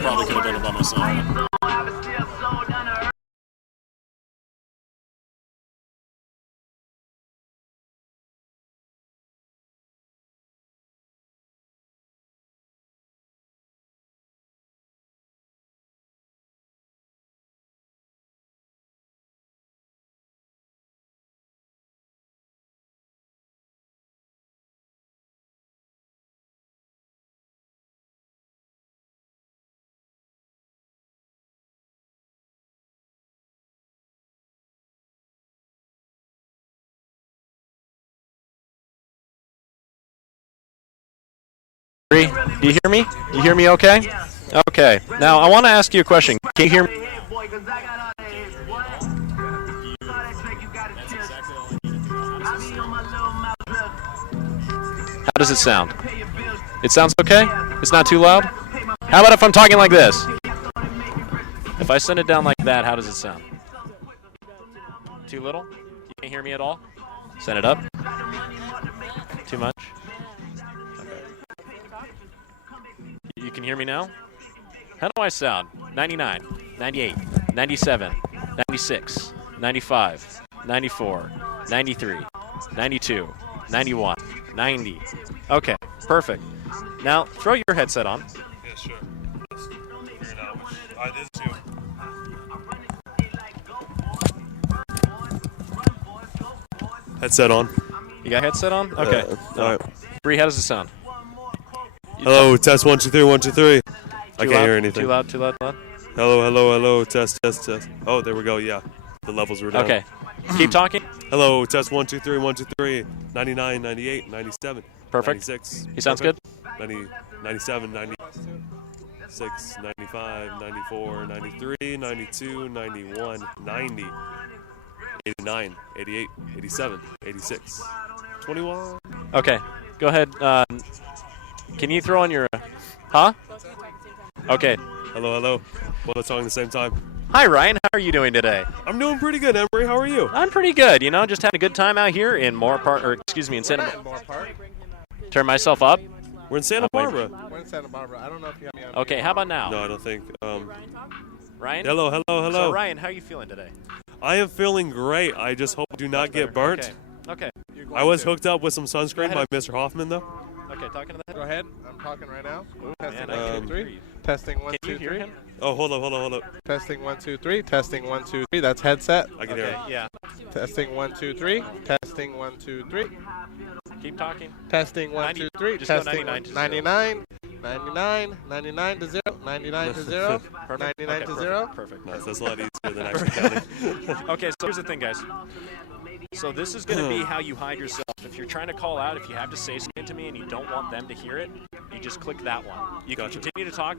Probably could have done it by myself. Do you hear me? You hear me okay? Okay. Now, I want to ask you a question. Can you hear me? How does it sound? It sounds okay? It's not too loud? How about if I'm talking like this? If I send it down like that, how does it sound? Too little? You can't hear me at all? Send it up? Too much? You can hear me now? How do I sound? 99, 98, 97, 96, 95, 94, 93, 92, 91, 90. Okay, perfect. Now, throw your headset on. Yeah, sure. Just figure it out. I did too. Headset on. You got headset on? Okay. All right. Bree, how does it sound? Hello, test 1 2 3 1 2 3. I can't hear anything. Too loud, too loud, loud. Hello, hello, hello. Test, test, test. Oh, there we go. Yeah, the levels were down. Okay. Keep talking. Hello, test 1 2 3 1 2 3. 99, 98, 97. Perfect. 96. He sounds Perfect. good. 90, 97, 96, 95, 94, 93, 92, 91, 90, 89, 88, 87, 86, 21. Okay. Go ahead. Can you throw on your... Huh? Okay. Hello, hello. Both talking at the same time. Hi, Ryan. How are you doing today? I'm doing pretty good, Emery. How are you? I'm pretty good. You know, just having a good time out here in Moorpark, or excuse me, in Santa Barbara. Turn myself up. We're in Santa Barbara. We're in Santa Barbara. I don't know if you have me on. Okay, how about now? No, I don't think. Ryan? Hello, hello, hello. So, Ryan, how are you feeling today? I am feeling great. I just hope I do not get burnt. Okay. I was hooked up with some sunscreen by Mr. Hoffman, though. Okay, talking to the head. Go ahead. I'm talking right now. Testing Man, I 1 can 2 3. breathe. Testing 1 Can you 2 hear 3. him? Oh, hold up, hold up, hold up. Testing 1 2 3. Testing 1 2 3. That's headset. I can hear him. Yeah. Testing 1 2 3. Testing 1 2 3. Keep talking. Testing 1 2 3. Just go Testing 99 to 99. 99. 99 to 0. 99 to 0. Perfect. 99 Okay, to 0. Perfect. Nice. That's a lot easier than actually counting. Okay, so here's the thing, guys. So this is going to be how you hide yourself. If you're trying to call out, if you have to say something to me and you don't want them to hear it, you just click that one. You can Gotcha. continue to talk.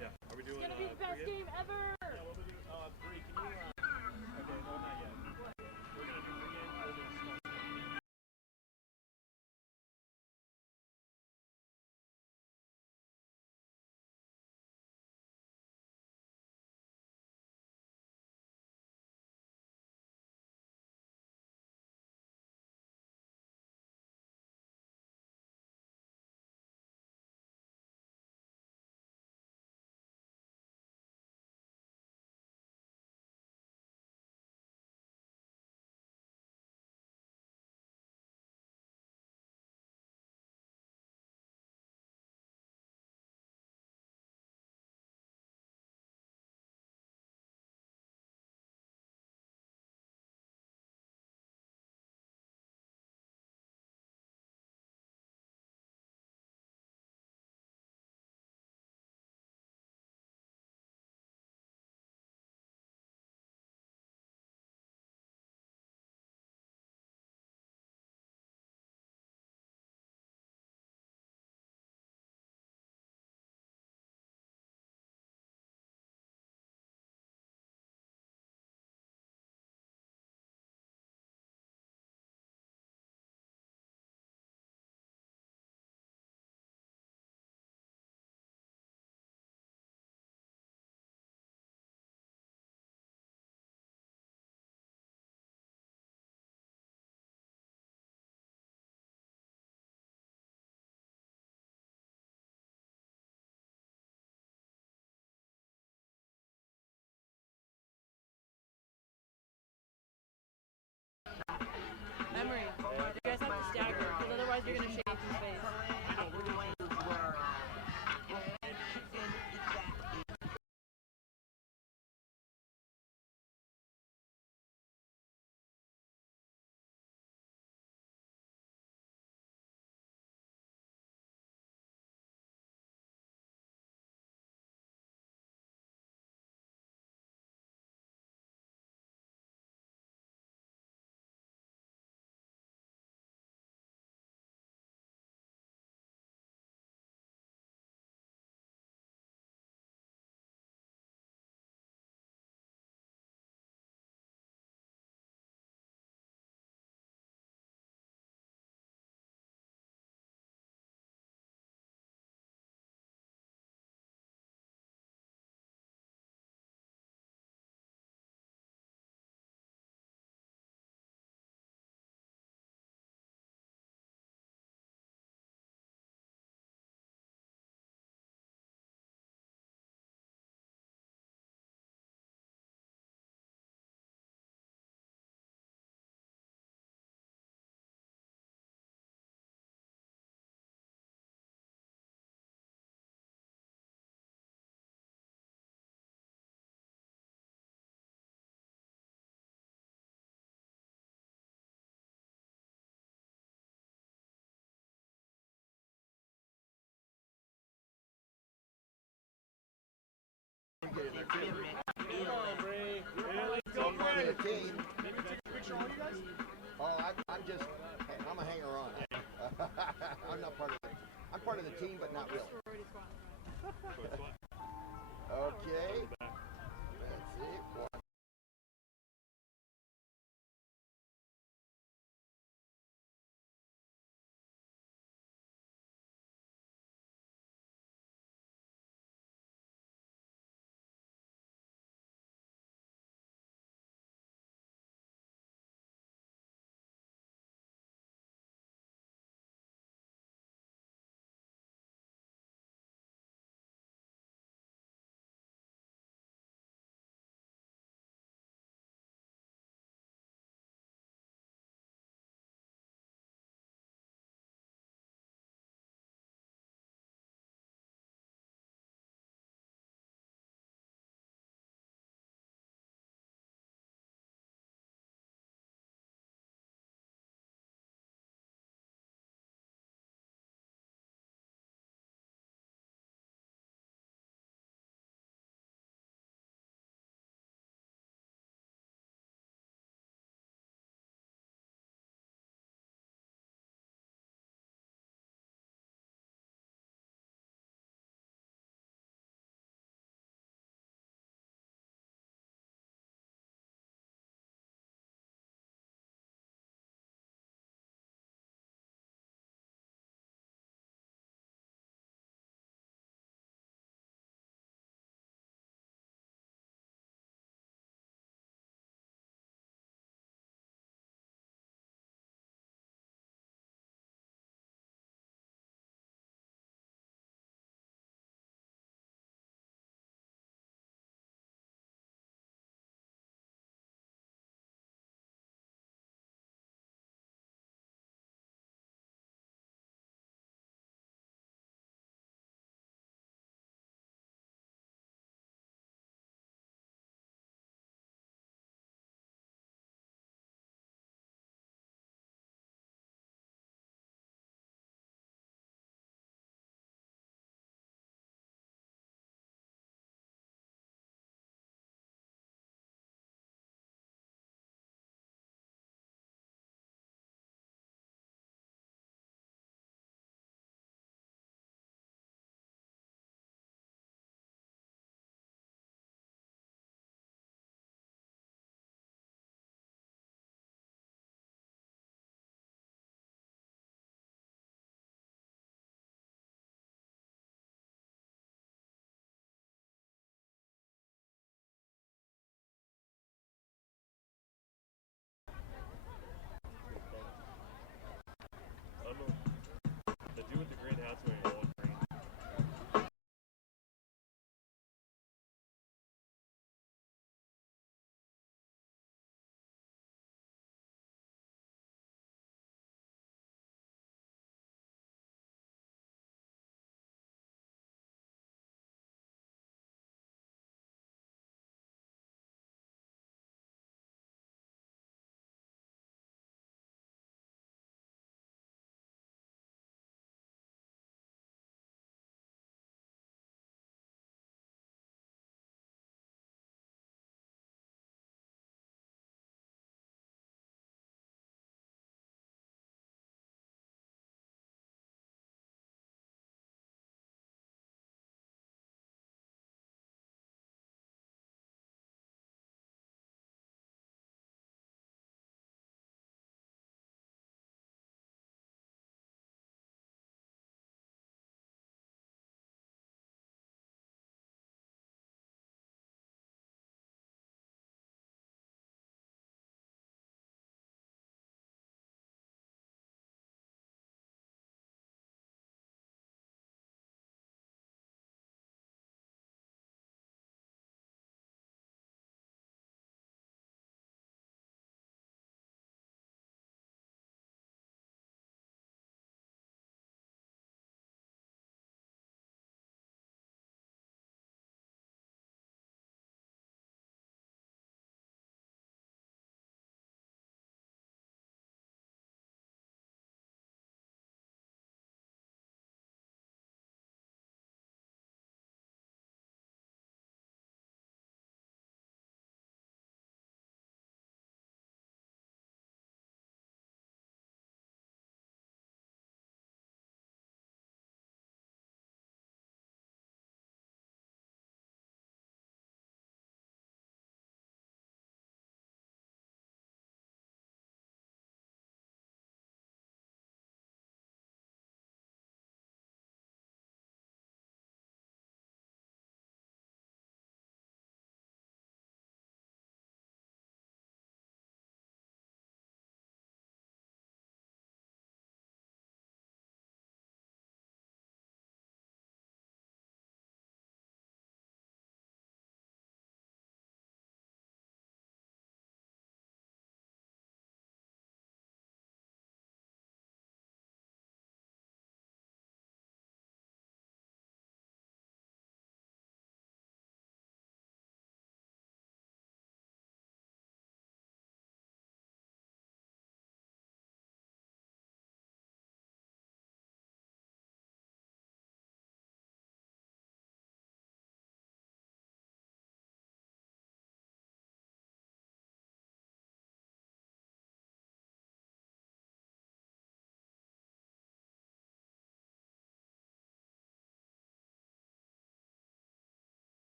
Yeah. Are we doing It's gonna be the best game ever! stagger, because otherwise you're going to shave his face. I'm a hanger on. I'm not part of it. I'm part of the team, but not really. Okay. That's it.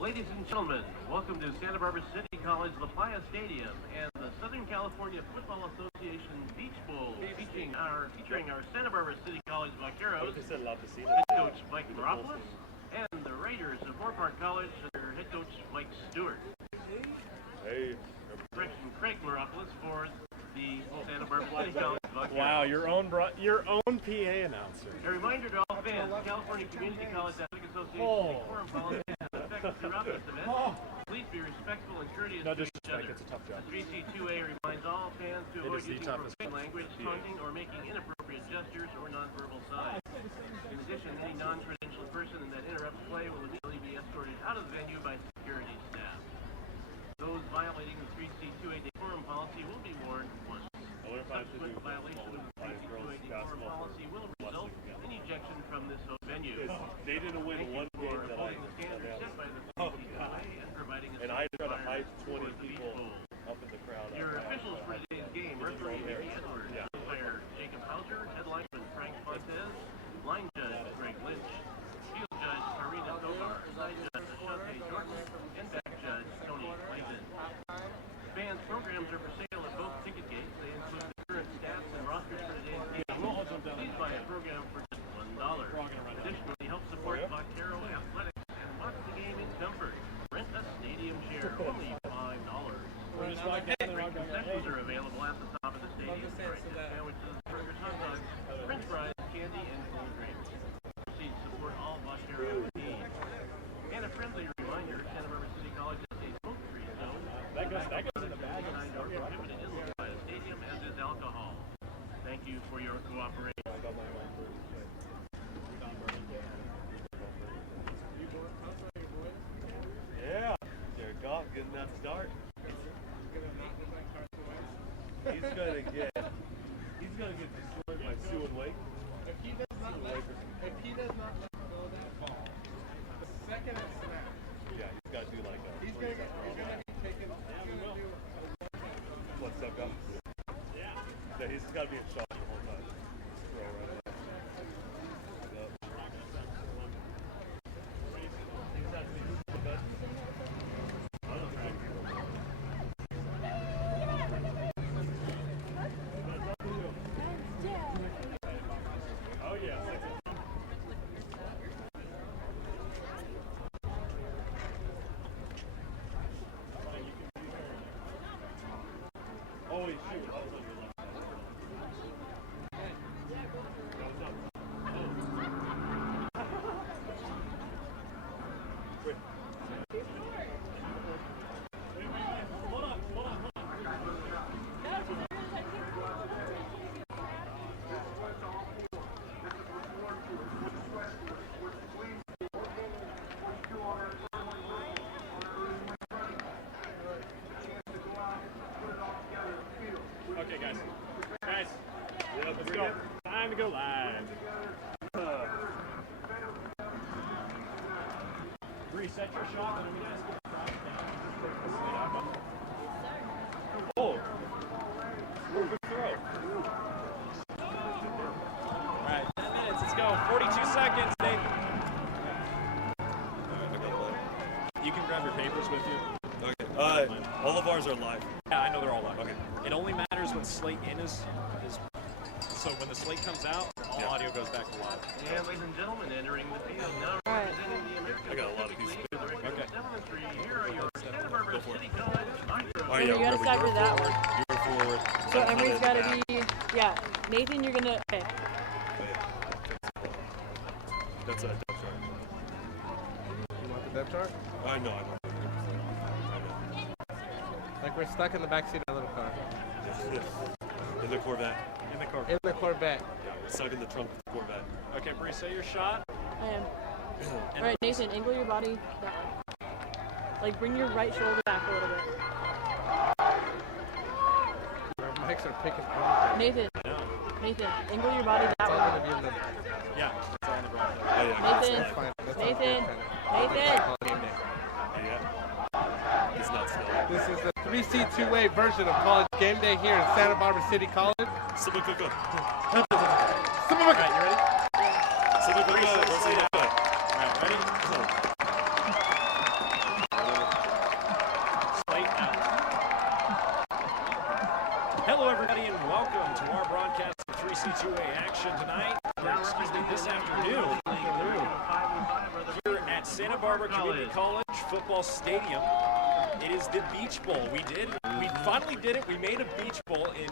Ladies and gentlemen, welcome to Santa Barbara City College La Playa Stadium and the Southern California Football Association Beach Bowl, featuring our Santa Barbara City College Vaqueros, head coach Mike Moorpark, and the Raiders of Moorpark College, their head coach Mike Stewart. Hey. Correction, Craig Moorpark for the Santa Barbara City College Vaqueros. Wow, your own PA announcer. A reminder to all fans, California Community College Athletic Association quorum policy has effect throughout this event. Please be respectful and courteous No to each disrespect, other. it's a tough job. The 3C2A reminds all fans to avoid is the using toughest profane language, taunting, or making inappropriate gestures or nonverbal signs. In addition, any non-credentialed person that interrupts play will immediately be escorted out of the venue by security staff. Those violating the 3C2A decorum policy will be warned once. Subsequent violation of the 3C2A decorum policy will result in ejection from this venue. They didn't win one game that I The standards set by the 3C2A and providing a and I tried to hide for 20 the beach people bowl. up in the crowd. Your officials for today's game, referee Mickey Edwards, umpire Jacob Hauser, head linesman Frank Fontez, line judge Greg Lynch, field judge Karina Tovar, side judge Ashante Jordan, and back judge Tony Clayton. Fans programs are for sale at both ticket gates. They include the current stats and rosters for today's game. Please buy a program for just $1. Additionally, help support Vaquero Athletics and watch the game in comfort. Rent a stadium share, only $5. Great concessions are available at the top of the stadium. Sandwiches, burgers, hot dogs, french fries, candy, and cold drinks. Proceeds support all Vaquero teams. And a friendly reminder, Santa Barbara City College has a smoke-free zone. That goes in the bag. Prohibited in the stadium, as is alcohol. Thank you for your cooperation. Yeah, Jared Goff getting that start. He's gonna get destroyed by Sue and Wake. If he does not let go of that ball, the second it snaps, Yeah, he's got to do like that. he's gonna be taken. What's up, Goff? Yeah, he's got to be in shock the whole time. Just throw right away. Yep. Oh yeah. Holy shoot. Okay, guys. Let's go. Time to go live. Reset your shot, and we guys get down. Oh! Good throw. All right, 10 minutes. Let's go. 42 seconds, Nathan. You can grab your papers with you. Okay. All of ours are live. Yeah, I know they're all live. Okay. It only matters when slate in is so when the slate comes out, all audio goes back to live. And ladies and gentlemen, entering the field now representing the American I got a lot of these. Okay. 7-3. Here are your Santa Barbara City College Vaqueros. Oh, You gotta start with that one. You're forward. So Emery's gotta be, yeah. Nathan, you're gonna, okay. That's a depth chart. You want the depth chart? I know. I know. Like we're stuck in the backseat of a little car. In the Corvette. In the Corvette. Yeah, we're stuck in the trunk of the Corvette. Okay, Bree, say your shot. I am. All right, Nathan, angle your body that way. Like bring your right shoulder back a little bit. Our mics are picking up. Nathan, angle your body It's that all way. gonna be in the. Yeah, it's all on the ground. Oh, yeah. Nathan, That's fine. That's all Nathan, good. Nathan. Game day. Yeah. He's not still. This is the 3C2A version of College Game Day here in Santa Barbara City College. Someone could go. All right, you ready? Someone could go. All right, ready? CCCAA action tonight, or excuse me, this afternoon, here at Santa Barbara Community College Football Stadium. It is the Beach Bowl. We finally did it. We made a Beach Bowl in,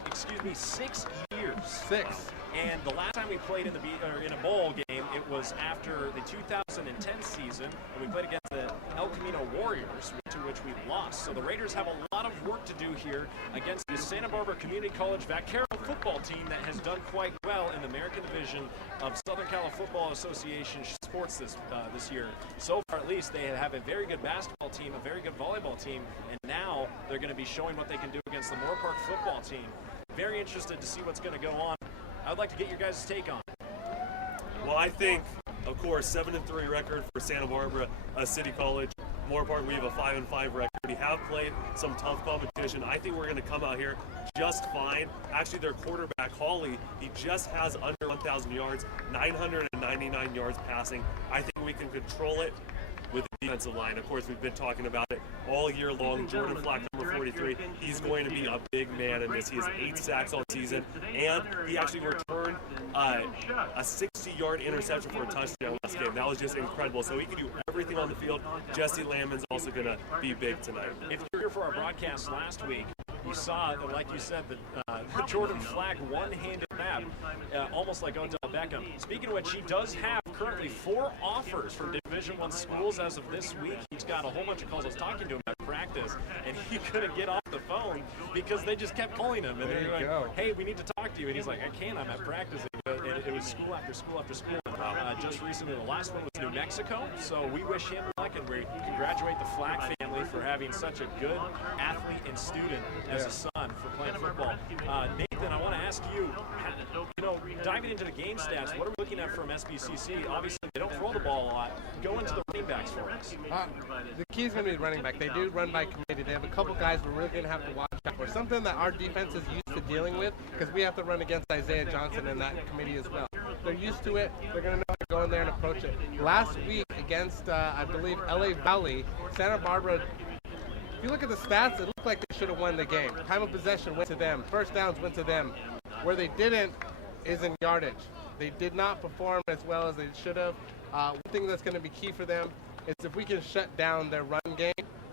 6 years. 6. And the last time we played in in a bowl game, it was after the 2010 season, and we played against the El Camino Warriors, to which we lost. So the Raiders have a lot of work to do here against the Santa Barbara Community College Vaquero football team that has done quite well in the American Division of Southern California Football Association sports this year. So far, at least, they have a very good basketball team, a very good volleyball team, and now they're going to be showing what they can do against the Moorpark football team. Very interested to see what's going to go on. I'd like to get your guys' take on it. Well, I think, of course, 7-3 record for Santa Barbara City College. Moorpark, we have a 5-5 record. We have played some tough competition. I think we're going to come out here just fine. Actually, their quarterback, Hawley, he just has under 1,000 yards, 999 yards passing. I think we can control it with the defensive line. Of course, we've been talking about it all year long. Jordan Flack, number 43, he's going to be a big man in this. He has 8 sacks all season, and he actually returned a 60-yard interception for a touchdown last game. That was just incredible. So he can do everything on the field. Jesse Landman's also going to be big tonight. If you're here for our broadcast last week, you saw, like you said, the Jordan Flack one-handed grab, almost like Odell Beckham. Speaking of which, he does have currently 4 offers from Division I schools as of this week. He's got a whole bunch of calls. I was talking to him at practice, and he couldn't get off the phone because they just kept calling him. And they're like, hey, we need to talk to you. And he's like, I can't. I'm at practice. And it was school after school after school. Just recently, the last one was New Mexico. So we wish him luck, and we congratulate the Flack family for having such a good athlete and student as a son for playing football. Nathan, I want to ask you, diving into the game stats, what are we looking at from SBCC? Obviously, they don't throw the ball a lot. Go into the running backs for us. The key is going to be running back. They do run by committee. They have a couple guys we're really going to have to watch out for. Something that our defense is used to dealing with, because we have to run against Isaiah Johnson in that committee as well. They're used to it. They're going to know how to go in there and approach it. Last week against, I believe, LA Valley, Santa Barbara, if you look at the stats, it looked like they should have won the game. Time of possession went to them. First downs went to them. Where they didn't is in yardage. They did not perform as well as they should have. One thing that's going to be key for them is if we can shut down their run game,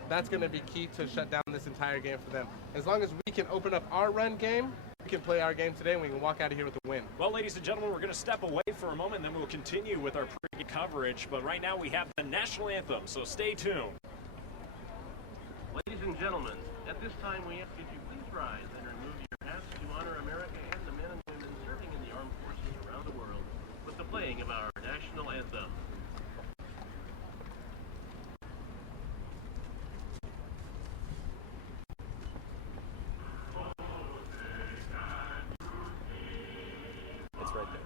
that's going to be key to shut down this entire game for them. As long as we can open up our run game, we can play our game today and we can walk out of here with a win. Well, ladies and gentlemen, we're going to step away for a moment and then we'll continue with our pre-game coverage. But right now we have the national anthem, so stay tuned. Ladies and gentlemen, at this time we ask you to please rise and remove your hats to honor America and the men and women serving in the armed forces around the world with the playing of our national anthem. It's right there.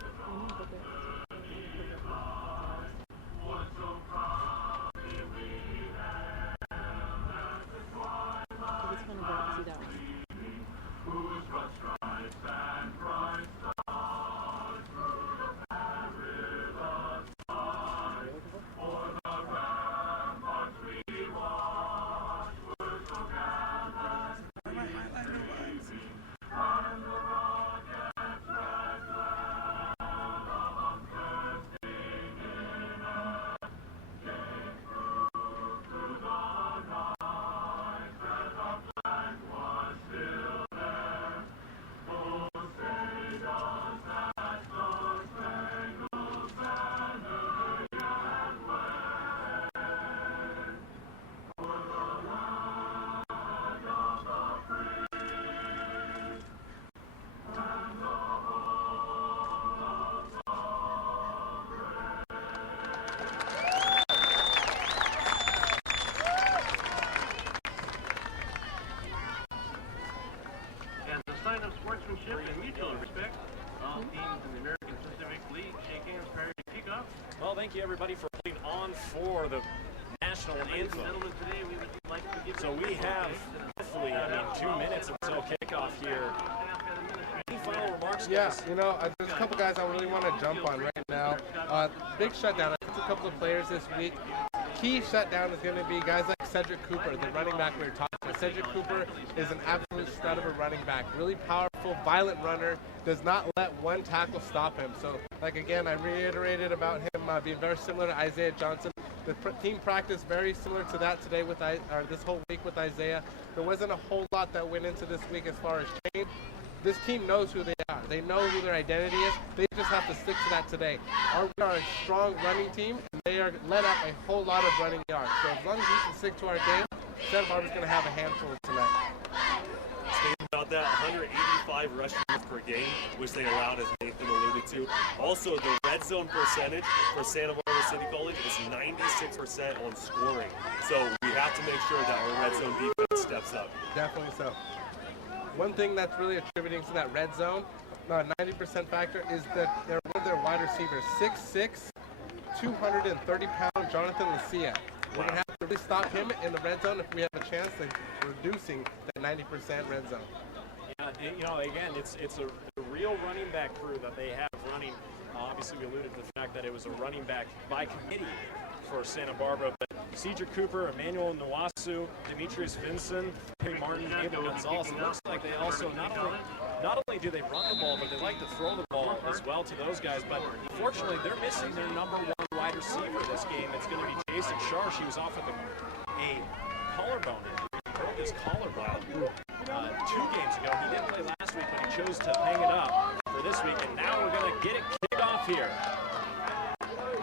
Of sportsmanship and mutual respect, all teams in the American Pacific League shake hands prior to kickoff. Well, thank you everybody for putting on for the national anthem. Gentlemen, today we would like to give So we have roughly, 2 minutes until kickoff here. Any final remarks, guys? Yeah, there's a couple guys I really want to jump on right now. Big shutdown. I took a couple of players this week. Key shutdown is going to be guys like Cedric Cooper, the running back we were talking about. Cedric Cooper is an absolute stud of a running back. Really powerful physical, violent runner, does not let one tackle stop him. So, like again, I reiterated about him being very similar to Isaiah Johnson. The team practice very similar to that today with this whole week with Isaiah. There wasn't a whole lot that went into this week as far as training. This team knows who they are. They know who their identity is. They just have to stick to that today. We are a strong running team, and they are let up a whole lot of running yards. So as long as we can stick to our game, Santa Barbara's going to have a handful tonight. Speaking about that, 185 rushing yards per game, which they allowed, as Nathan alluded to. Also, the red zone percentage for Santa Barbara City College is 96% on scoring. So we have to make sure that our red zone defense steps up. Definitely so. One thing that's really attributing to that red zone, 90% factor, is that they're one of their wide receivers, 6'6", 230-pound Jonathan Lucia. We're going to have to really stop him in the red zone if we have a chance of reducing that 90% red zone. Yeah, again, it's a real running back crew that they have running. Obviously, we alluded to the fact that it was a running back by committee for Santa Barbara, but Cedric Cooper, Emmanuel Nwasu, Demetrius Vinson, Harry Martin, David Gonzalez. It looks like they also not only do they run the ball, but they like to throw the ball as well to those guys. But unfortunately, they're missing their number one wide receiver this game. It's going to be Jason Sharsh. He was off with a collarbone injury. He broke his collarbone 2 games ago. He didn't play last week, but he chose to hang it up for this week. And now we're going to get it kicked off here.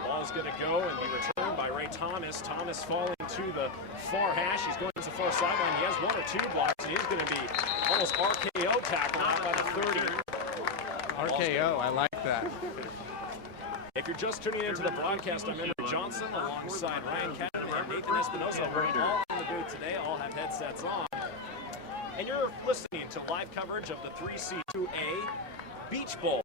Ball's going to go and be returned by Ray Thomas. Thomas falling to the far hash. He's going to the far sideline. He has 1 or 2 blocks, and he's going to be almost RKO tackled out by the 30. RKO, I like that. If you're just tuning into the broadcast, I'm Emery Johnson alongside Ryan Cadman and Nathan Espinosa. We're all in the booth today, all have headsets on. And you're listening to live coverage of the 3C2A Beach Bowl.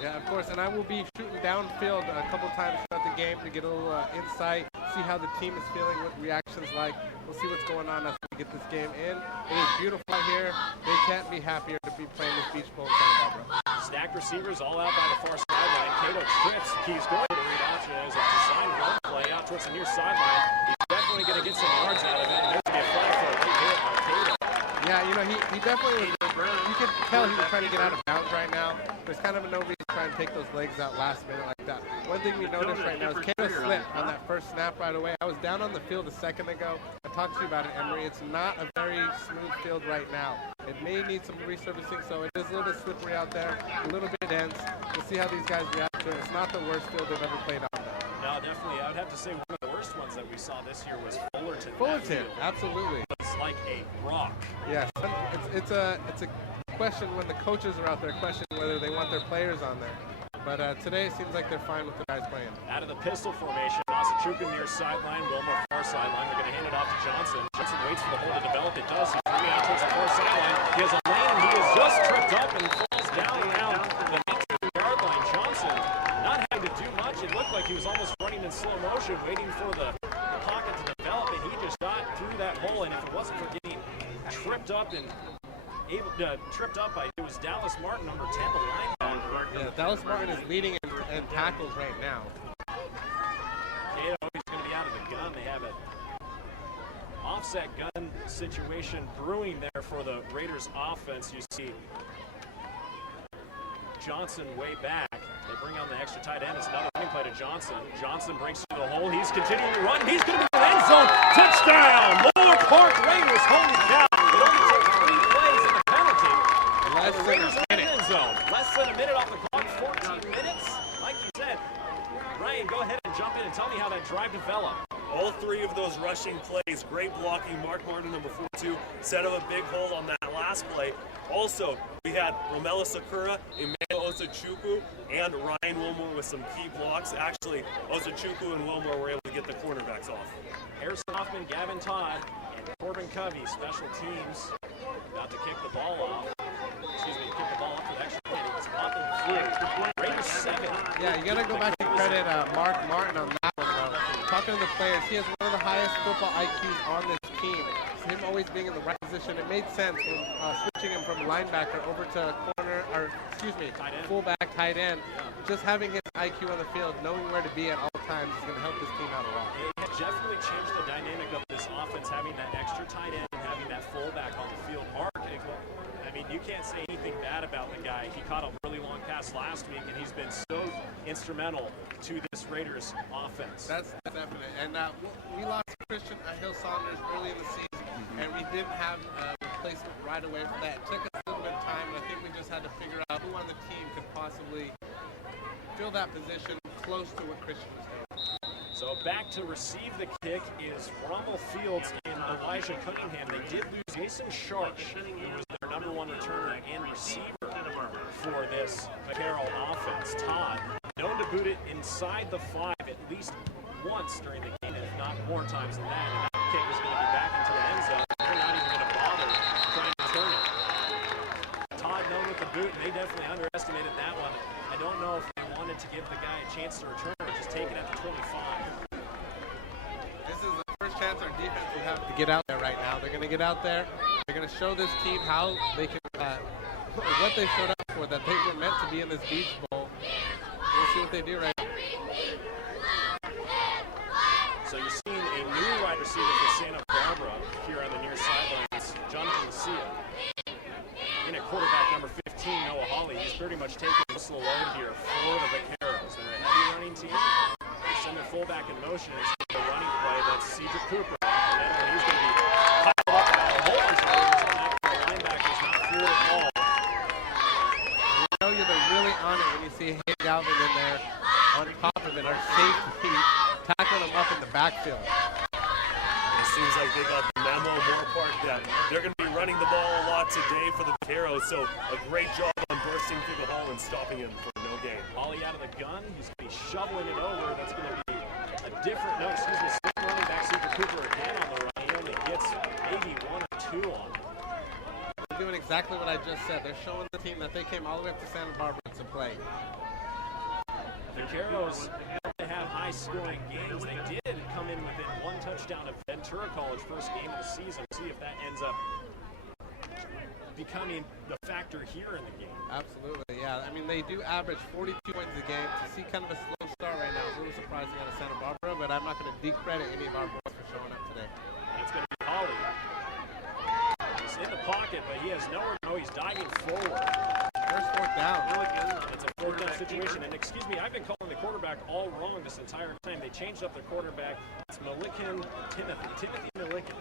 Yeah, of course, and I will be shooting downfield a couple times throughout the game to get a little insight, see how the team is feeling, what reactions like. We'll see what's going on as we get this game in. It is beautiful out here. They can't be happier to be playing this Beach Bowl in Santa Barbara. Stacked receivers all out by the far sideline. Cato trips. He's going to the read option as a design run play out towards the near sideline. He's definitely going to get some yards out of it, and there's going to be a flag for a late hit on Cato. Yeah, he definitely was. You could tell he was trying to get out of bounds right now. There's kind of no reason to try and take those legs out last minute like that. One thing we noticed right now is Cato slipped on that first snap right away. I was down on the field a second ago. I talked to you about it, Emery. It's not a very smooth field right now. It may need some resurfacing, so it is a little bit slippery out there, a little bit dense. We'll see how these guys react to it. It's not the worst field they've ever played on. No, definitely. I would have to say one of the worst ones that we saw this year was Fullerton. Fullerton, absolutely. It's like a rock. Yes, it's a question when the coaches are out there questioning whether they want their players on there. But today it seems like they're fine with the guys playing. Out of the pistol formation, Massachuca near sideline, Wilmore far sideline. They're going to hand it off to Johnson. Johnson waits for the hole to develop. It does. He's moving out towards the far sideline. He has a lane. He is just tripped up and falls down around the 19-yard line. Johnson not having to do much. It looked like he was almost running in slow motion, waiting for the pocket to develop, and he just got through that hole. And if it wasn't for getting tripped up by, it was Dallas Martin, number 10, the linebacker. Yeah, Dallas Martin is leading in tackles right now. Cato is going to be out of the gun. They have an offset gun situation brewing there for the Raiders offense. You see Johnson way back. They bring on the extra tight end. It's another running play to Johnson. Johnson breaks through the hole. He's continuing to run. He's going to be in the end zone. Touchdown! Moorpark Raiders. Holy cow. It only took 3 plays in the penalty. And the Raiders are in the end zone. Less than a minute off the clock. 14 minutes. Like you said, Ryan, go ahead and jump in and tell me how that drive developed. All 3 of those rushing plays, great blocking. Mark Martin, number 42, set up a big hole on that last play. Also, we had Romela Sakura, Emmanuel Osachukwu, and Ryan Wilmore with some key blocks. Actually, Osachukwu and Wilmore were able to get the cornerbacks off. Harrison Hoffman, Gavin Todd, and Corbin Covey, special teams, about to kick the ball off. Excuse me, kick the ball off for the extra point. It's off in the flu. Raiders 7. Yeah, you got to go back and credit Mark Martin on that one, though. Talking to the players, he has one of the highest football IQs on this team. So him always being in the right position, it made sense when switching him from linebacker over to fullback, tight end. Just having his IQ on the field, knowing where to be at all times is going to help this team out a lot. It definitely changed the dynamic of this offense, having that extra tight end and having that fullback on the field. Mark, mean, you can't say anything bad about the guy. He caught a really long pass last week, and he's been so instrumental to this Raiders offense. That's definite. And we lost Christian Hill Saunders early in the season, and we didn't have a replacement right away for that. It took us a little bit of time, and I think we just had to figure out who on the team could possibly fill that position close to what Christian was doing. So back to receive the kick is Rommel Fields and Elijah Cunningham. They did lose Jason Sharsh, who was their number one returner and receiver for this Vaquero offense. Todd, known to boot it inside the 5 at least once during the game, if not more times than that. And that kick is going to be back into the end zone. They're not even going to bother trying to turn it. Todd known with the boot, and they definitely underestimated that one. I don't know if they wanted to give the guy a chance to return or just take it at the 25. This is the first chance our defense will have to get out there right now. They're going to get out there. They're going to show this team how they can, what they showed up for, that they were meant to be in this Beach Bowl. We'll see what they do right now. So you're seeing a new wide receiver for Santa Barbara here on the near sidelines, Jonathan Lucia. In at quarterback number 15, Noah Hawley. He's pretty much taking most of the load here for the Vaqueros. They're a heavy running team. They send their fullback in motion. It's the running play. That's Cedric Cooper. And then when he's going to be piled up by a whole bunch of players on that for the linebacker's not fooled at all. You know they're really on it when you see Hayden Galvin in there on top of it. Our safety tackling him up in the backfield. It seems like they got the memo, Moorpark, that they're going to be running the ball a lot today for the Vaqueros. So a great job on bursting through the hole and stopping him for no gain. Hawley out of the gun. He's going to be shoveling it over. That's going to be a different, same running back, Cedric Cooper again on the run. He only gets maybe 1 or 2 on it. They're doing exactly what I just said. They're showing the team that they came all the way up to Santa Barbara to play. The Vaqueros to have high-scoring games. They did come in within 1 touchdown of Ventura College first game of the season. See if that ends up becoming the factor here in the game. Absolutely, yeah. I mean, they do average 42 points a game. To see kind of a slow start right now is a little surprising out of Santa Barbara, but I'm not going to decredit any of our boys for showing up today. And it's going to be Hawley. He's in the pocket, but he has nowhere to go. He's diving forward. First fourth down. It's a fourth down situation. And excuse me, I've been calling the quarterback all wrong this entire time. They changed up their quarterback. It's Timothy Milliken.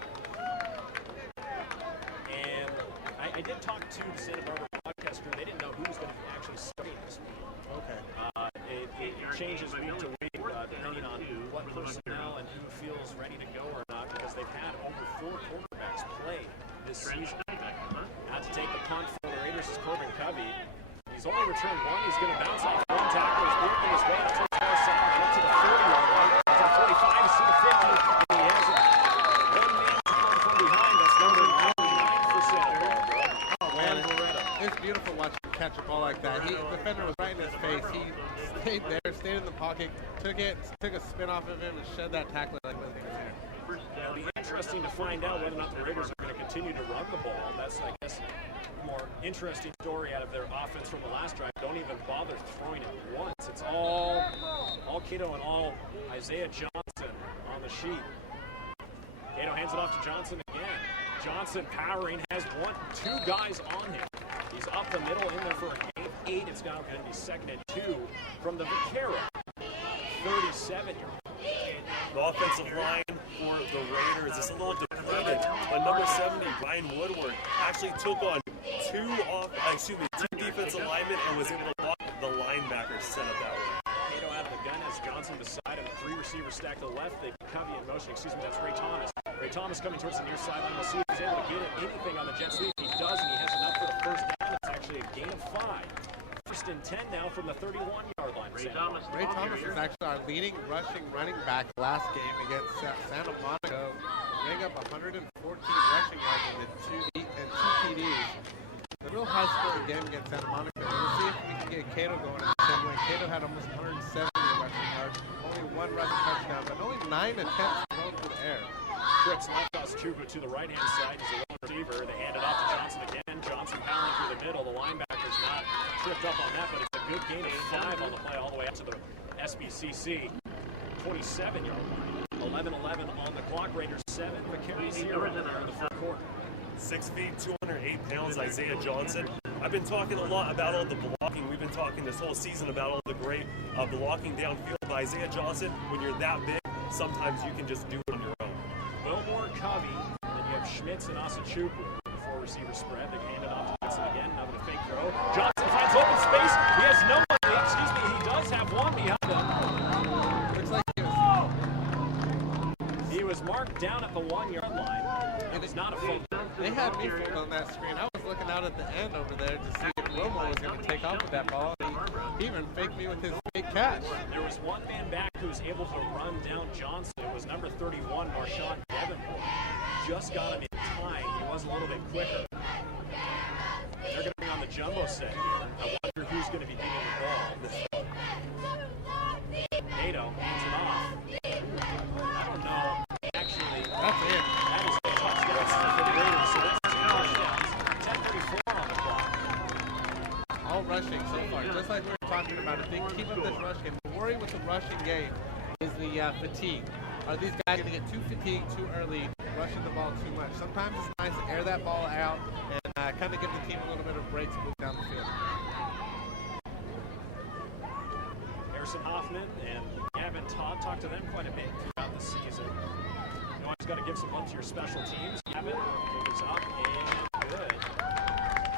And I did talk to the Santa Barbara broadcast crew. They didn't know who was going to be actually starting this week. Okay. It changes week to week depending on what personnel and who feels ready to go or not, because they've had over 4 quarterbacks play this season. Now to take the punt for the Raiders is Corbin Covey. He's only returned 1. He's going to bounce off 1 tackle. He's working his way up to the far sideline, up to the 40-yard line, to the 45, to the 50, and he has it. 1 man to come from behind. That's number 99 for Santa Barbara. Oh, man. It's beautiful watching him catch a ball like that. The defender was right in his face. He stayed there, stayed in the pocket, took a spin off of him, and shed that tackle like nothing was here. It'll be interesting to find out whether or not the Raiders are going to continue to run the ball. That's, I guess, a more interesting story out of their offense from the last drive. Don't even bother throwing it once. It's all Cato and all Isaiah Johnson on the sheet. Cato hands it off to Johnson again. Johnson powering, has 2 guys on him. He's up the middle in there for a gain of 8. It's now going to be 2nd and 2 from the Vaquero 37-yard. The offensive line for the Raiders is a little depleted. But number 70, Ryan Woodward, actually took on 2 defensive linemen and was able to block the linebacker set up that way. Cato out of the gun as Johnson beside him. 3 receivers stacked to the left. They Covey in motion. That's Ray Thomas. Ray Thomas coming towards the near sideline. We'll see if he's able to get anything on the jet sweep. He does, and he has enough for the first down. It's actually a gain of 5. 1st and 10 now from the 31-yard line. Ray Thomas is actually our leading running back last game against Santa Monica. Rang up 114 rushing yards and 2 TDs. A real high-scoring game against Santa Monica. We'll see if we can get Cato going in the same way. Cato had almost 170 rushing yards, only 1 rushing touchdown, but only 9 attempts thrown through the air. Fritz left us Chuba to the right-hand side. He's a lone receiver. They hand it off to Johnson again. Johnson powering through the middle. The linebacker's not tripped up on that, but it's a good gain of 5 on the play all the way up to the SBCC 27-yard line. 11-11 on the clock. Raiders 7. Vaqueros 0 in the 4th quarter. 6 feet, 208 pounds, Isaiah Johnson. I've been talking a lot about all the blocking. We've been talking this whole season about all the great blocking downfield. But Isaiah Johnson, when you're that big, sometimes you can just do it on your own. Wilmore, Covey, and then you have Schmitz and Asachukwu. The four receiver spread. They hand it off to Johnson again. Now with a fake throw. Johnson finds open space. He has no money. Excuse me. He does have one behind him. Looks like He was marked down at the 1 yard line. It was not a fake. they had me fooled on that screen. I was looking out at the end over there to see if Wilmore was going to take off with that ball. He even faked me with his fake catch. There was one man back who was able to run down Johnson. It was number 31, Marshawn Davenport. Just got him in time. He was a little bit quicker. They're going to be on the jumbo set here. I wonder who's going to be getting the ball. Nato hands it off. I don't know. Actually, That's it. that is a touchdown for the Raiders. So that's 2 touchdowns. 10:34 on the clock. All rushing so far, just like we were talking about. If they keep up this rush game, the worry with the rushing game is the fatigue. Are these guys going to get too fatigued too early, rushing the ball too much? Sometimes it's nice to air that ball out and kind of give the team a little bit of break to move down the field. Harrison Hoffman and Gavin Todd talked to them quite a bit throughout the season. You always got to give some love to your special teams. Gavin goes up and good.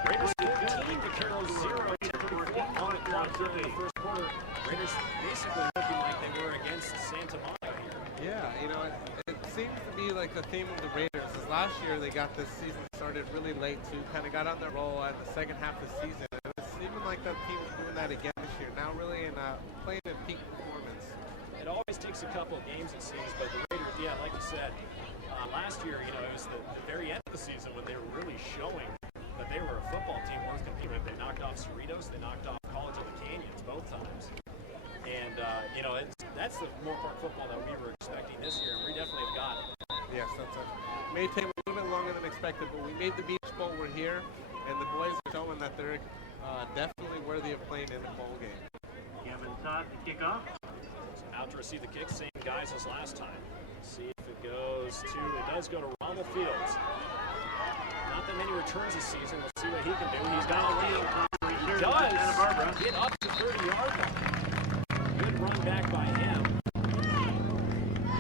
Raiders 14, Vaqueros 0, 10:34 on the clock here in the first quarter. Raiders basically looking like they were against Santa Monica here. Yeah, you know, it seems to be like the theme of the Raiders. Is last year they got this season started really late too, kind of got on their roll in the second half of the season. And it's even like that team's doing that again this year. Now really playing in peak performance. It always takes a couple of games, it seems, but the Raiders, yeah, like you said, last year, you know, it was the very end of the season when they were really showing that they were a football team worth competing with. They knocked off Cerritos, they knocked off College of the Canyons both times. And, you know, that's the Moorpark football that we were expecting this year, and we definitely have got it. Yes, that's it. May take a little bit longer than expected, but we made the Beach Bowl. We're here, and the boys are showing that they're definitely worthy of playing in the bowl game. Gavin Todd to kick off. Out to receive the kick, same guys as last time. See if it goes to, it does go to Ronald Fields. Not that many returns this season. Let's see what he can do. He's got a lead. He does get up to 30-yard line. Good run back by him.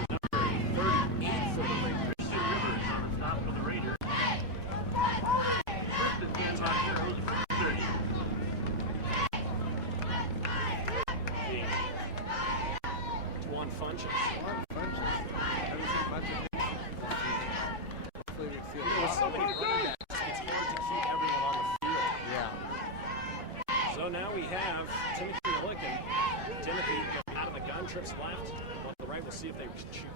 Number 38 for the Raiders. Christian Rivers on the stop for the Raiders. First and 10 Vaqueros from 30. One Funches. Haven't seen much of him this season. Hopefully we can see a With lot so more. many running backs, it's hard to keep everyone on the field. Yeah. So now we have Timothy Milliken. Timothy out of the gun, trips left. On the right, we'll see if they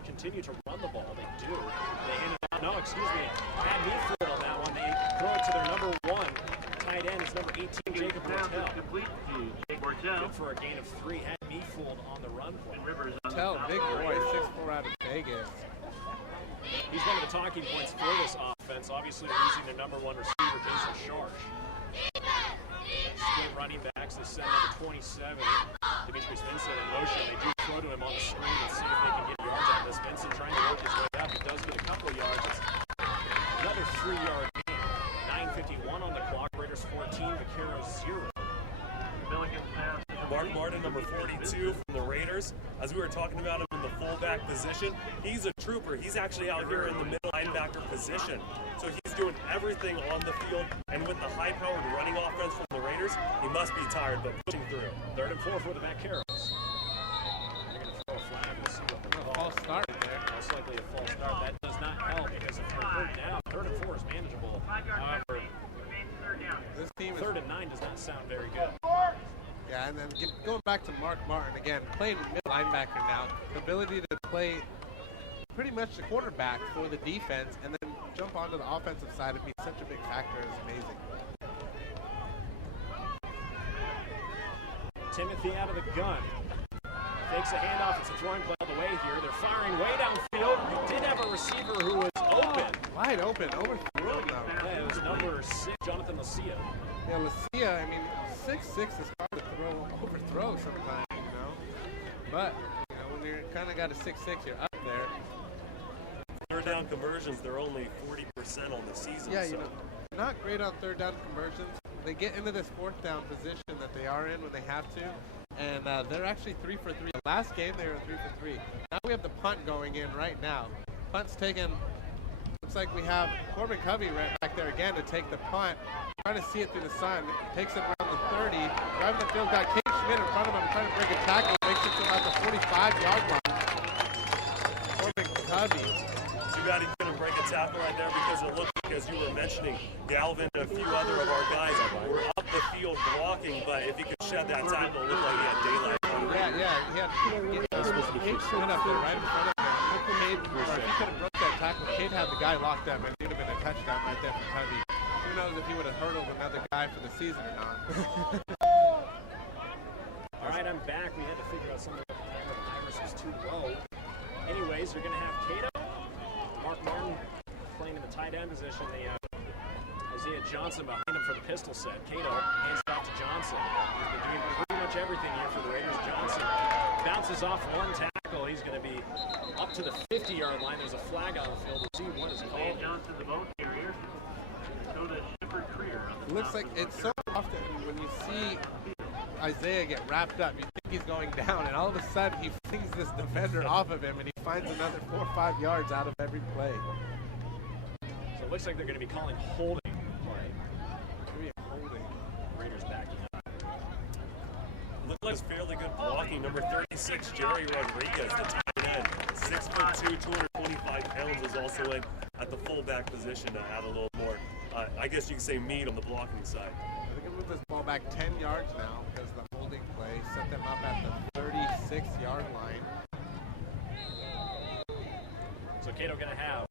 continue to run the ball. They do. They hand it out. No, excuse me. Had me fooled on that one. They throw it to their number 1 tight end. It's number 18, Jacob Pass Martell. is complete to Jake Martell. Good for a gain of 3. Had me fooled on the run play. And Rivers on the Tell, stop big for the boy, Raiders. 6'4" out of Vegas. He's one of the talking points for this offense. Obviously, they're using their number 1 receiver, Jason Sharsh. Split running backs. They send number 27, Demetrius Vincent, in motion. They do throw to him on the screen and see if they can get yards on this. Vincent trying to work his way up. He does get a couple of yards. It's another 3-yard gain. 9:51 on the clock. Raiders 14, Vaqueros 0. Milliken's pass is Mark complete. Martin, number 42 from the Raiders. As we were talking about him in the fullback position, he's a trooper. He's actually out here in the middle linebacker position. So he's doing everything on the field, and with the high-powered running offense from the Raiders, he must be tired, but pushing through. 3rd and 4 for the Vaqueros. They're going to throw a flag. We'll see what they call. False start there. Most likely a false start. That does not help because if they're 3rd down, 3rd and 4 is manageable. However, This team is 3rd and 9 does not sound very good. Yeah, and then going back to Mark Martin again, playing middle linebacker now, the ability to play pretty much the quarterback for the defense and then jump onto the offensive side and be such a big factor is amazing. Timothy out of the gun. Takes a handoff. It's a throwing play all the way here. They're firing way downfield. We did have a receiver who was open. Wide open, overthrown though. Yeah, it was number 6, Jonathan Lucia. Yeah, Lucia, I mean, 6'6" is hard to overthrow sometimes, you know. But, you know, when you're kind of got a 6'6", you're up there. third down conversions, they're only 40% on the season. Yeah, so. Not great on third down conversions. They get into this fourth down position that they are in when they have to, and they're actually 3 for 3. Last game they were 3 for 3. Now we have the punt going in right now. Punt's taken. Looks like we have Corbin Covey right back there again to take the punt. Trying to see it through the sun. Takes it around the 30. Driving the field, got Kate Schmidt in front of him trying to break a tackle. Makes it to about the 45-yard line. Corbin Covey. Too bad he couldn't break a tackle right there because it looked like, as you were mentioning, Galvin and a few other of our guys were up the field blocking, but if he could shed that tackle, it looked like he had daylight. Yeah, he had Kate Schmidt up there right in front of him. Cade, or if he could have broke that tackle, Cade had the guy locked up, and it would have been a touchdown right there for Covey. Who knows if he would have hurdled another guy for the season or not. All right, I'm back. We had to figure out something with the camera. The Irish was too low. Anyways, you're going to have Cato, Mark Martin playing in the tight end position. They have Isaiah Johnson behind him for the pistol set. Cato hands it off to Johnson. He's been doing pretty much everything here for the Raiders. Johnson bounces off one tackle. He's going to be up to the 50-yard line. There's a flag on the field. We'll see what is called. Johnson, the ball carrier. Dakota Shepard Trier. It looks like it's so often when you see Isaiah get wrapped up, you think he's going down, and all of a sudden he flings this defender off of him, and he finds another 4 or 5 yards out of every play. So it looks like they're going to be calling holding play. Maybe a holding. Raiders backing up. Looked like fairly good blocking. Number 36, Jerry Rodriguez, the tight end. 6'2", 225 pounds, is also in at the fullback position to add a little more, I guess you could say, meat on the blocking side. They're going to move this ball back 10 yards now because the holding play set them up at the 36-yard line. So Cato going to have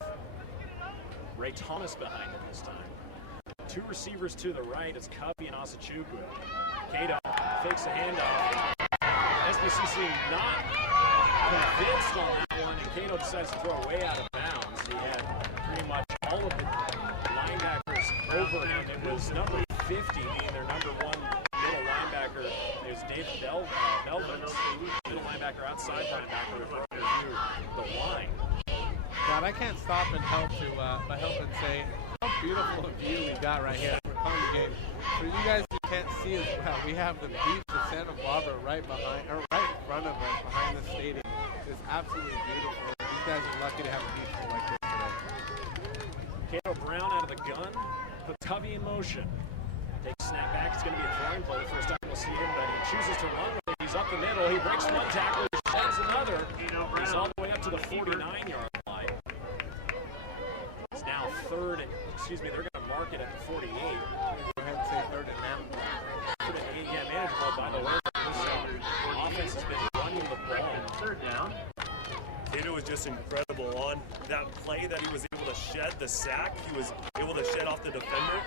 Ray Thomas behind him this time. Two receivers to the right. It's Covey and Asachukwu. Cato fakes the handoff. SBCC not convinced on that one, and Cato decides to throw way out of bounds. He had pretty much all of the linebackers over him. It was number 50 being their number one middle linebacker. It was David Melvins, middle linebacker, outside linebacker, with runners through the line. God, I can't stop and help and say how beautiful a view we got right here. We're calling the game. For you guys who can't see as well, we have the beach of Santa Barbara right behind, or right in front of us, behind the stadium. It's absolutely beautiful. These guys are lucky to have a beach like this today. Cato Brown out of the gun, put Covey in motion. Takes a snap back. It's going to be a throwing play. The first time we'll see him, but he chooses to run with it. He's up the middle. He breaks one tackle. He sheds another. He's all the way up to the 49-yard line. It's now third and, they're going to mark it at the 48. Go ahead and say third and manageable. Third and 8, yeah, manageable. By the way, this offense has been running the ball. Third down. Cato was just incredible on that play that he was able to shed the sack. He was able to shed off the defender.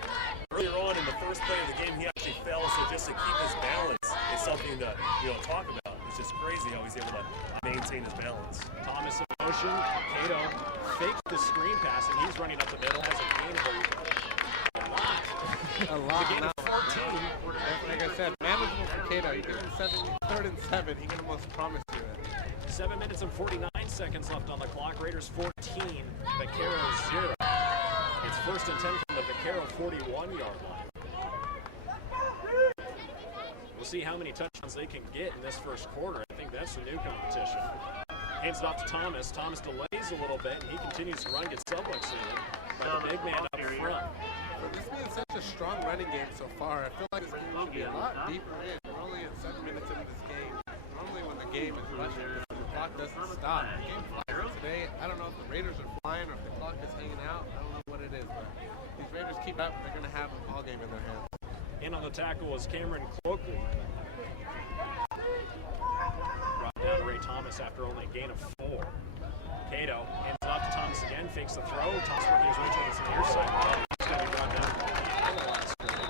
Earlier on in the first play of the game, he actually fell, so just to keep his balance is something to talk about. It's just crazy how he's able to maintain his balance. Thomas in motion. Cato fakes the screen pass, and he's running up the middle. Has a gain of a lot. A lot. A gain of 14. Like I said, manageable for Cato. You give him 3rd and 7, he can almost promise you it. 7 minutes and 49 seconds left on the clock. Raiders 14, Vaqueros 0. It's 1st and 10 from the Vaquero 41-yard line. We'll see how many touchdowns they can get in this first quarter. I think that's the new competition. Hands it off to Thomas. Thomas delays a little bit, and he continues to run, gets subluxated by the big man up front. For this being such a strong running game so far, I feel like this game should be a lot deeper in. We're only at 7 minutes into this game. Normally when the game is rushing, the clock doesn't stop. The game flies. Today, I don't know if the Raiders are flying or if the clock is hanging out. I don't know what it is, but these Raiders keep up, they're going to have a ball game in their hands. In on the tackle was Cameron Cloakley. Brought down Ray Thomas after only a gain of 4. Cato hands it off to Thomas again, fakes the throw. Thomas working his way towards the near side. He's going to be brought down on the line of scrimmage.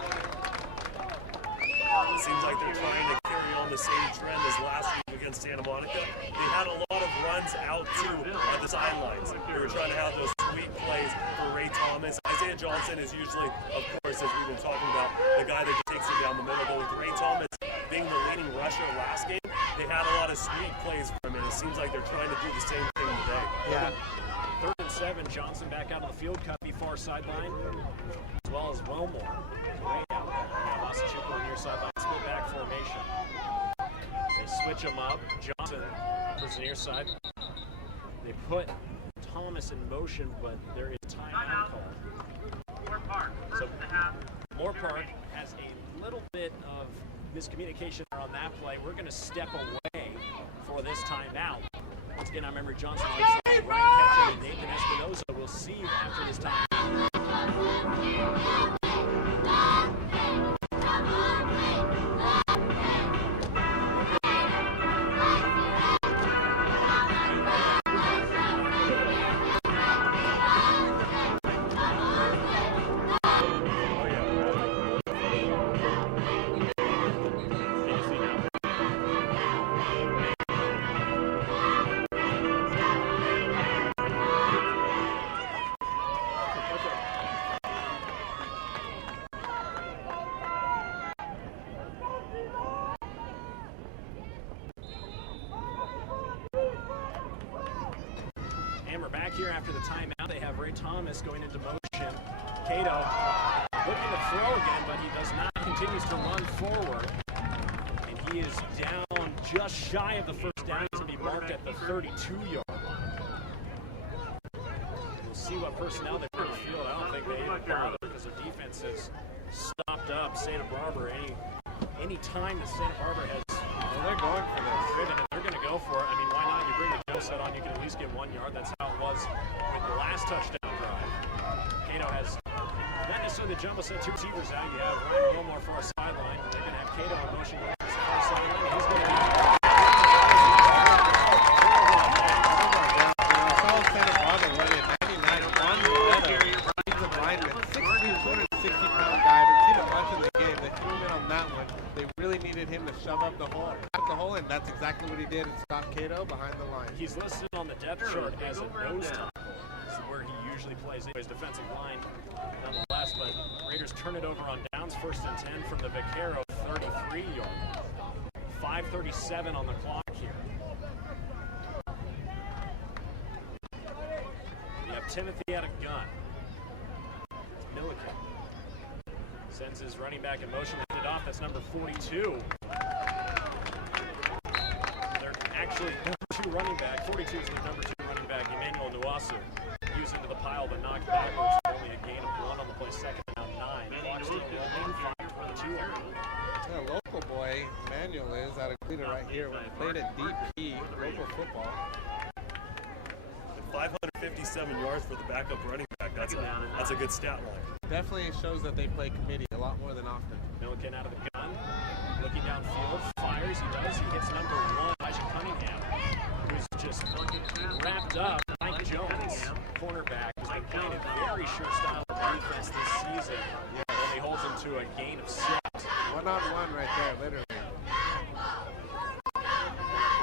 It seems like they're trying to carry on the same trend as last week against Santa Monica. They had a lot of runs out to the sidelines. They were trying to have those sweet plays for Ray Thomas. Isaiah Johnson is usually, of course, as we've been talking about, the guy that takes it down the middle. But with Ray Thomas being the leading rusher last game, they had a lot of sweet plays from him. And it seems like they're trying to do the same thing today. Yeah. 3rd and 5-37. Johnson back out on the field, cut the far sideline, as well as Wilmore. Way out there. Massachusetts on near sideline, split back formation. They switch him up. Johnson towards the near side. They put Thomas in motion, but there is timeout called. Moorpark, So first and a half. Moorpark has a little bit of miscommunication there on that play. We're going to step away for this timeout. Once again, I remember Johnson, Ryan Ketchum, and Nathan Espinoza will see after this time. And we're back here after the timeout. They have Ray Thomas going into motion. Cato looking to throw again, but he does not. Continues to run forward. And he is down just shy of the first down. He's going to be marked at the 32-yard line. We'll see what personnel they put in the field. I don't think they even bother because their defense has stopped up Santa Barbara. Any time that Santa Barbara has They're going for this. driven it, they're going to go for it. I mean, why not? You bring the go set on, you can at least get 1 yard. That's how it was with the last touchdown drive. Cato has not necessarily the jumbo set, two receivers out. You have Ryan Wilmore far sideline. They're going to have Cato in motion going to the far sideline. He's going to be Santa Barbara running 99 on the leather. He's a lineman, 6'2", 260-pound guy. We've seen a bunch in the game. They threw him in on that one. They really needed him to shove up the hole, and that's exactly what he did and stopped Cato behind the line. He's listed on the depth chart as a nose tackle. This is where he usually plays. Anyways, defensive line nonetheless, but Raiders turn it over on downs, 1st and 10 from the Vaquero 33-yard. 5:37 on the clock here. You have Timothy out of gun. Milliken sends his running back in motion, handed off. That's number 42. They're actually number 2 running back. 42 is the number 2 running back, Emmanuel Nuasu. Used into the pile, but knocked backwards. Only a gain of 1 on the play. Second down 9. Clock still rolling. 5:22 on. Yeah, local boy, Manuel is out of Cleveland right here. Played at DP, local football. 557 yards for the backup running back. That's a good stat line. Definitely shows that they play committee a lot more than often. Milliken out of the gun. Looking downfield. Fires. He does. He hits number 1, Elijah Cunningham, who's just wrapped up. Mike Jones, cornerback, who's been playing a very sure style of defense this season. And he holds him to a gain of 6. One-on-one right there, literally.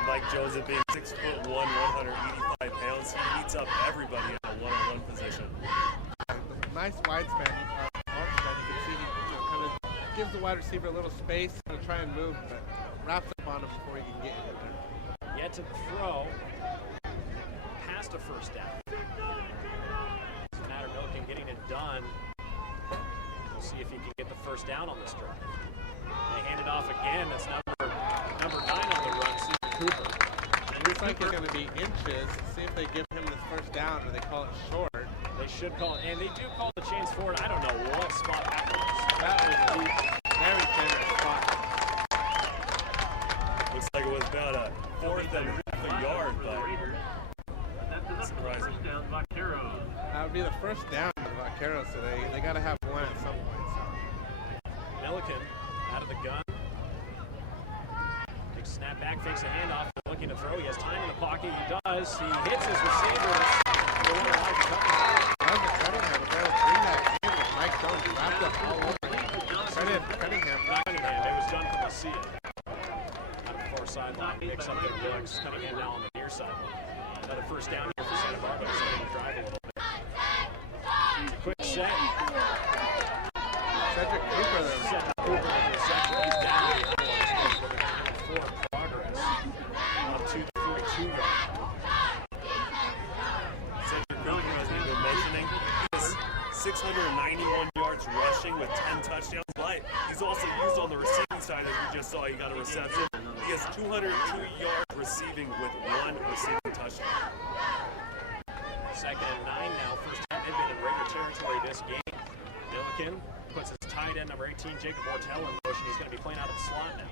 Mike Jones, at being 6'1", 185 pounds, he beats up everybody in a one-on-one position. Nice wide span. You can see he kind of gives the wide receiver a little space to try and move, but wraps up on him before he can get in there. Yet to throw past a first down. It's a matter of Milliken getting it done. We'll see if he can get the first down on this drive. They hand it off again. That's number 9 on the run, Stephen Cooper. Looks like it's going to be inches. See if they give him this first down or they call it short. They should call it, and they do call the chains forward. I don't know what spot that was. That was a very generous spot. Looks like it was about a 4th and half a yard, but surprising. That would be the first down of the Vaqueros today. They got to have one at some point. So. Milliken out of the gun. Big snap back, fakes a handoff, looking to throw. He has time in the pocket. He does. He hits his receivers. Mike Jones wrapped up all over. Cunningham. It was done from the seal. Out of the far sideline, picks up their blocks. Cunningham now on the near sideline. Another first down here for Santa Barbara. Starting to drive a little bit. Quick set. Cedric Cooper there. Cedric Cooper in the second. He's down the four in progress. Up to the 42-yard. Cedric Cooper has 691 yards rushing with 10 touchdowns, but he's also used on the receiving side, as we just saw. He got a reception. He has 202 yards receiving with 1 receiving touchdown. 2nd and 9 now. First time they've been in Raider territory this game. Milliken puts his tight end, number 18, Jacob Mortel, in motion. He's going to be playing out of the slot now.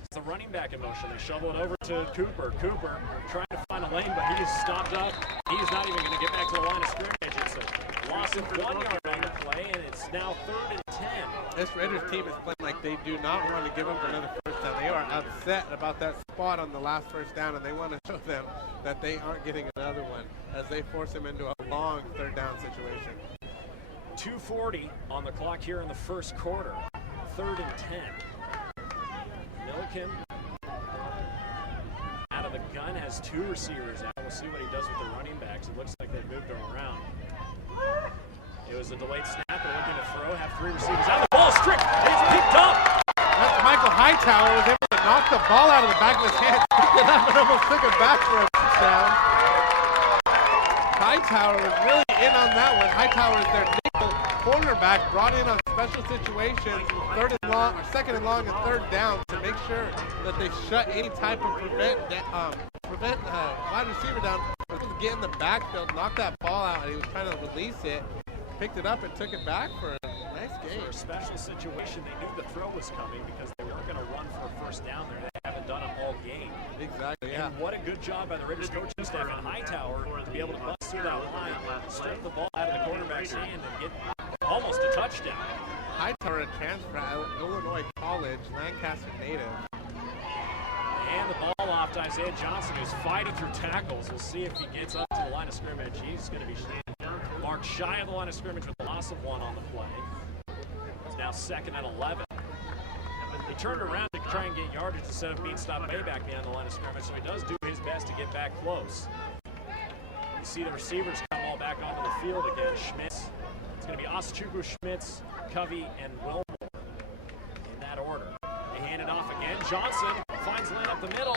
It's the running back in motion. They shovel it over to Cooper. Cooper trying to find a lane, but he is stopped up. He's not even going to get back to the line of scrimmage. It's a loss of 1 yard on the play, and it's now 3rd and 10. This Raiders team is playing like they do not want to give up another first down. They are upset about that spot on the last first down, and they want to show them that they aren't getting another one as they force him into a long 3rd down situation. 2:40 on the clock here in the first quarter. 3rd and 10. Milliken out of the gun, has 2 receivers out. We'll see what he does with the running backs. It looks like they've moved them around. It was a delayed snap. They're looking to throw, have 3 receivers out. The ball stripped. It's picked up. That's Michael Hightower was able to knock the ball out of the back of his hand, picked it up and almost took it back for a touchdown. Hightower was really in on that one. Hightower is their nickel cornerback, brought in on special situations, 2nd and long and 3rd down to make sure that they shut any type of prevent wide receiver down from getting the backfield, knocked that ball out, and he was trying to release it, picked it up and took it back for a nice game. For a special situation, they knew the throw was coming because they weren't going to run for a first down there. They haven't done it all game. Exactly, yeah. And what a good job by the Raiders coaching staff and Hightower to be able to bust through that line, strip the ball out of the quarterback's hand, and get almost a touchdown. Hightower, a transfer out of Illinois College, Lancaster native. And the ball off to Isaiah Johnson, who's fighting through tackles. We'll see if he gets up to the line of scrimmage. He's going to be marked shy of the line of scrimmage with a loss of 1 on the play. It's now 2nd and 11. He turned around to try and get yardage instead of being stopped way back behind the line of scrimmage, so he does do his best to get back close. You see the receivers come all back onto the field again. Schmitz. It's going to be Osachuku, Schmitz, Covey, and Wilmore in that order. They hand it off again. Johnson finds lane up the middle,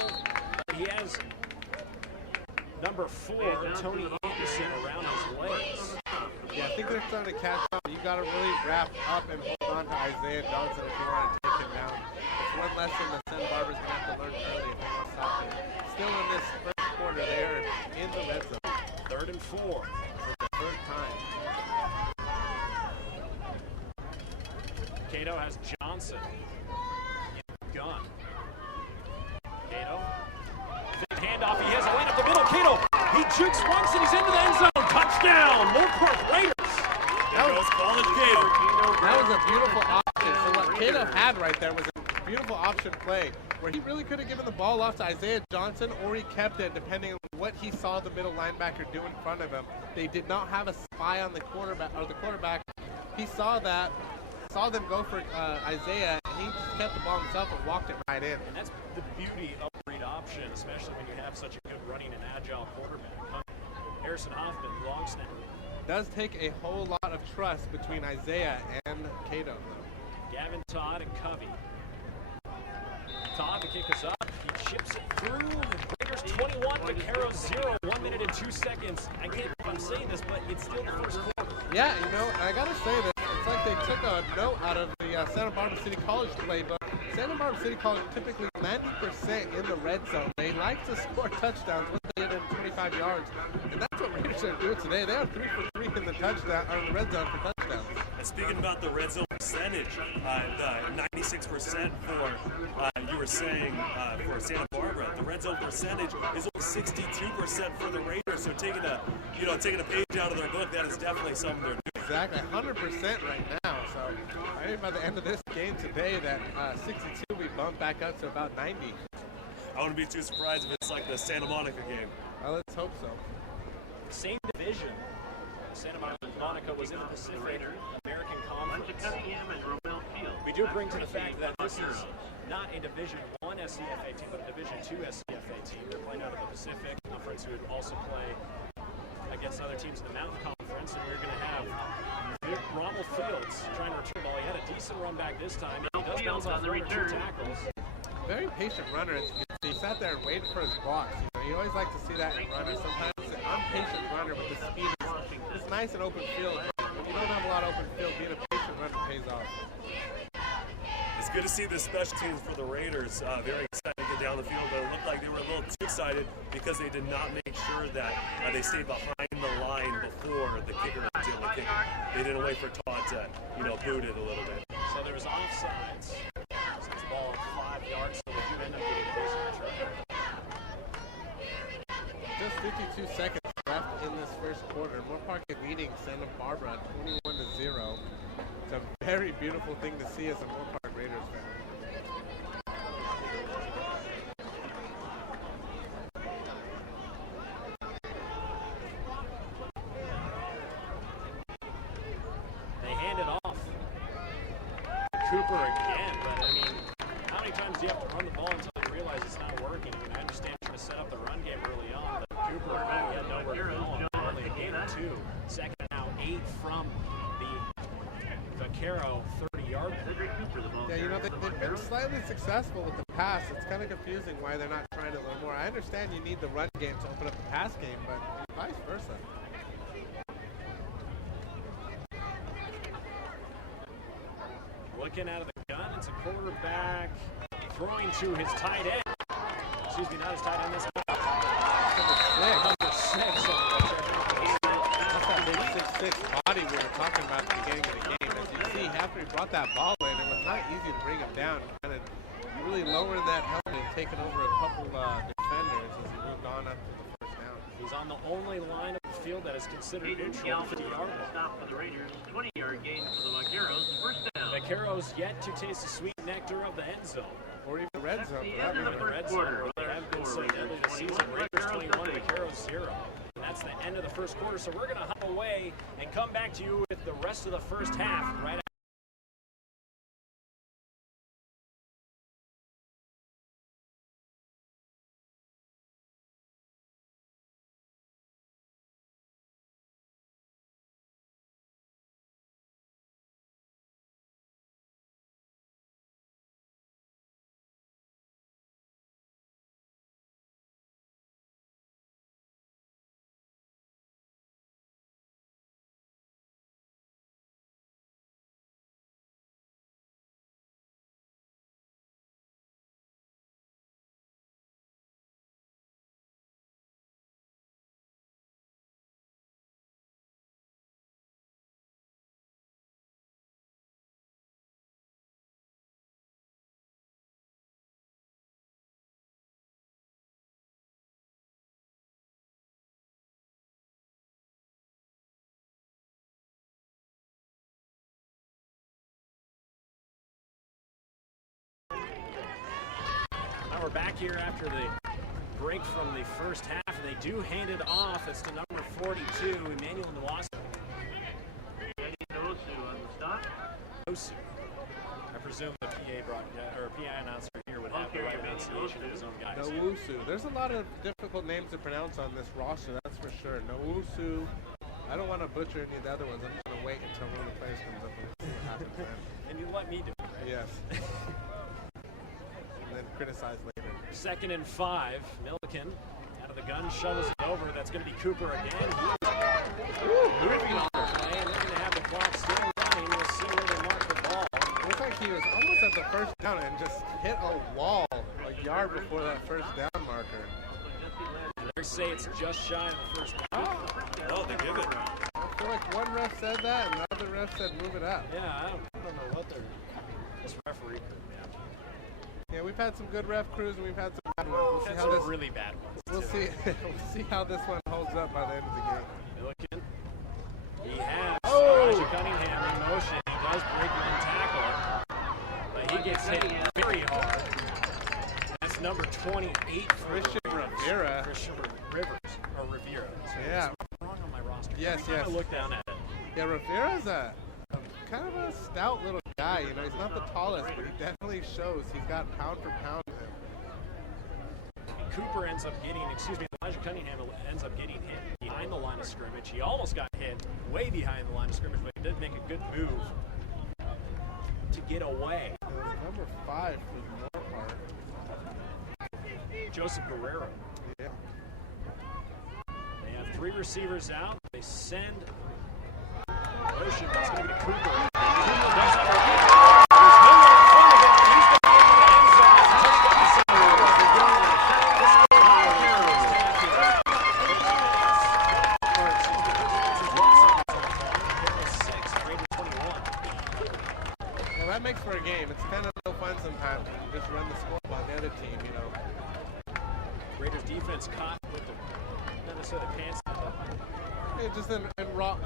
but he has number 4, Tony Anderson, around his legs. Yeah, I think they're starting to catch up. You got to really wrap up and hold on to Isaiah Johnson if you want to take him down. It's one lesson that Santa Barbara's going to have to learn early if they want to stop it. Still in this first quarter, they are in the red zone. 3rd and 4. For the 3rd time. Cato has Johnson in the gun. Cato. Thick handoff. He has a lane up the middle. Cato. He jukes once and he's into the end zone. Touchdown. Moorpark Raiders. There goes College Cato. That was a beautiful option. So what Cato had right there was a beautiful option play where he really could have given the ball off to Isaiah Johnson, or he kept it depending on what he saw the middle linebacker do in front of him. They did not have a spy on the quarterback, or the quarterback. He saw that, saw them go for Isaiah, and he just kept the ball himself and walked it right in. And that's the beauty of read option, especially when you have such a good running and agile quarterback. Harrison Hoffman, long snapper. Does take a whole lot of trust between Isaiah and Cato, though. Gavin Todd and Covey. Todd to kick us up. He chips it through. Raiders 21, Vaqueros 0. 1 minute and 2 seconds. I can't believe I'm saying this, but it's still the first quarter. Yeah, you know, I gotta say this. It's like they took a note out of the Santa Barbara City College playbook. Santa Barbara City College typically 90% in the red zone. They like to score touchdowns when they get in 25 yards, and that's what Raiders are doing today. They are 3 for 3 in the touchdown, or the red zone for touchdowns. And speaking about the red zone percentage, the 96% for you were saying for Santa Barbara, the red zone percentage is only 62% for the Raiders. So taking a page out of their book, that is definitely something they're doing. Exactly, 100% right now. So I think by the end of this game today, that 62 we bump back up to about 90. I wouldn't be too surprised if it's like the Santa Monica game. Well, let's hope so. Same division. Santa Monica was in the Pacific American Conference. We do bring to the fact that this is not a Division I SCFA team, but a Division II SCFA team. They're playing out of the Pacific Conference, who would also play against other teams in the Mountain Conference, and we're going to have Rommel Fields trying to return the ball. He had a decent run back this time. He does bounce off 1 or 2 tackles. Very patient runner. He sat there and waited for his blocks. You always like to see that in runners. Sometimes it's an impatient runner, but the speed nice in open field. When you don't have a lot of open field, being a patient runner pays off. It's good to see the special teams for the Raiders very excited to get down the field, but it looked like they were a little too excited because they did not make sure that they stayed behind the line before the kicker was able to kick it. They didn't wait for Todd to, boot it a little bit. So there was offsides. So it's ball 5 yards, so they do end up getting a base return. Just 52 seconds left in this first quarter. Moorpark is leading Santa Barbara 21-0. It's a very beautiful thing to see as a Moorpark Raiders fan. They hand it off. Cooper again, but I mean, how many times do you have to run the ball until you realize it's not working? I mean, I understand trying to set up the run game early on, but Cooper had nowhere to go. Only a game or 2. Second and now 8 from the Vaquero 30-yard line. Yeah, they've been slightly successful with the pass. It's kind of confusing why they're not trying to learn more. I understand you need the run game to open up the pass game, but vice versa. Looking out of the gun, it's a quarterback throwing to his tight end. Excuse me, not his tight end, this one. Number 6. That's that big 6'6" body we were talking about at the beginning of the game. As you see, after he brought that ball in, it was not easy to bring him down. Kind of really lowering that helmet and taking over a couple defenders as he moved on up to the first down. He's on the only line of the field that is considered neutral, 50-yard line. Stop for the Raiders, 20-yard gain for the Vaqueros, first down. Vaqueros yet to taste the sweet nectar of the end zone. Or even the red zone. The end of the first quarter. They have been so deadly this season. Raiders 21, Vaqueros 0. And that's the end of the first quarter. So we're going to hop away and come back to you with the rest of the first half right after. We're back here after the break from the first half, and they do hand it off. It's to number 42, Emmanuel Nwasu. Osu on the stop. Osu. I presume the PA announcer here would have the right pronunciation of his own guys. Nwasu. There's a lot of difficult names to pronounce on this roster, that's for sure. Nwasu. I don't want to butcher any of the other ones. I'm just going to wait until one of the players comes up and see what happens then. And you let me do it, right? Yes. And then criticize later. 2nd and 5. Milliken out of the gun, shovels it over. That's going to be Cooper again. Moving on the play, and they're going to have the clock still running. We'll see where they mark the ball. Looks like he was almost at the first down and just hit a wall a yard before that first down marker. And they say it's just shy of the first down. Oh, they give it. I feel like one ref said that and the other ref said move it up. Yeah, I don't know what they're. This referee crew, man. Yeah, we've had some good ref crews and we've had some bad ones. We'll see That's how this. really bad ones. We'll see. We'll see how this one holds up by the end of the game. Milliken. He has Elijah Cunningham in motion. He does break one tackle, but he gets hit very hard. That's number 28, Christian Rivera. Christian Rivers or Rivera. So Yeah. it's wrong on my roster. Yes, Every time yes. I look down at it. Yeah, Rivera's a kind of a stout little guy. You know, he's not the tallest, but he definitely shows he's got pound for pound in him. Cooper ends up getting, Elijah Cunningham ends up getting hit behind the line of scrimmage. He almost got hit way behind the line of scrimmage, but he did make a good move to get away. It was number 5 for Moorpark. Joseph Guerrero. Yeah. They have 3 receivers out. They send motion. It's going to be to Cooper. Cooper does have a lead. There's no one in front of him. He's going to get the end zone. It's a touchdown to Santa Barbara. The score Vaqueros tapped it. Vaqueros 6, Raiders 21. Well, that makes for a game. It's kind of no fun sometimes when you just run the score on the other team, you know. Raiders defense caught with the Minnesota pants. Yeah, just in the wrong.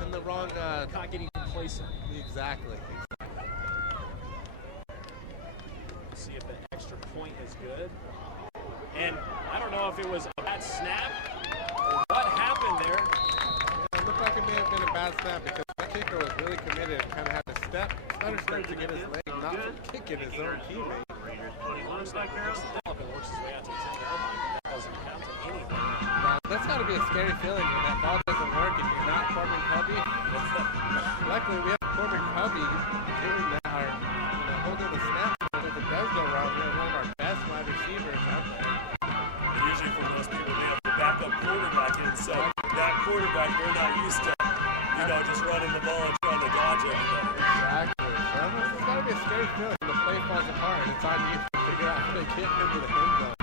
Caught getting complacent. Exactly. See if the extra point is good. And I don't know if it was a bad snap or what happened there. It looked like it may have been a bad snap because the kicker was really committed and kind of had to stutter step to get his leg, not from kicking his own teammate. Looks like Vaqueros developing, works his way out to the 10-yard line. That doesn't count to anything. That's got to be a scary feeling when that ball doesn't work and you're not Corbin Covey. Luckily, we have Corbin Covey doing that, holding the snap. If it does go wrong, we have one of our best wide receivers out there. And usually for most people, they have the backup quarterback in, so that quarterback, they're not used to, just running the ball and trying to dodge everybody. Exactly. So it's got to be a scary feeling when the play falls apart and it's on you to figure out how to get into the end zone.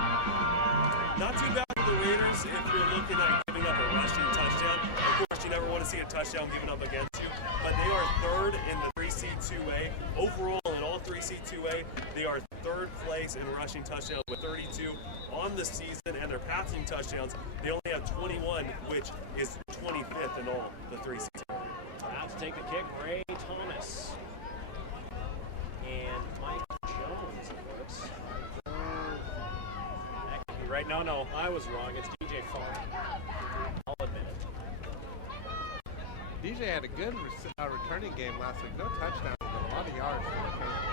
Not too bad for the Raiders if you're looking at giving up a rushing touchdown. Of course, you never want to see a touchdown given up against you, but they are third in the 3C2A. Overall, in all 3C2A, they are third place in rushing touchdowns with 32 on the season, and their passing touchdowns, they only have 21, which is 25th in all the 3C2A. Out to take the kick, Ray Thomas. And Mike Jones, it looks. Right, no, I was wrong. It's DJ Fong. I'll admit it. DJ had a good returning game last week. No touchdowns, but a lot of yards.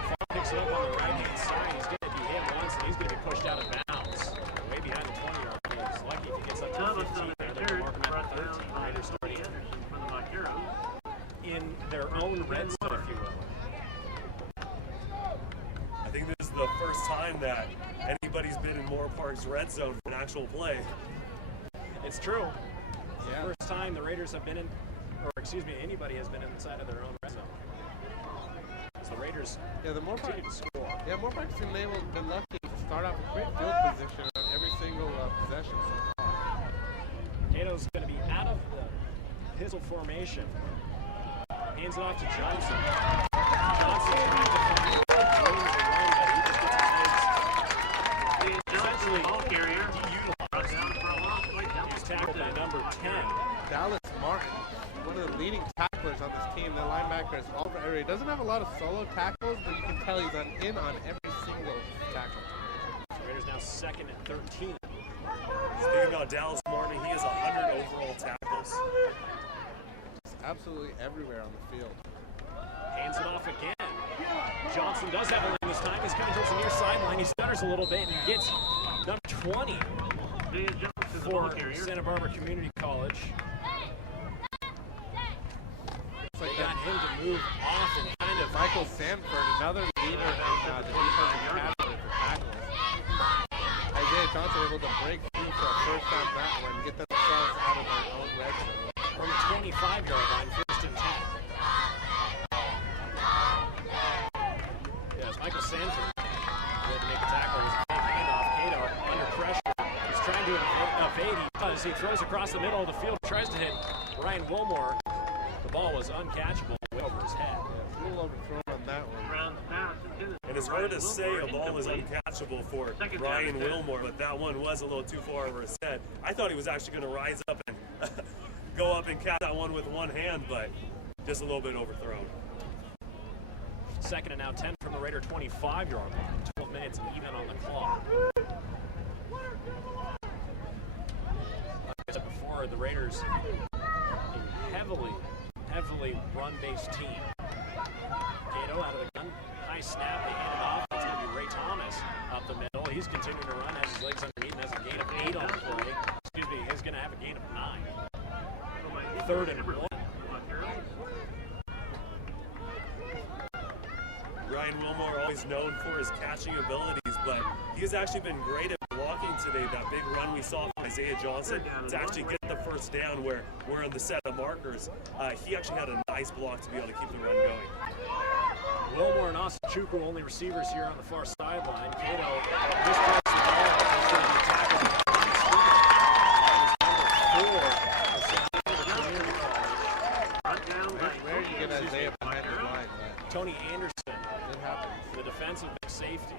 Fong picks it up on the right-hand side. He's going to be hit once, and he's going to be pushed out of bounds. Way behind the 20-yard line. He's lucky if he gets up to the 15. They'll mark him at the 13. Raiders starting in their own red zone, if you will. I think this is the first time that anybody's been in Moorpark's red zone for an actual play. It's true. Yeah. The first time the Raiders have been in, anybody has been inside of their own red zone. So the Raiders continue to score. Yeah, Moorpark's been lucky to start off a great field position on every single possession so far. Cato's going to be out of the pistol formation. Hands it off to Johnson. Johnson trying to find the run, but he just gets his legs essentially de-utilized. He's tackled by number 10. Dallas Martin, one of the leading tacklers on this team. The linebacker is all area. He doesn't have a lot of solo tackles, but you can tell he's in on every single tackle. The Raiders now second and 13. Speaking about Dallas Martin, he has 100 overall tackles. Absolutely everywhere on the field. Hands it off again. Johnson does have a line this time. He's coming towards the near sideline. He stutters a little bit and gets number 20 for Santa Barbara Community College. They got him to move off and kind of Michael Sanford, another leader in the defensive category for tackles. Isaiah Johnson able to break through for a first down that one, get themselves out of their own red zone. From the 25-yard line, first and 10. Yes, Michael Sanford had to make a tackle. It was a big handoff. Cato under pressure. He's trying to evade. He does. He throws across the middle of the field, tries to hit Ryan Wilmore. The ball was uncatchable way over his head. Yeah, a little overthrown on that one. And it's hard to say a ball is uncatchable for Ryan Wilmore, but that one was a little too far over his head. I thought he was actually going to rise up and go up and catch that one with one hand, but just a little bit overthrown. Second and now 10 from the Raider 25-yard line. 12 minutes even on the clock. Like I said before, the Raiders a heavily run-based team. Cato out of the gun. High snap. They hand it off. It's going to be Ray Thomas up the middle. He's continuing to run. Has his legs underneath and has a gain of 8 on the play. Excuse me, he's going to have a gain of 9. Third and 1. Ryan Wilmore always known for his catching abilities, but he has actually been great at blocking today, that big run we saw from Isaiah Johnson to actually get the first down where we're in the set of markers. He actually had a nice block to be able to keep the run going. Wilmore and Austin Chuku, only receivers here on the far sideline. Cato misdrops the ball. He's going to be tackled. Where you get Isaiah behind the line? Tony Anderson, It happens. the defensive big safety,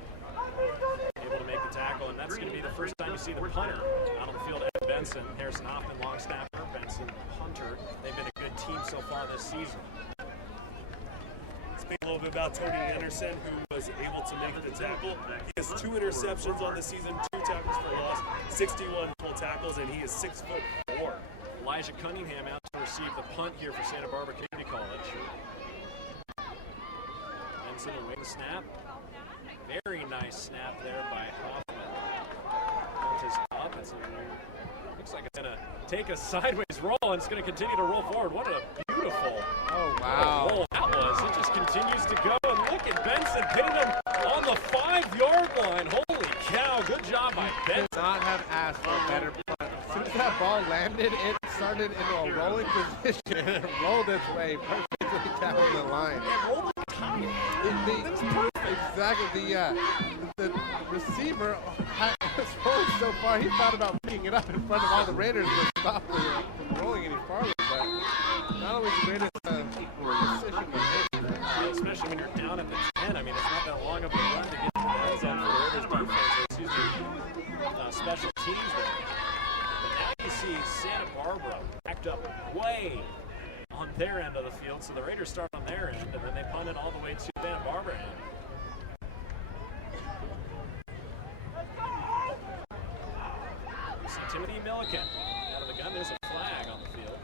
able to make the tackle, and that's going to be the first time you see the punter out on the field. Ed Benson, Harrison Hoffman, long snapper, Benson, punter. They've been a good team so far this season. Speak a little bit about Tony Anderson, who was able to make the tackle. He has 2 interceptions on the season, 2 tackles for loss, 61 full tackles, and he is 6'4". Elijah Cunningham out to receive the punt here for Santa Barbara Community College. Benson away the snap. Very nice snap there by Hoffman. Punt is up. Looks like it's going to take a sideways roll, and it's going to continue to roll forward. What a beautiful roll that was. It just continues to go, and look at Benson hitting him on the 5-yard line. Holy cow, good job by Benson. Could not have asked for a better punt. As soon as that ball landed, it started into a rolling position, and it rolled its way perfectly down the line. Roll the time. That's perfect. Exactly. The receiver was rolling so far, he thought about picking it up in front of all the Raiders to stop it from rolling any farther. But not always the greatest decision to make. Especially when you're down at the 10. I mean, it's not that long of a run to get to the end zone for the Raiders defense. It's usually special teams there. But now you see Santa Barbara backed up way on their end of the field. So the Raiders start on their end, and then they punt it all the way to Santa Barbara end. You see Timothy Milliken out of the gun. There's a flag on the field.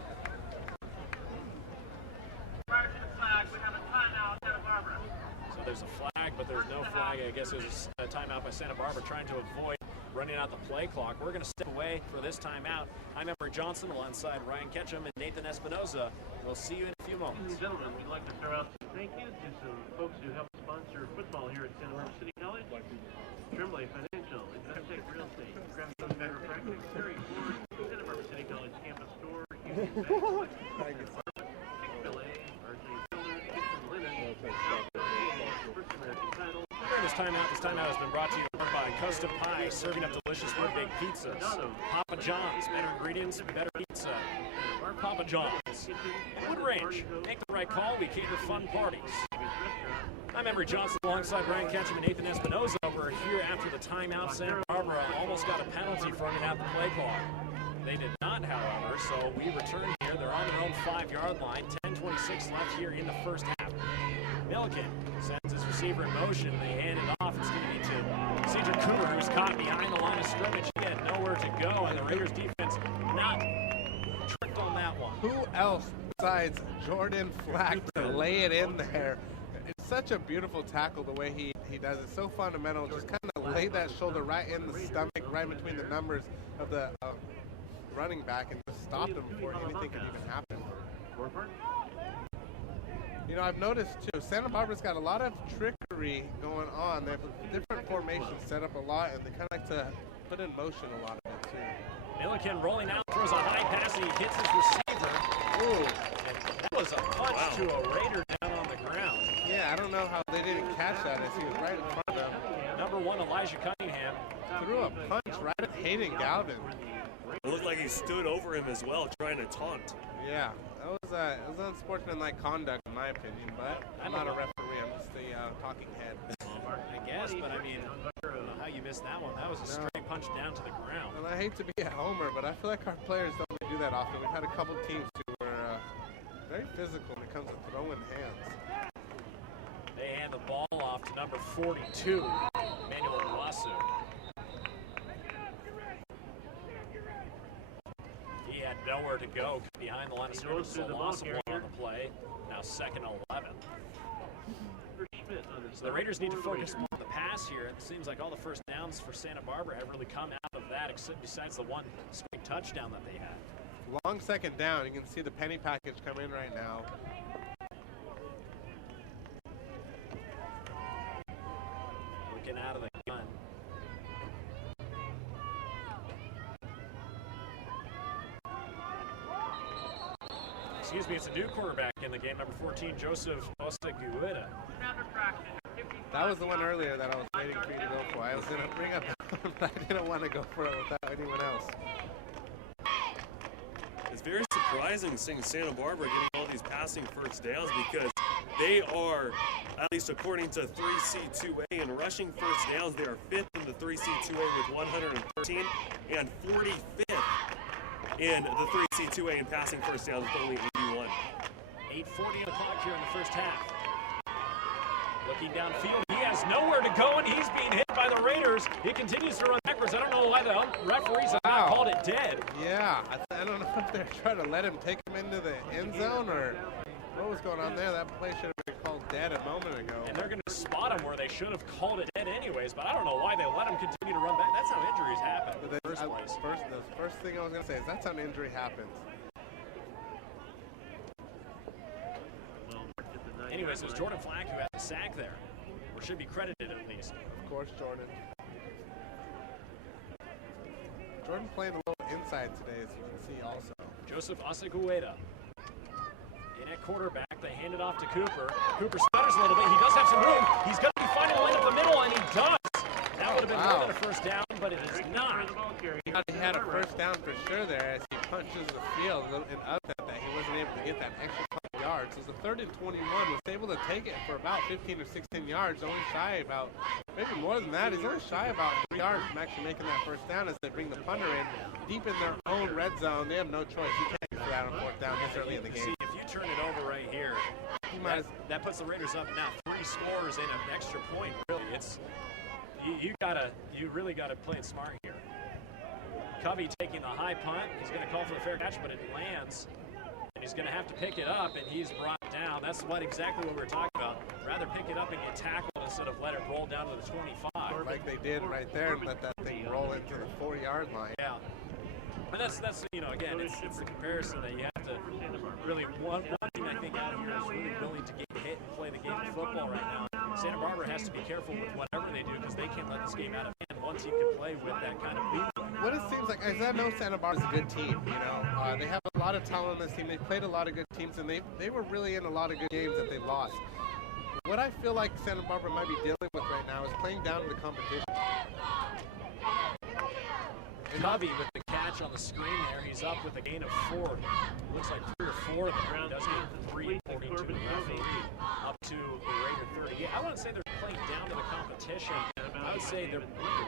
So there's a flag, but there's no flag. I guess there's a timeout by Santa Barbara trying to avoid running out the play clock. We're going to step away for this timeout. I'm Emory Johnson alongside Ryan Ketchum and Nathan Espinoza. We'll see you in a few moments. Ladies and gentlemen, we'd like to throw out some thank yous to some folks who help sponsor football here at Santa Barbara City College. Tremblay Financial, Exotech Real Estate, Craftsman Chiropractic, Terry Ford, Santa Barbara City College Campus Store, Houston Bank, Chick-fil-A, RJ Builders, Kitchen Linen, First American Title. During this timeout has been brought to you by Costa Pie, serving up delicious wood-baked pizzas. Papa John's, better ingredients, better pizza. Papa John's. Wood Ranch, make the right call, we cater fun parties. I'm Emory Johnson alongside Ryan Ketchum and Nathan Espinoza. We're here after the timeout. Santa Barbara almost got a penalty for running out the play clock. They did not, however, so we return here. They're on their own 5-yard line. 10:26 left here in the first half. Milliken sends his receiver in motion. They hand it off. It's going to be to Cedric Cooper, who's caught behind the line of scrimmage. He had nowhere to go, and the Raiders defense not tricked on that one. Who else besides Jordan Flack to lay it in there? It's such a beautiful tackle the way he does it. So fundamental. Just kind of lay that shoulder right in the stomach, right between the numbers of the running back, and just stop him before anything can even happen. You know, I've noticed too, Santa Barbara's got a lot of trickery going on. They have different formations set up a lot, and they kind of like to put in motion a lot of it too. Milliken rolling out, throws a high pass, and he hits his receiver. Ooh. And that was a punch to a Raider down on the ground. Yeah, I don't know how they didn't catch that as he was right in front of them. Number 1, Elijah Cunningham. Threw a punch right at Hayden Galvin. It looked like he stood over him as well, trying to taunt. Yeah, it was unsportsmanlike conduct in my opinion, but I'm not a referee, I'm just a talking head. I guess, but I mean, I don't know how you missed that one. That was a straight punch down to the ground. And I hate to be a homer, but I feel like our players don't do that often. We've had a couple teams who are very physical when it comes to throwing hands. They hand the ball off to number 42, Manuel Iwasu. He had nowhere to go behind the line of scrimmage, so loss of 1 on the play. Now 2nd and 11. So the Raiders need to focus more on the pass here. It seems like all the first downs for Santa Barbara have really come out of that, except besides the one swing touchdown that they had. Long second down. You can see the penny package come in right now. Looking out of the gun. excuse me, it's a new quarterback in the game, number 14, Joseph Ostegueda. That was the one earlier that I was waiting for you to go for. I was going to bring up that one, but I didn't want to go for it without anyone else. It's very surprising seeing Santa Barbara getting all these passing first downs because they are, at least according to 3C2A, in rushing first downs, they are 5th in the 3C2A with 113 and 45th in the 3C2A in passing first downs with only 81. 8:40 on the clock here in the first half. Looking downfield, he has nowhere to go, and he's being hit by the Raiders. He continues to run backwards. I don't know why the referees have not called it dead. Yeah, I don't know if they're trying to let him take him into the end zone or what was going on there. That play should have been called dead a moment ago. And they're going to spot him where they should have called it dead anyways, but I don't know why they let him continue to run back. That's how injuries happen in the first place. The first thing I was going to say is that's how an injury happens. Anyways, it was Jordan Flack who had the sack there, or should be credited at least. Of course, Jordan. Jordan playing a little inside today, as you can see also. Joseph Ostegueda in at quarterback. They hand it off to Cooper. Cooper stutters a little bit. He does have some room. He's going to be finding a lane up the middle, and he does. That would have been more than a first down, but it is not. He had a first down for sure there as he punches the field and up that he wasn't able to get that extra couple yards. So it was a 3rd and 21. Was able to take it for about 15 or 16 yards, only shy about, maybe more than that. He's only shy about 3 yards from actually making that first down as they bring the punter in deep in their own red zone. They have no choice. You can't go for that on 4th down this early in the game. See, if you turn it over right here, that puts the Raiders up now 3 scores and an extra point. Really, it's you really gotta play it smart here. Covey taking the high punt. He's going to call for the fair catch, but it lands. And he's going to have to pick it up, and he's brought down. That's exactly what we were talking about. Rather pick it up and get tackled instead of let it roll down to the 25. Like they did right there and let that thing roll into the 4-yard line. Yeah. And that's again, it's the comparison that you have to really, one thing I think out here is really willing to get hit and play the game of football right now. Santa Barbara has to be careful with whatever they do because they can't let this game out of hand. One team can play with that kind of lead. What it seems like, I know Santa Barbara's a good team, they have a lot of talent on this team. They've played a lot of good teams, and they were really in a lot of good games that they lost. What I feel like Santa Barbara might be dealing with right now is playing down to the competition. Covey with the catch on the screen there. He's up with a gain of 4. Looks like 3 or 4 of them. He does get 3 according to the referee. Up to the Raider 38. I wouldn't say they're playing down to the competition. I would say they're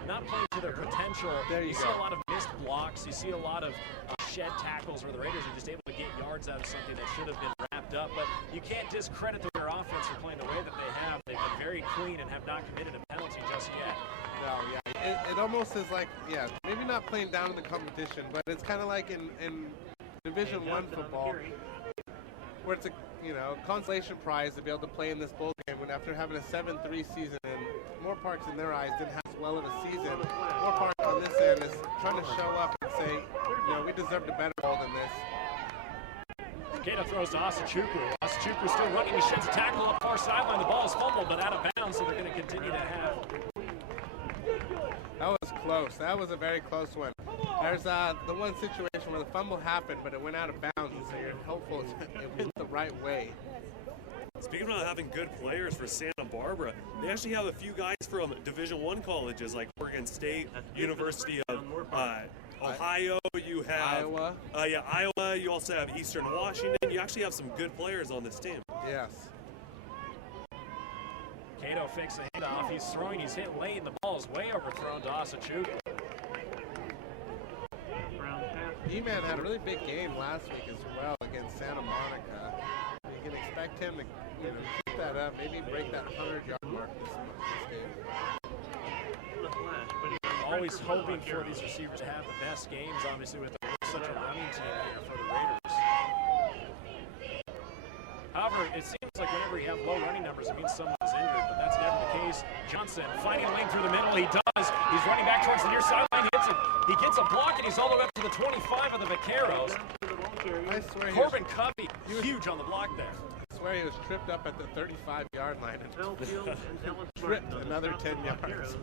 not playing to their potential. There you see a lot of missed blocks. You see a lot of shed tackles where the Raiders are just able to get yards out of something that should have been wrapped up. But you can't discredit their offense for playing the way that they have. They've been very clean and have not committed a penalty just yet. No, yeah. It almost is like, maybe not playing down in the competition, but it's kind of like in Division I football, where it's a consolation prize to be able to play in this bowl game when after having a 7-3 season, and Moorpark's in their eyes didn't have as well of a season. Moorpark on this end is trying to show up and say, we deserved a better bowl than this. Cato throws to Asachukwu. Asachukwu still running. He sheds a tackle up far sideline. The ball is fumbled, but out of bounds, so they're going to continue to have. That was close. That was a very close one. There's the one situation where the fumble happened, but it went out of bounds, and so you're hopeful it went the right way. Speaking of having good players for Santa Barbara, they actually have a few guys from Division I colleges like Oregon State, University of Ohio. You have Iowa. Iowa. You also have Eastern Washington. You actually have some good players on this team. Yes. Cato fakes the handoff. He's throwing. He's hit late, and the ball is way overthrown to Asachukwu. E-Man had a really big game last week as well against Santa Monica. You can expect him to keep that up, maybe break that 100-yard mark this game. Always hoping for these receivers to have the best games, obviously, with such a running team here for the Raiders. However, it seems like whenever you have low running numbers, it means someone's injured, but that's never the case. Johnson finding a lane through the middle. He does. He's running back towards the near sideline. He gets a block, and he's all the way up to the 25 of the Vaqueros. I swear Corbin Covey, huge on the block there. I swear he was tripped up at the 35-yard line and tripped another 10 yards.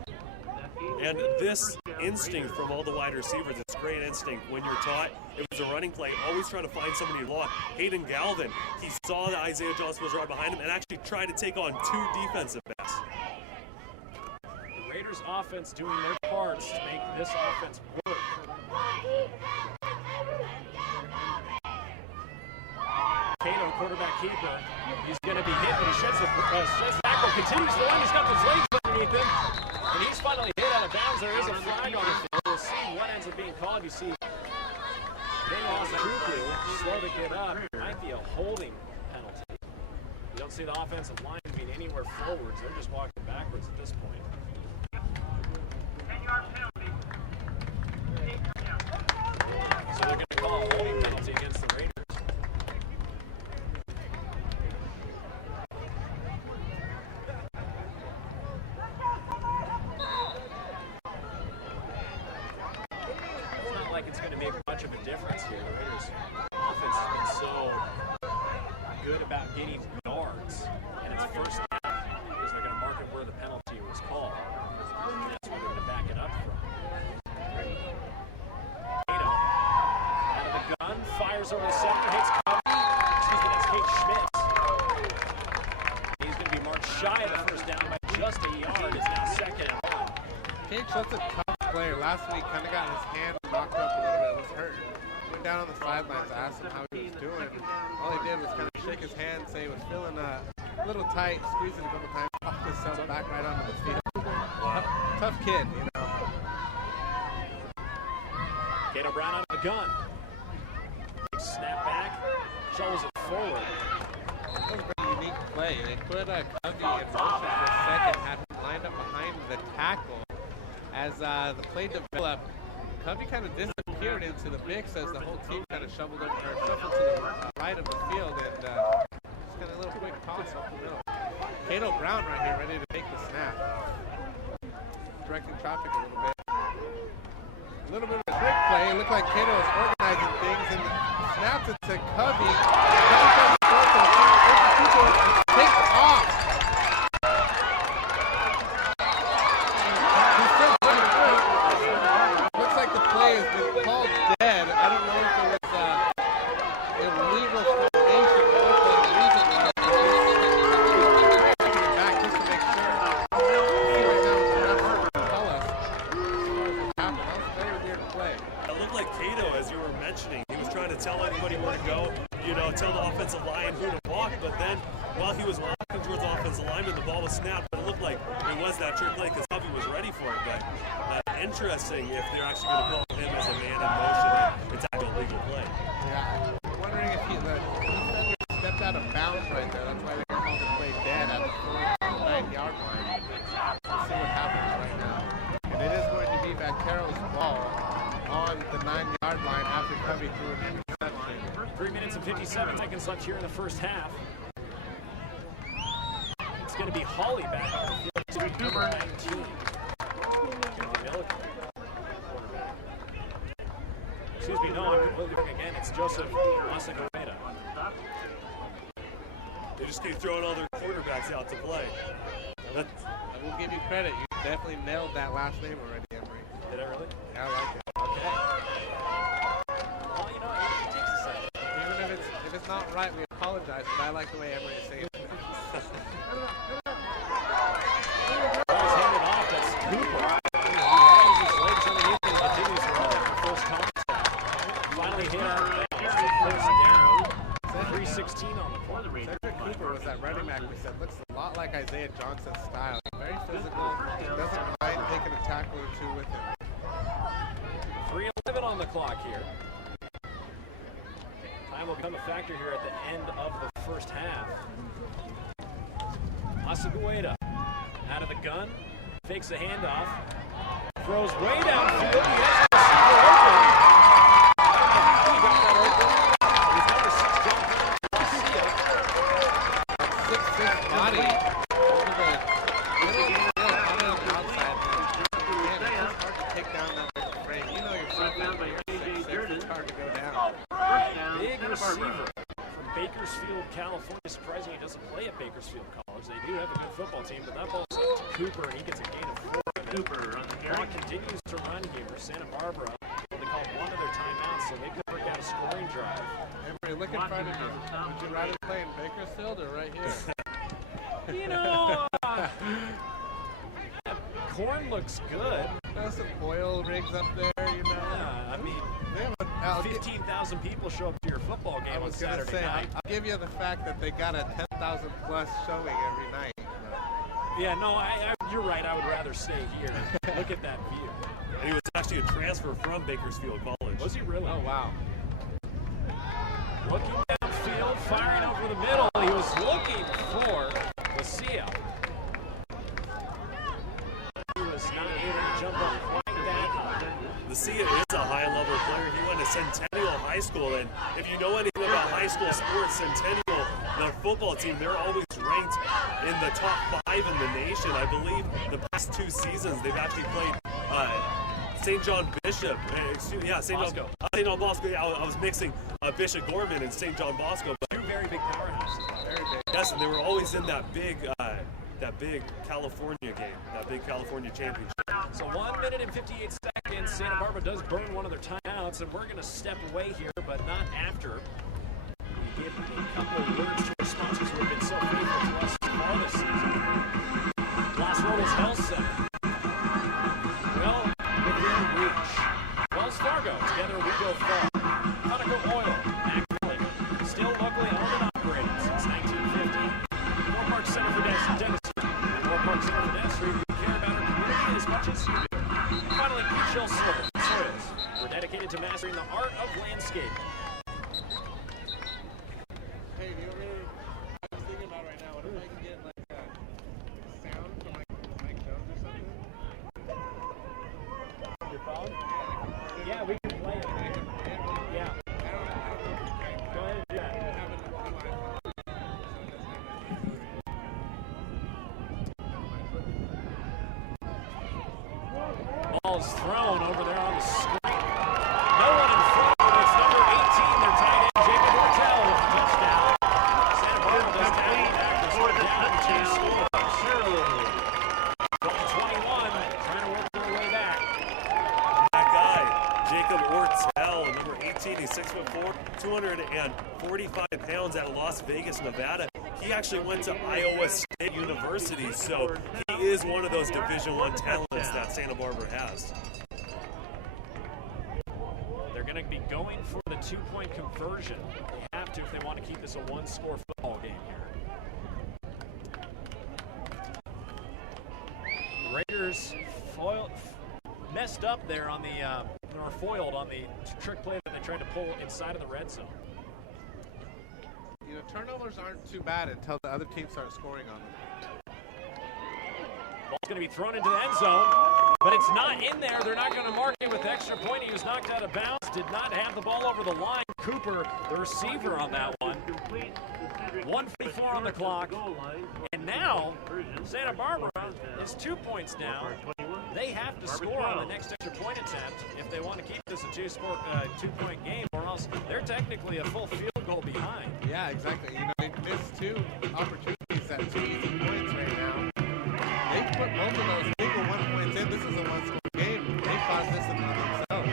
And this instinct from all the wide receivers, it's great instinct. When you're taught, it was a running play, always trying to find somebody to lock. Hayden Galvin, he saw that Isaiah Johnson was right behind him and actually tried to take on 2 defensive backs. The Raiders offense doing their parts to make this offense work. Cato, quarterback keeper, he's going to be hit, but he sheds the tackle, continues to run, he's got those legs underneath him, and he's finally hit out of bounds. There is a flag on the field. We'll see what ends up being called. You see Daniel slow to get up. It might be a holding penalty. You don't see the offensive line being anywhere forwards. They're just walking backwards at this point. So they're going to call a holding penalty against the Raiders. It's not like it's going to make much of a difference here. The Raiders' offense has been so good about getting yards, and it's first down because they're going to mark it where the penalty was called. And that's where they're going to back it up from. Cato, out of the gun, fires over the center, hits Covey. Excuse me, that's Kate Schmitz. He's going to be marked shy of the first down by just a yard. It's now 2nd and 1. Kate Schmitz, a tough player. Last week, kind of got his hand knocked up a little bit. Was hurt. Went down on the sidelines. I asked him how he was doing. All he did was kind of shake his hand, say he was feeling a little tight, squeeze it a couple times, popped himself back right onto the field. Tough kid, you know. Cato Brown out of the gun. Big snap back, shovels it forward. That was a pretty unique play. They put Covey in motion for a second, had him lined up behind the tackle. As the play developed, Covey kind of disappeared into the mix as the whole team kind of shuffled to the right of the field, and just kind of a little quick toss off the middle. Cato Brown right here ready to take the snap. Directing traffic a little bit. A little bit of a trick play. It looked like Cato was organizing things and snaps it to Covey. Takes off. He's still running through. Looks like the play has been called dead. I don't know if it was illegal formation or what the reason was. Back just to make sure. See right now what the refs will tell us as far as what happened. That was a very weird play. It looked like Cato, as you were mentioning, he was trying to tell anybody where to go, you know, tell the offensive line who to block, but then while he was walking towards the offensive lineman, the ball was snapped, but it looked like it was that trick play because Covey was ready for it. But interesting if they're actually going to call him as a man in motion. It's actually a legal play. Yeah, I'm wondering if the defender stepped out of bounds right there. That's why they called the play dead at the 9-yard line. Let's see what happens right now. And it is going to be Vaqueros' ball on the 9-yard line after Covey threw an interception. 3 minutes and 57 seconds left here in the first half. It's going to be Hawley back on the field. Number 19. Excuse me, no, I'm completely wrong again. It's Joseph Masagueda. They just keep throwing all their quarterbacks out to play. I will give you credit. You definitely nailed that last name already, Emery. Did I really? Yeah, I like it. Okay. Well, you know, it takes a second. Even if it's not right, we apologize, but I like the way Emery is saying it. Ball's handed off. That's Cooper. He has his legs underneath and continues to run after first contact. Finally hit out of first down. 3:16 on the clock. Cedric Cooper was that running back we said looks a lot like Isaiah Johnson's style. Very physical, doesn't mind taking a tackle or two with him. 3:11 on the clock here. Time will become a factor here at the end of the first half. Masagueda out of the gun, fakes a handoff, throws way downfield. He has the receiver open. He got that open. He's number 6, John Garcia. 6'6" body. Coming on the outside. Man, it's hard to take down that big frame. You know yourself, but you're 6'6", it's hard to go down. Big receiver from Bakersfield, California. Surprising he doesn't play at Bakersfield College. They do have a good football team, but that ball's up to Cooper, and he gets a gain of 4. Cooper on the carry. continues to run here. Santa Barbara, they called one of their timeouts, so they could work out a scoring drive. Everybody, look in front of you. Would you rather play in Bakersfield or right here? You know, corn looks good. There's some oil rigs up there, you know. Yeah, I mean, They have 15,000 people show up to your football game I on was going to Saturday say, night. I'll give you the fact that they got a 10,000 plus showing every night. Yeah, no, you're right. I would rather stay here. Look at that view. And he was actually a transfer from Bakersfield College. Was he really? Oh, wow. Looking downfield, firing over the middle. He was looking for Lucia. He was not able to jump up quite that high. Lucia is a high-level player. He went to Centennial High School, and if you know anything about high school sports, Centennial, their football team, they're always ranked in the top 5 in the nation. I believe the past 2 seasons they've actually played St. John Bishop. St. John Bosco. Yeah, I was mixing Bishop Gorman and St. John Bosco. But 2 very big powerhouses. Very big. yes, and they were always in that big California game, that big California championship. So 1 minute and 58 seconds. Santa Barbara does burn one of their timeouts, and we're going to step away here, but not after. We give a couple of words to our sponsors who have been so faithful to us so far this season. Las Robles Health Center. Well, within reach. Wells Fargo, together we go far. Conoco Oil, acrylic, still locally owned and operated since 1950. Moorpark Center for Dentistry. At Moorpark Center for Dentistry, we care about our community as much as you do. Finally, Peach Soils. We're dedicated to mastering the art of landscape. Hey, do you ever, I was thinking about right now, what if I can get like a sound from like Mike Jones or something? Your phone? Yeah, we can play it. Yeah. I don't know if you can. Go ahead and do that. I have it on my phone. Ball's thrown over there on the screen. No one in front, but it's number 18, their tight end, Jacob Ortel, with a touchdown. Santa Barbara does tally back to score down 2 scores. From 21, trying to work their way back. That guy, Jacob Ortel, number 18, he's 6'4", 245 pounds out of Las Vegas, Nevada. He actually went to Iowa State University, so he is one of those Division I talents that Santa Barbara has. They're going to be going for the 2-point conversion. They have to if they want to keep this a 1-score football game here. Raiders messed up there on the, or foiled on the trick play that they tried to pull inside of the red zone. You know, turnovers aren't too bad until the other team starts scoring on them. Ball's going to be thrown into the end zone, but it's not in there. They're not going to mark it with extra point. He was knocked out of bounds, did not have the ball over the line. Cooper, the receiver on that one. 1:54 on the clock. And now, Santa Barbara is 2 points down. They have to score on the next extra point attempt if they want to keep this a 2-point game, or else they're technically a full field goal behind. Yeah, exactly. You know, they missed 2 opportunities at 2 easy points right now. They put both of those single 1 points in. This is a 1-score game. They caused this into themselves.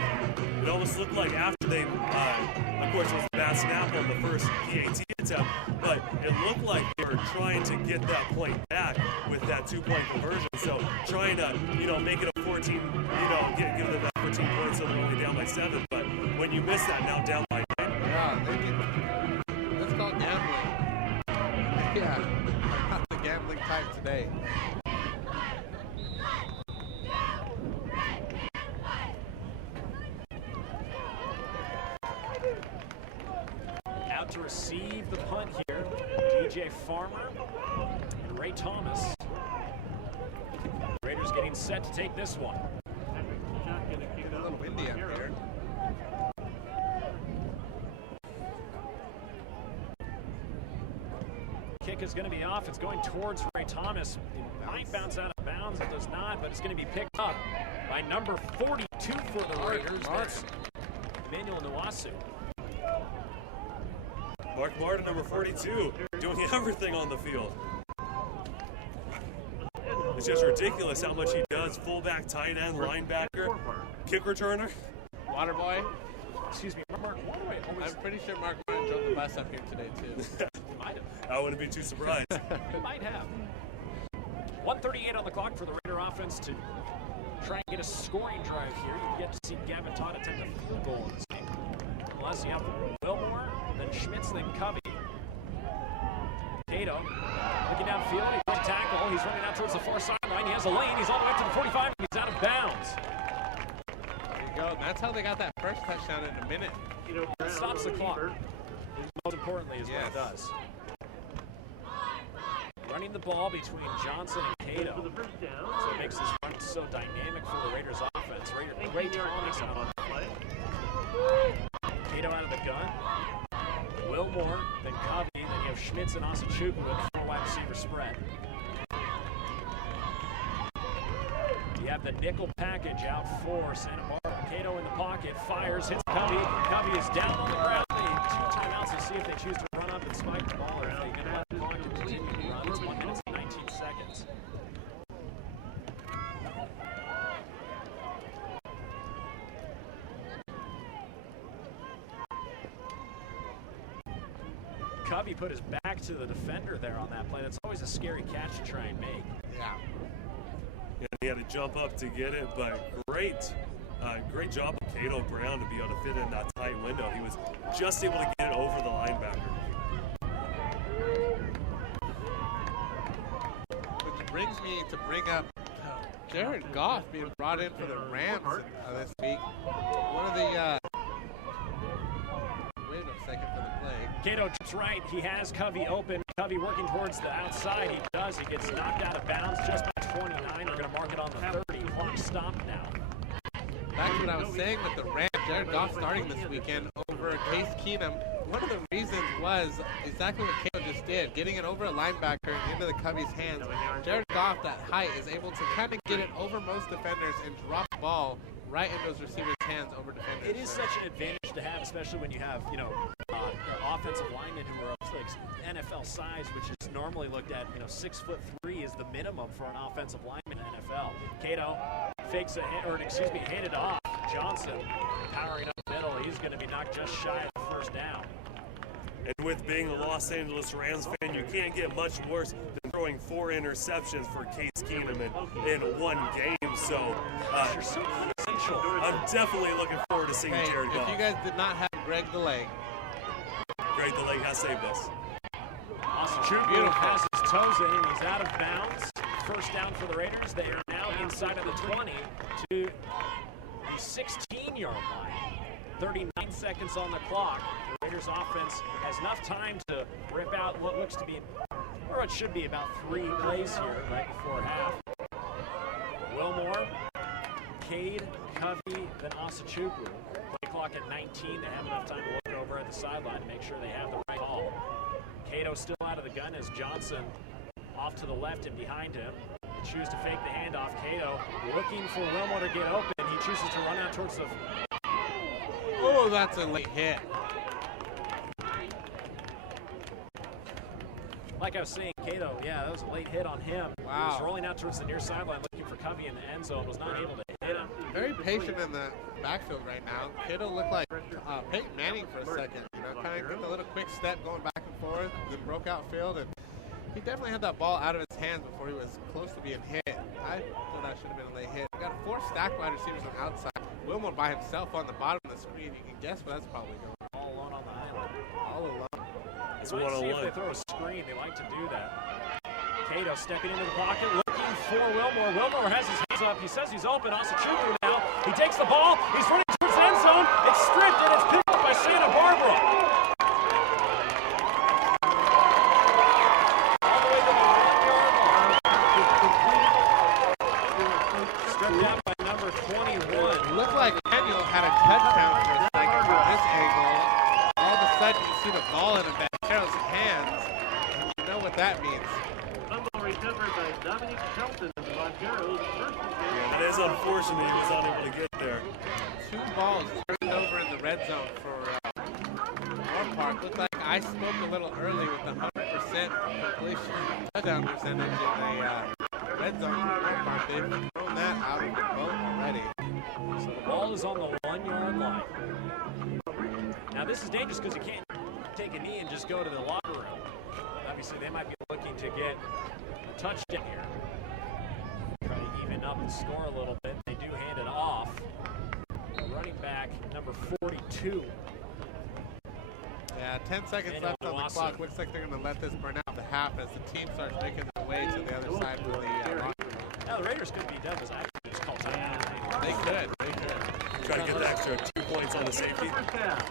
It almost looked like after they, of course, it was a bad snap on the first PAT attempt, but it looked like they were trying to get that point back with that 2-point conversion. So trying to, make it a 14, give them that 14 points so they're only down by 7. But when you miss that, now down by 9. Yeah, that's called gambling. Yeah, not the gambling type today. Out to receive the punt here, DJ Farmer and Ray Thomas. Raiders getting set to take this one. It's a little windy up here. Kick is going to be off. It's going towards Ray Thomas. It might bounce out of bounds. It does not, but it's going to be picked up by number 42 for the Raiders. That's Emmanuel Nuwasu. Mark Martin, number 42, doing everything on the field. It's just ridiculous how much he does. Fullback, tight end, linebacker, kick returner. Water boy. Excuse me, Mark, why do I always... I'm pretty sure Mark Martin drove the bus up here today, too. might have. I wouldn't be too surprised. He might have. 1:38 on the clock for the Raider offense to try and get a scoring drive here. You get to see Gavin Todd attempt a field goal in this game. Unless you have Wilmore, then Schmitz, then Covey. Cato looking downfield. He plays tackle. He's running out towards the far sideline. He has a lane. He's all the way up to the 45. He's out of bounds. There you go. And that's how they got that first touchdown in a minute. It stops the clock. Most importantly is what it does. Running the ball between Johnson and Cato. So it makes this run so dynamic for the Raiders offense. Ray Thomas out on the play. Cato out of the gun. Wilmore, then Covey, then you have Schmitz and Asachukwu with a 4 wide receiver spread. You have the nickel package out for Santa Barbara. Cato in the pocket, fires, hits Covey. Covey is down on the ground. They have 2 timeouts to see if they choose to run up and spike the ball or if they're going to let the clock continue to run. It's 1 minute and 19 seconds. Covey put his back to the defender there on that play. That's always a scary catch to try and make. Yeah. Yeah, he had to jump up to get it, but great job of Cato Brown to be able to fit in that tight window. He was just able to get it over the linebacker. Which brings me to bring up Jared Goff being brought in for the Rams this week. One of the wait a second for the play. Cato jumps right. He has Covey open. Covey working towards the outside. He does. He gets knocked out of bounds just by 29. We're going to mark it on the 30. Clock stopped now. Back to what I was saying with the Rams, Jared Goff starting this weekend over Case Keenum. One of the reasons was exactly what Cato just did, getting it over a linebacker into the Covey's hands. Jared Goff, that height, is able to kind of get it over most defenders and drop the ball right in those receivers' hands over defenders. It is such an advantage to have, especially when you have, offensive linemen who are of like NFL size, which is normally looked at, 6'3" is the minimum for an offensive lineman in NFL. Cato fakes handed off. Johnson powering up the middle. He's going to be knocked just shy of the first down. And with being a Los Angeles Rams fan, you can't get much worse than throwing 4 interceptions for Case Keenum in one game. So I'm definitely looking forward to seeing Jared Goff. If you guys did not have Greg the Leg has saved us. Asachukwu has his toes in and he's out of bounds. First down for the Raiders. They are now inside of the 20 to the 16-yard line. 39 seconds on the clock. The Raiders offense has enough time to rip out what looks to be, or it should be about 3 plays here right before half. Wilmore, Cade, Covey, then Asachukwu. Play clock at 19. They have enough time to look it over at the sideline to make sure they have the right call. Cato still out of the gun as Johnson off to the left and behind him. They choose to fake the handoff. Cato looking for Wilmore to get open. He chooses to run out towards the... Oh, that's a late hit. Like I was saying, Cato, that was a late hit on him. Wow. He was rolling out towards the near sideline looking for Covey in the end zone, was not able to hit him. Very patient in the backfield right now. Cato looked like Peyton Manning for a second. Kind of took a little quick step going back and forth, then broke out field, and he definitely had that ball out of his hands before he was close to being hit. I thought that should have been a late hit. We got 4 stacked wide receivers on the outside. Wilmore by himself on the bottom of the screen. You can guess where that's probably going. All alone on the island. All alone. It's Let's see if 1-on-1. they throw a screen. They like to do that. Cato stepping into the pocket, looking for Wilmore. Wilmore has his hands up. He says he's open. Asachukwu now. He takes the ball. He's running towards the end zone. It's stripped and it's picked up by Santa Barbara. All the way to the 1-yard line. Stripped out by number 21. It looked like Daniel had a touchdown for a second from this angle. All of a sudden, you see the ball in Vaqueros' hands. And you know what that means. Fumble recovered by Dominic Shelton of the Vaqueros. It is unfortunate he was unable to get there. 2 balls turned over in the red zone for Moorpark. Looked like I spoke a little early with the 100% completion touchdown percentage in red zone for Moorpark. They've thrown that out of the boat already. So the ball is on the 1 yard line. Now this is dangerous because you can't take a knee and just go to the locker room. Obviously they might be looking to get a touchdown here. Try to even up the score a little bit. They do hand it off. Running back number 42. Yeah, 10 seconds Daniel left on the Watson. clock. Looks like they're going to let this burn out the half as the team starts making their way to the other side of the locker room. Now the Raiders could be done as I just call timeout. They could. Try to get the extra 2 points on the safety.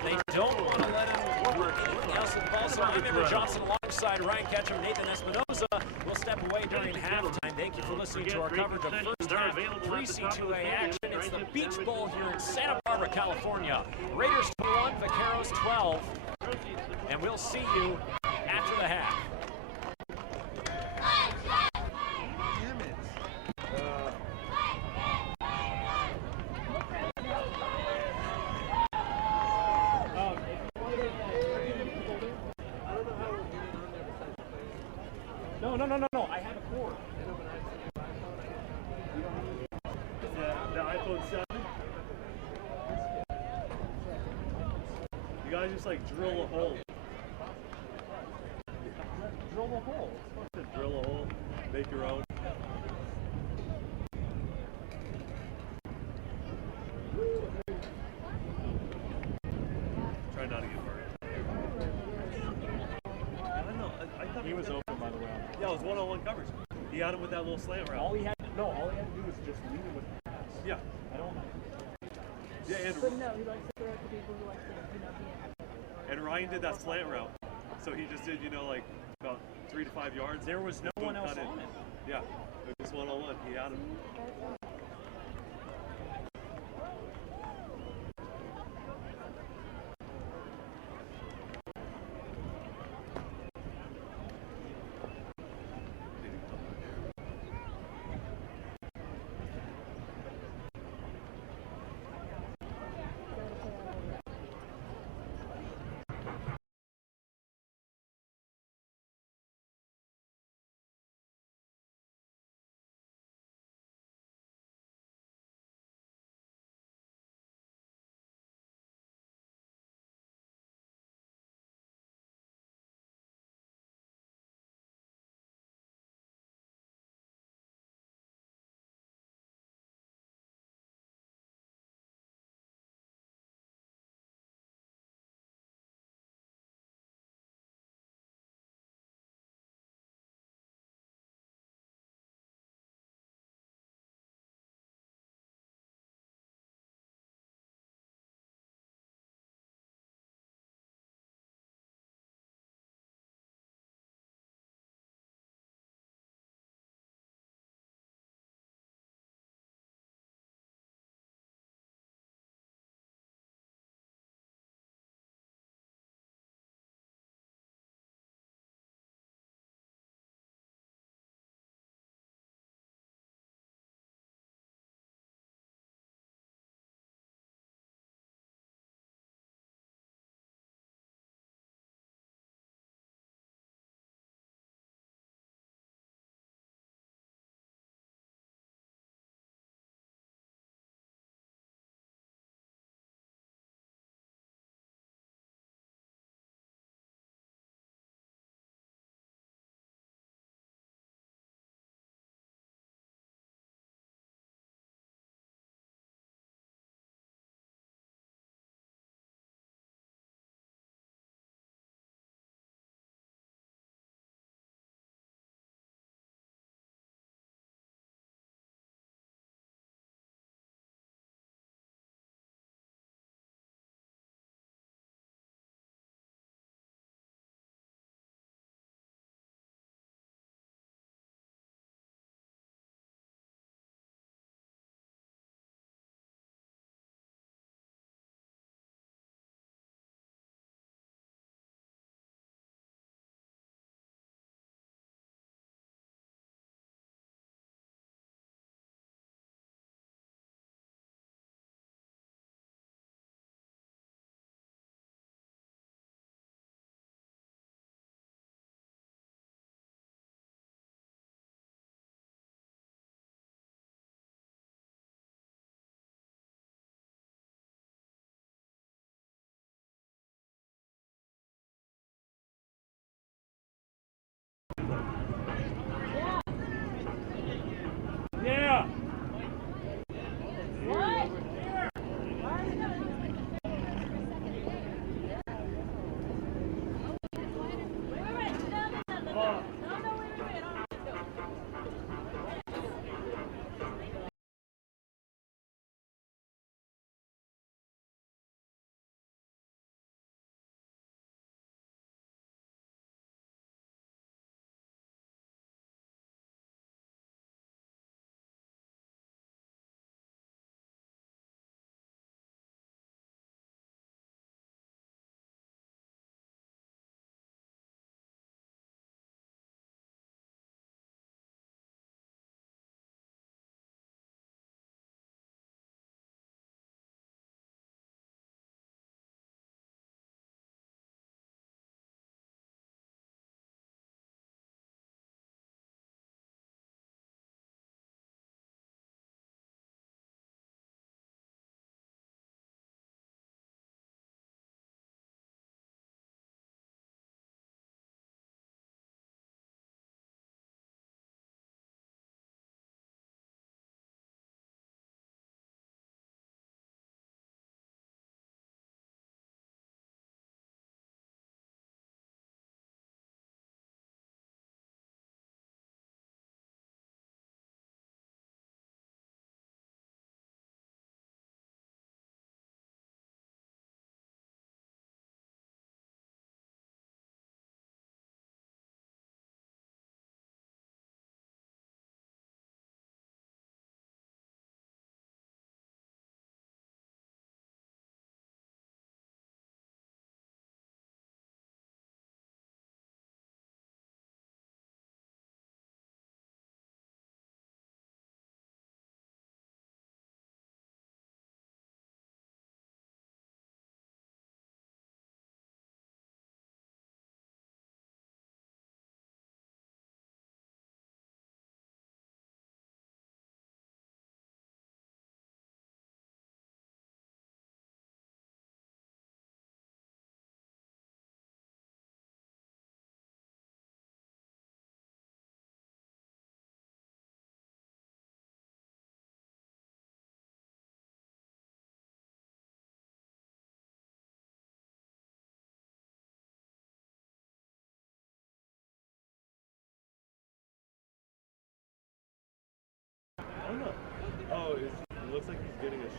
They don't want to let him work anything else with the ball. So I'm Amber Johnson alongside Ryan Ketchum, Nathan Espinoza will step away during halftime. Thank you for listening to our coverage of first half CCCAA action. It's the Beach Bowl here in Santa Barbara, California. Raiders 21, Vaqueros 12. And we'll see you after the half. Damn it. No. I have a cord. The iPhone 7. You guys just like drill a hole. Drill the hole. Just drill a hole, make your own. Try not to get burned. I know. I thought He was open, by the way. Yeah, it was one-on-one coverage. He had him with that little slant route. All he had to do was just lead it with the pass. Yeah. I don't know. Yeah, But no, he likes to throw it to people who like to, and Ryan did that slant route. So he just did, like about 3 to 5 yards. There was no one else on it. Yeah, it was just one-on-one. He had him.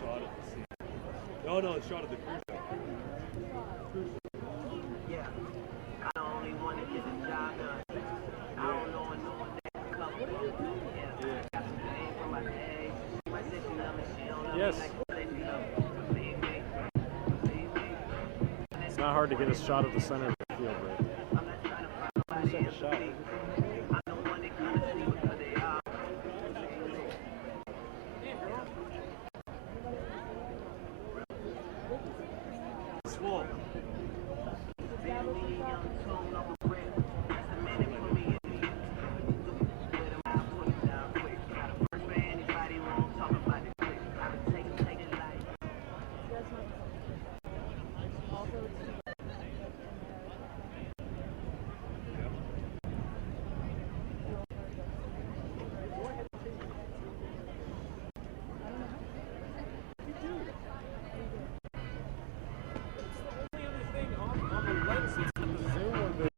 shot at the sea. No, no, a shot at the cruise ship. Yeah, I only want to get the job done. I don't know no one that couple. Yeah, got some pain from my ex. She might say she love me, she don't love Yes. me like she say she love me. Believe me. It's not hard to get a shot at the center of the field, right? I'm not trying to find nobody else to be. I know one that kind of see what they are. Swole. The only other thing on the lens is the zoom or the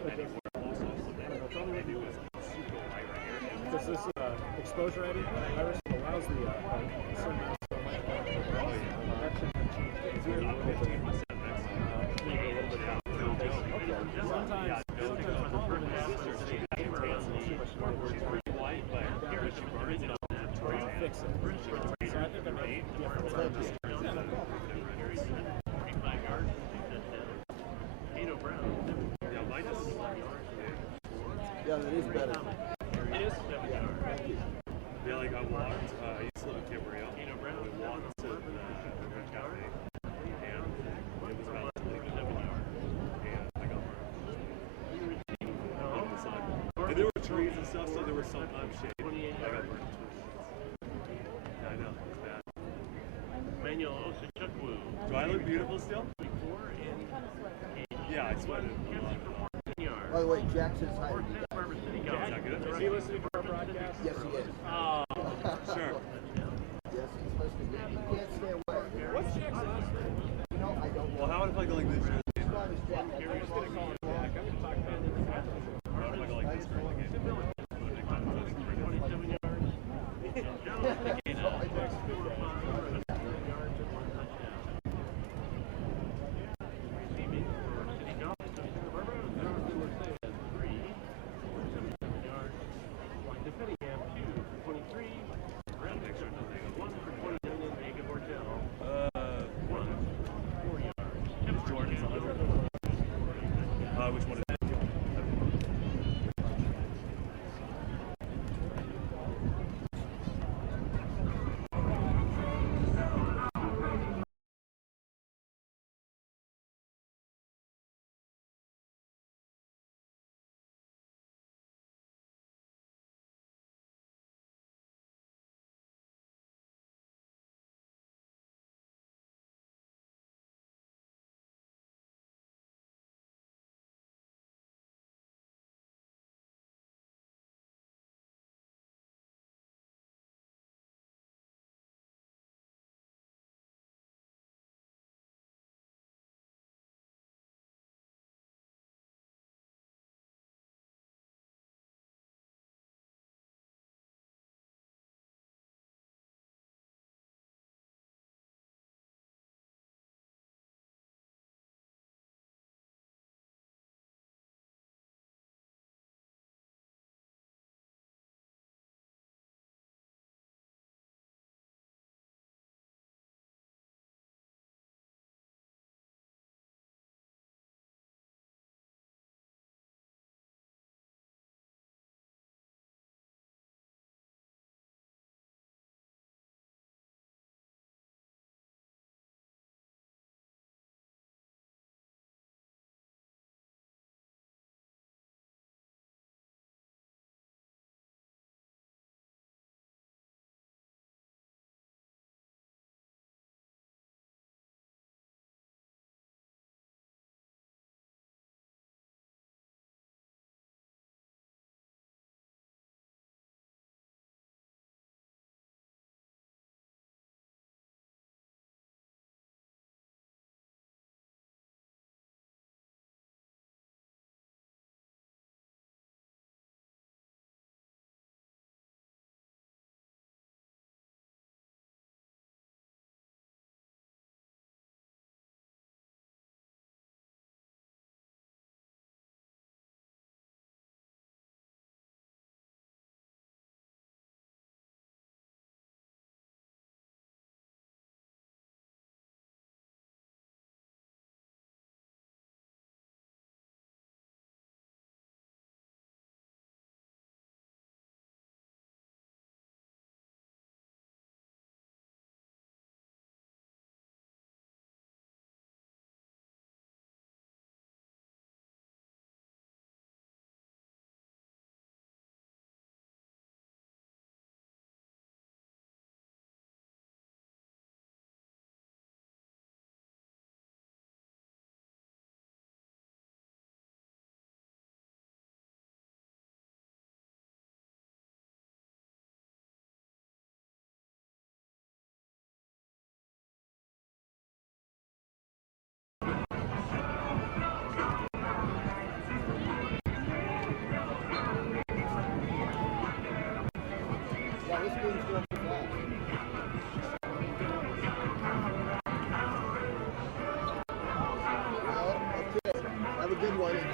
Because this exposure eddy virus allows the certain amount of that should change things a little bit. Maybe a little bit down. Sometimes the problem is too much noise. Fix it. So I think I made a difference. Yeah, that is better. It is 7 yards. Yeah, like I walked, I used to live in Camarillo. We walked to the cafe, and it was about 27 yards. And I got burned. Up the side. And there were trees and stuff, so there was sometimes shade. I got burned. Yeah, I know, it's bad. Manuel Osachukwu. Do I look beautiful still? And Yeah, I sweated a lot. By the way, Jackson's hired you guys. Is that good? Is he listening to our broadcast? Yes, he is. Oh, sure. Yes, he's listening. He can't stay away. What's Jack's last name? You know, I don't know. Well, how would if I go like this? His name is Jack. We're just going to call him Jack. I'm going to talk about him. Or if I go like this during the game? 27 yards. And Jones taking a 4 yards and 1 touchdown. Receiving for City College of Santa Barbara, Jonathan Mercedes, 3, 47 yards. Defendingham, 2 for 23. Brent Mixer, 1 for 29, and Jacob Ortel, 1 for 4 yards. Tim Jordan's 100. Which one is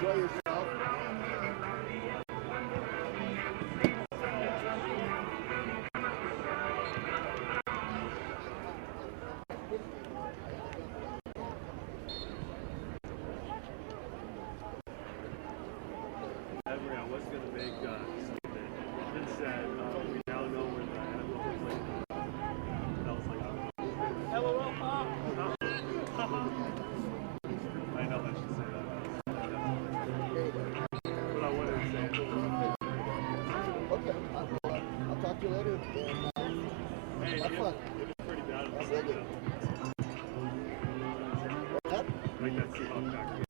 enjoy yourself. I was going to make a statement that said, we now know where the NFL is like. That was like, LOL, Pop! I know I should say that. But I wanted to say it. Okay, I'll talk to you later. Hey, Have fun. it was pretty bad. I will do. What's that? Like that Seahawks back here.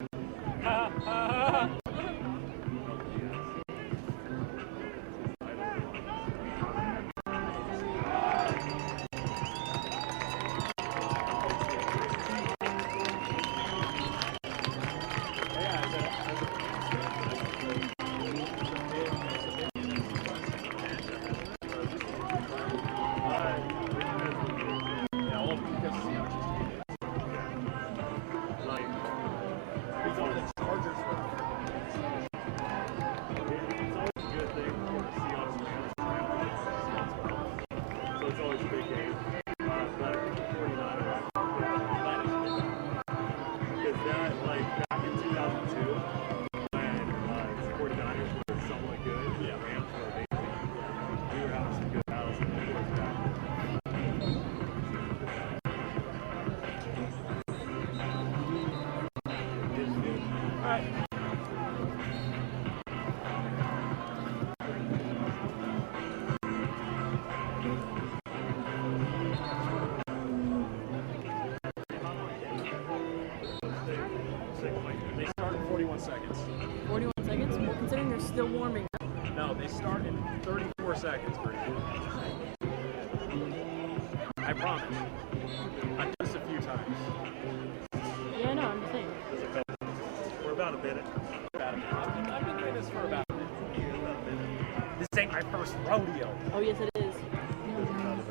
They start in 41 seconds. 41 seconds? Well, considering they're still warming up. No, they start in 34 seconds, Brady. I promise. I've done this a few times. Yeah, I know, I'm just saying. We're about a minute. I've been doing this for about a minute. This ain't my first rodeo. Oh, yes, it is. Joke.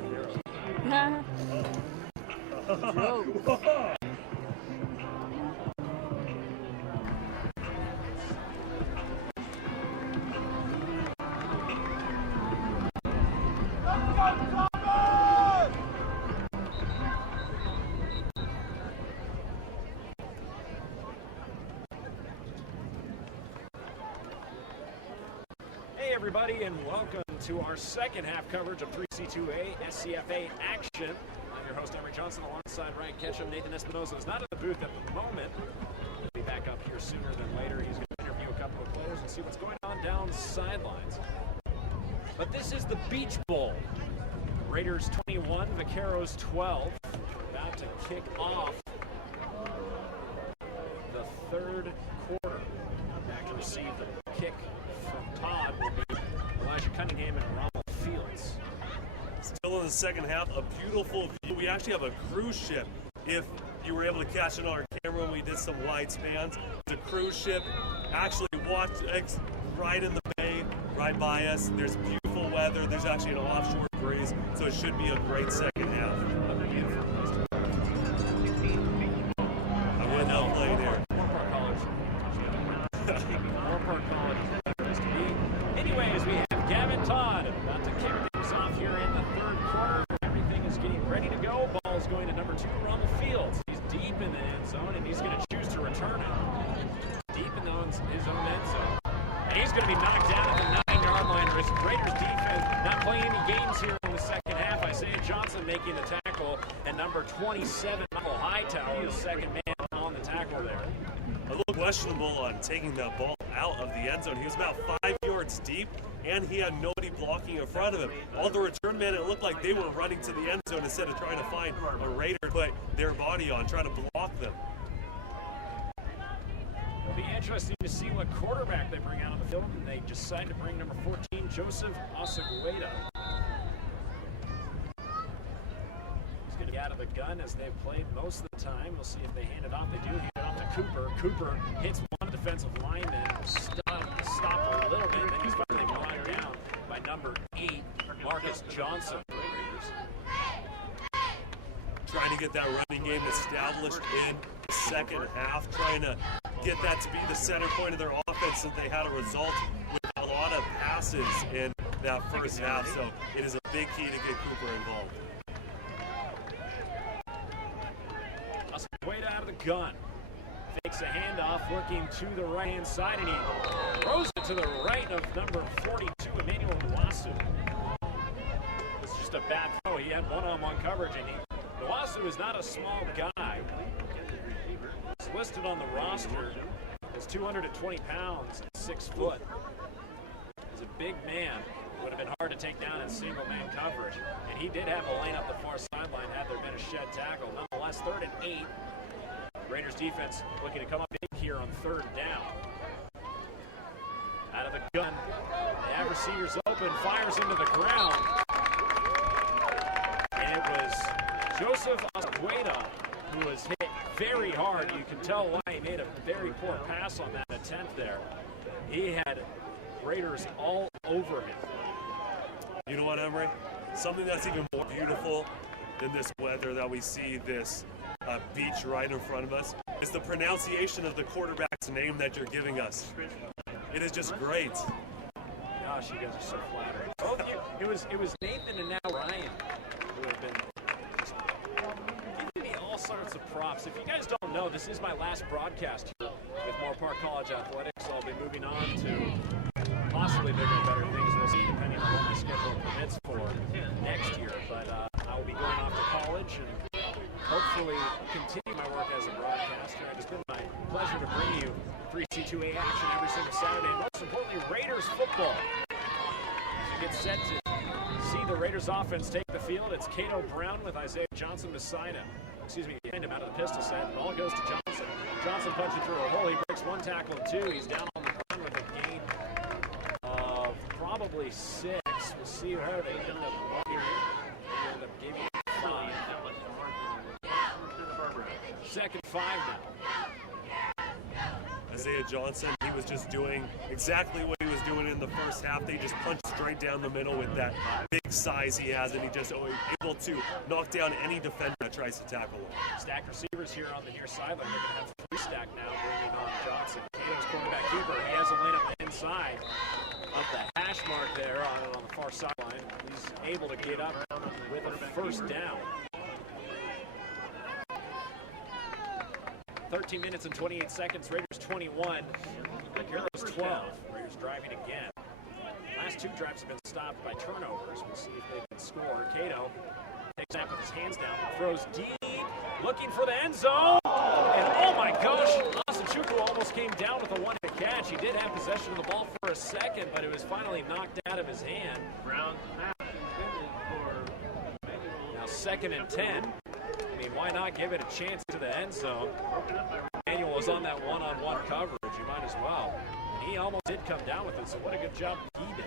Hey everybody, and welcome to our second half coverage of 3C2A SCFA action. I'm your host, Emery Johnson, alongside Ryan Ketchum. Nathan Espinosa is not in the booth at the moment. He'll be back up here sooner than later. He's going to interview a couple of players and see what's going on down the sidelines. But this is the Beach Bowl. Raiders 21, Vaqueros 12. About to kick off the third quarter. Back to receive the kick from Todd will be Elijah Cunningham and Ronald Fields. Still in the second half, a beautiful view. We actually have a cruise ship. If you were able to catch it on our camera when we did some wide spans, the cruise ship actually walked right in the bay, right by us. There's beautiful weather. There's actually an offshore breeze, so it should be a great second half. A beautiful place to play. I would not play there. Moorpark College. Moorpark College is a place to be. Anyways, we have Gavin Todd about to kick things off here in the third quarter. Everything is getting ready to go. Ball is going to number 2, Ronald Fields. He's deep in the end zone, and he's going to choose to return it. Deep in his own end zone. And he's going to be knocked down at the 9-yard line. Raiders defense not playing any games here in the second half. Isaiah Johnson making the tackle, and number 27, Michael Hightower, the second man on the tackle there. A little questionable on taking that ball out of the end zone. He was about 5 yards deep, and he had nobody blocking in front of him. All the return men, it looked like they were running to the end zone instead of trying to find a Raider to put their body on, trying to block them. It'll be interesting to see what quarterback they bring out on the field, and they decide to bring number 14, Joseph Osagueda. He's going to be out of the gun as they've played most of the time. We'll see if they hand it off. They do hand it off to Cooper. Cooper hits one defensive lineman, stop a little bit, then he's finally brought down by number 8, Marcus Johnson. Trying to get that running game established in the second half, trying to get that to be the center point of their offense since they had a result with a lot of passes in that first half. So it is a big key to get Cooper involved. Way out of the gun. Fakes a handoff, working to the right-hand side, and he throws it to the right of number 42, Emmanuel Nwasu. It's just a bad throw. He had one-on-one coverage, and Nwasu is not a small guy. He's listed on the roster as 220 pounds and 6 foot. He's a big man. Would have been hard to take down in single-man coverage. And he did have a lane up the far sideline had there been a shed tackle. Nonetheless, 3rd and 8. Raiders defense looking to come up big here on 3rd down. Out of the gun, the ad receiver's open, fires into the ground. And it was Joseph Agueda who was hit very hard. You can tell why he made a very poor pass on that attempt there. He had Raiders all over him. You know what, Emery? Something that's even more beautiful than this weather that we see this beach right in front of us is the pronunciation of the quarterback's name that you're giving us. It is just great. Gosh, you guys are so flattering. Both of you, it was Nathan and now Ryan who have been just giving me all sorts of props. If you guys don't know, this is my last broadcast here with Moorpark College Athletics. I'll be moving on to possibly bigger and better things. We'll see, depending on what my schedule permits for next year. But I will be going off to college and hopefully continue my work as a broadcaster. It's been my pleasure to bring you 3C2A action every single Saturday. And most importantly, Raiders football. As you get set to see the Raiders offense take the field, it's Cato Brown with Isaiah Johnson beside him. Behind him out of the pistol set. Ball goes to Johnson. Johnson punching through a hole. He breaks 1 tackle and 2. He's down on the ground with a gain of probably 6. We'll see how they end up here. They end up giving 5. 2nd 5 now. Isaiah Johnson, he was just doing exactly what he was doing in the first half. They just punched straight down the middle with that big size he has, and he just able to knock down any defender that tries to tackle him. Stacked receivers here on the near sideline. They're going to have 3 stacked now, bringing on Johnson. Cato's quarterback keeper. He has a lane up the inside of the hash mark there on the far sideline. He's able to get up with a 1st down. 13 minutes and 28 seconds. Raiders 21. Vaqueros 12. Raiders driving again. Last 2 drives have been stopped by turnovers. We'll see if they can score. Cato takes snap with his hands down. Throws deep. Looking for the end zone. And oh my gosh, Asachukwu almost came down with a 1-hit catch. He did have possession of the ball for a second, but it was finally knocked out of his hand. Now 2nd and 10. I mean, why not give it a chance to the end zone? Emmanuel was on that one-on-one coverage. You might as well. He almost did come down with it, so what a good job he did.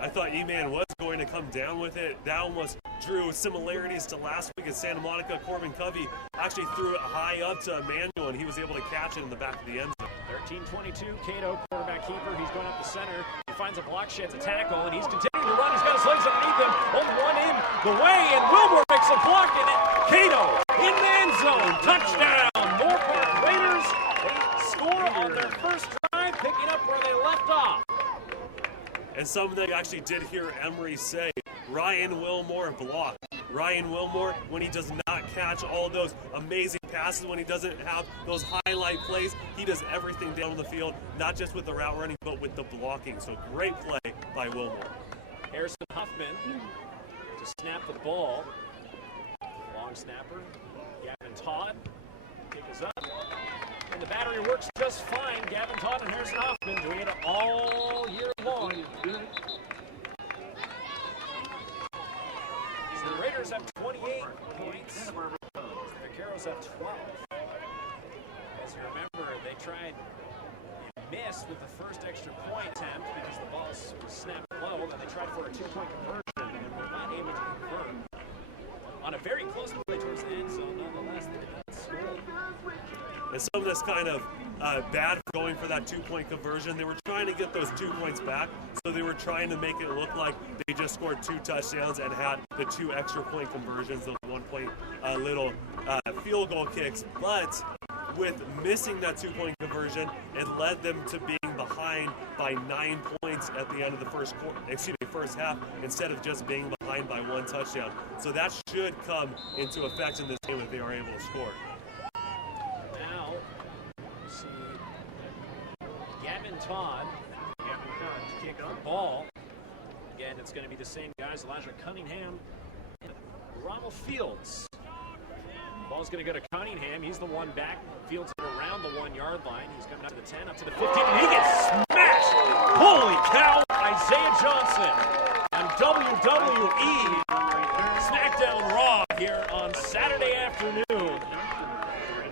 I thought E-Man was going to come down with it. That almost drew similarities to last week at Santa Monica. Corbin Covey actually threw it high up to Emmanuel, and he was able to catch it in the back of the end zone. 13-22, Cato, quarterback keeper. He's going up the center. He finds a block, sheds a tackle, and he's continuing to run. He's got his legs underneath him. Only one in the way, and Wilbur makes a block, and Cato in the end zone. Touchdown, Moorpark Raiders. They score on their first drive, picking up where they left off. And something I actually did hear Emery say, Ryan Wilmore block. Ryan Wilmore, when he does not catch all those amazing passes, when he doesn't have those highlight plays, he does everything down on the field, not just with the route running, but with the blocking. So great play by Wilmore. Harrison Huffman to snap the ball. Long snapper. Gavin Todd kick is up. And the battery works just fine. Gavin Todd and Harrison Huffman doing it all year long. So the Raiders have 28 points. The Vaqueros have 12. As you remember, they tried and missed with the first extra point attempt because the ball was snapped low. Then they tried for a 2-point conversion and were not able to convert. On a very close play towards the end zone, nonetheless, they did not score. And some of this kind of bad for going for that 2-point conversion. They were trying to get those 2 points back, so they were trying to make it look like they just scored 2 touchdowns and had the 2 extra point conversions, those 1-point little field goal kicks. But with missing that 2-point conversion, it led them to being behind by 9 points at the end of the first half, instead of just being behind by 1 touchdown. So that should come into effect in this game if they are able to score. Now, see Gavin Todd to kick the ball. Again, it's going to be the same guys, Elijah Cunningham, Ronald Fields. Ball's going to go to Cunningham. He's the one back. Fields around the 1-yard line. He's coming up to the 10, up to the 15, and he gets smashed. Holy cow! Isaiah Johnson on WWE SmackDown Raw here on Saturday afternoon.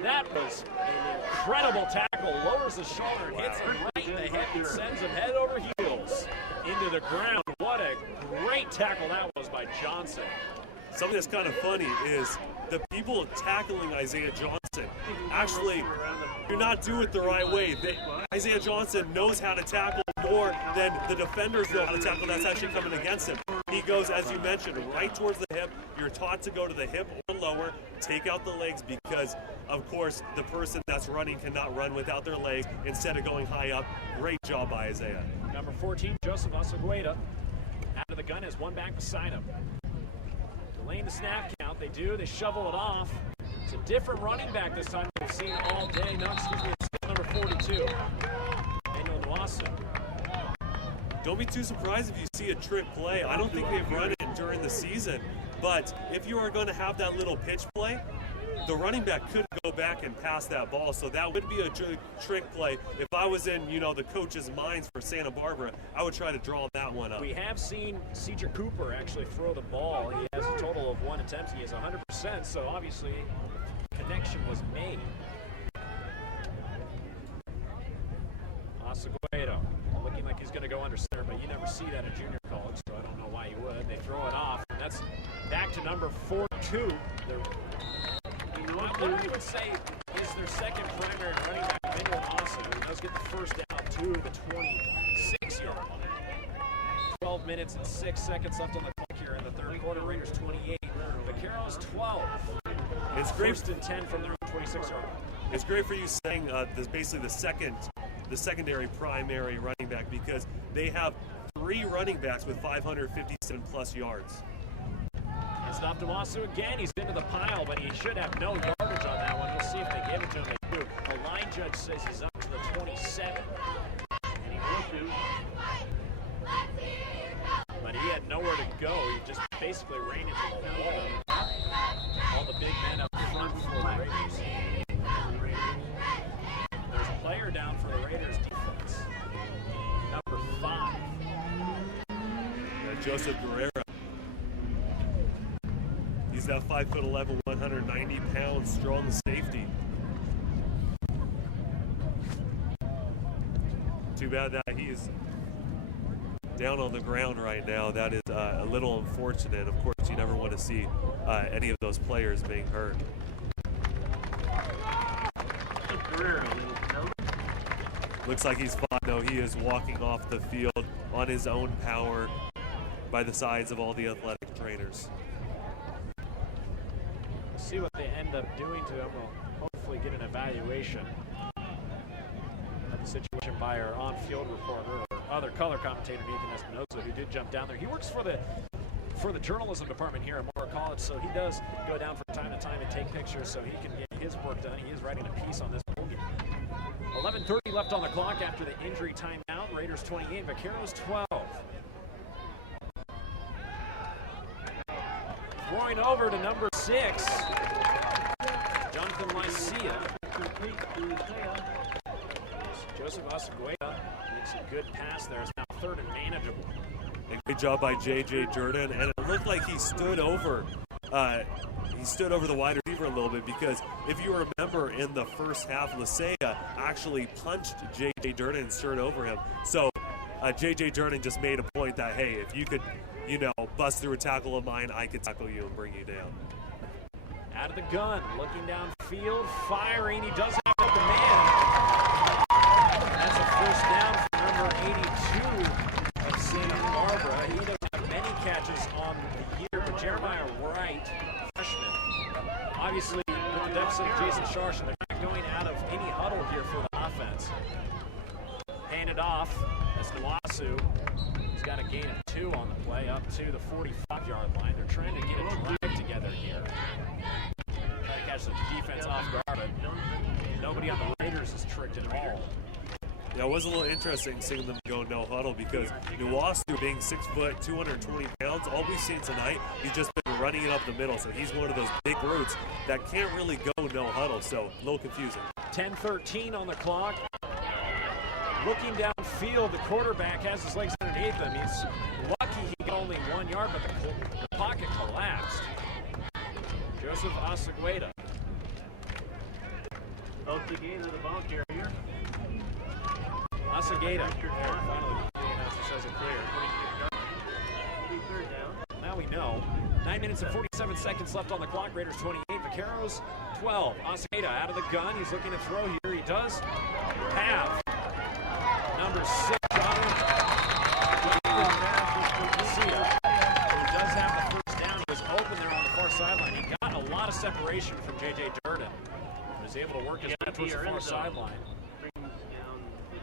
That was an incredible tackle. Lowers the shoulder and hits him right in the head and sends him head over heels into the ground. What a great tackle that was by Johnson. Something that's kind of funny is the people tackling Isaiah Johnson actually do not do it the right way. Isaiah Johnson knows how to tackle more than the defenders know how to tackle that's actually coming against him. He goes, as you mentioned, right towards the hip. You're taught to go to the hip or lower, take out the legs, because, of course, the person that's running cannot run without their legs instead of going high up. Great job by Isaiah. Number 14, Joseph Osagueda, out of the gun, has one back beside him. Delaying the snap count, they do. They shovel it off. It's a different running back this time than we've seen all day. No, excuse me, it's still number 42, Daniel Nwasu. Don't be too surprised if you see a trick play. I don't think they've run it during the season, but if you are going to have that little pitch play, the running back could go back and pass that ball, so that would be a trick play. If I was in, the coach's minds for Santa Barbara, I would try to draw that one up. We have seen Cedric Cooper actually throw the ball. He has a total of 1 attempt. He is 100%, so obviously connection was made. Osagueda looking like he's going to go under center, but you never see that at junior college, so I don't know why you would. They throw it off, and that's back to number 42. What I would say is their second primary running back, Manuel Austin, who does get the first down to the 26-yard line. 12 minutes and 6 seconds left on the clock here in the third quarter. Raiders 28, Vaqueros 12. It's great. First and 10 from their own 26-yard line. It's great for you saying this basically the secondary primary running back, because they have 3 running backs with 557 plus yards. It's not Nwasu again. He's into the pile, but he should have no yardage on that one. We'll see if they give it to him. They do. The line judge says he's up to the 27. And he will do. But he had nowhere to go. He just basically ran into the wall. All the big men up front for the Raiders. There's a player down for the Raiders defense. Number 5. Joseph Guerrero. He's that 5'11", 190-pound strong safety. Too bad that he's down on the ground right now. That is a little unfortunate. Of course, you never want to see any of those players being hurt. Looks like he's fine, though. He is walking off the field on his own power by the sides of all the athletic trainers. See what they end up doing to him. We'll hopefully get an evaluation of the situation by our on-field reporter or other color commentator, Nathan Espinoza, who did jump down there. He works for the journalism department here at Moorpark College, so he does go down from time to time and take pictures so he can get his work done. He is writing a piece on this ball game. 11:30 left on the clock after the injury timeout. Raiders 28, Vaqueros 12. Throwing over to number 6, Jonathan Lycia. Joseph Osagueda makes a good pass there. It's now 3rd and manageable. And great job by J.J. Jordan, and it looked like he stood over the wide receiver a little bit, because if you remember in the first half, Lycia actually punched J.J. Jordan and stood over him. So J.J. Jordan just made a point that, hey, if you could, bust through a tackle of mine, I could tackle you and bring you down. Out of the gun, looking downfield, firing. He does have the man. That's a first down for number 82 of Santa Barbara. He doesn't have many catches on the year, but Jeremiah Wright, freshman, obviously with the deficit of Jason Sharsh and the going out of any huddle here for the offense. Handed off. That's Nwasu. He's got a gain of 2 on the play, up to the 45-yard line. They're trying to get a drive together here. Trying to catch the defense off guard, but nobody on the Raiders is tricked at all. Yeah, it was a little interesting seeing them go no huddle because Nwasu, being 6 foot, 220 pounds, all we've seen tonight, he's just been running it up the middle. So he's one of those big roots that can't really go no huddle. So a little confusing. 10-13 on the clock. Looking downfield, the quarterback has his legs underneath him. He's lucky he got only 1 yard, but the pocket collapsed. Joseph Asagueda. Osegueda, the ball carrier. Asagueda. Finally, the announcer says it clear. Third down. Now we know. 9 minutes and 47 seconds left on the clock. Raiders 28, Vaqueros 12. Asagueda out of the gun. He's looking to throw here. He does have number 6 on him. He does have the first down. He was open there on the far sideline. He got a lot of separation from J.J. Durden. He was able to work his way towards the far sideline.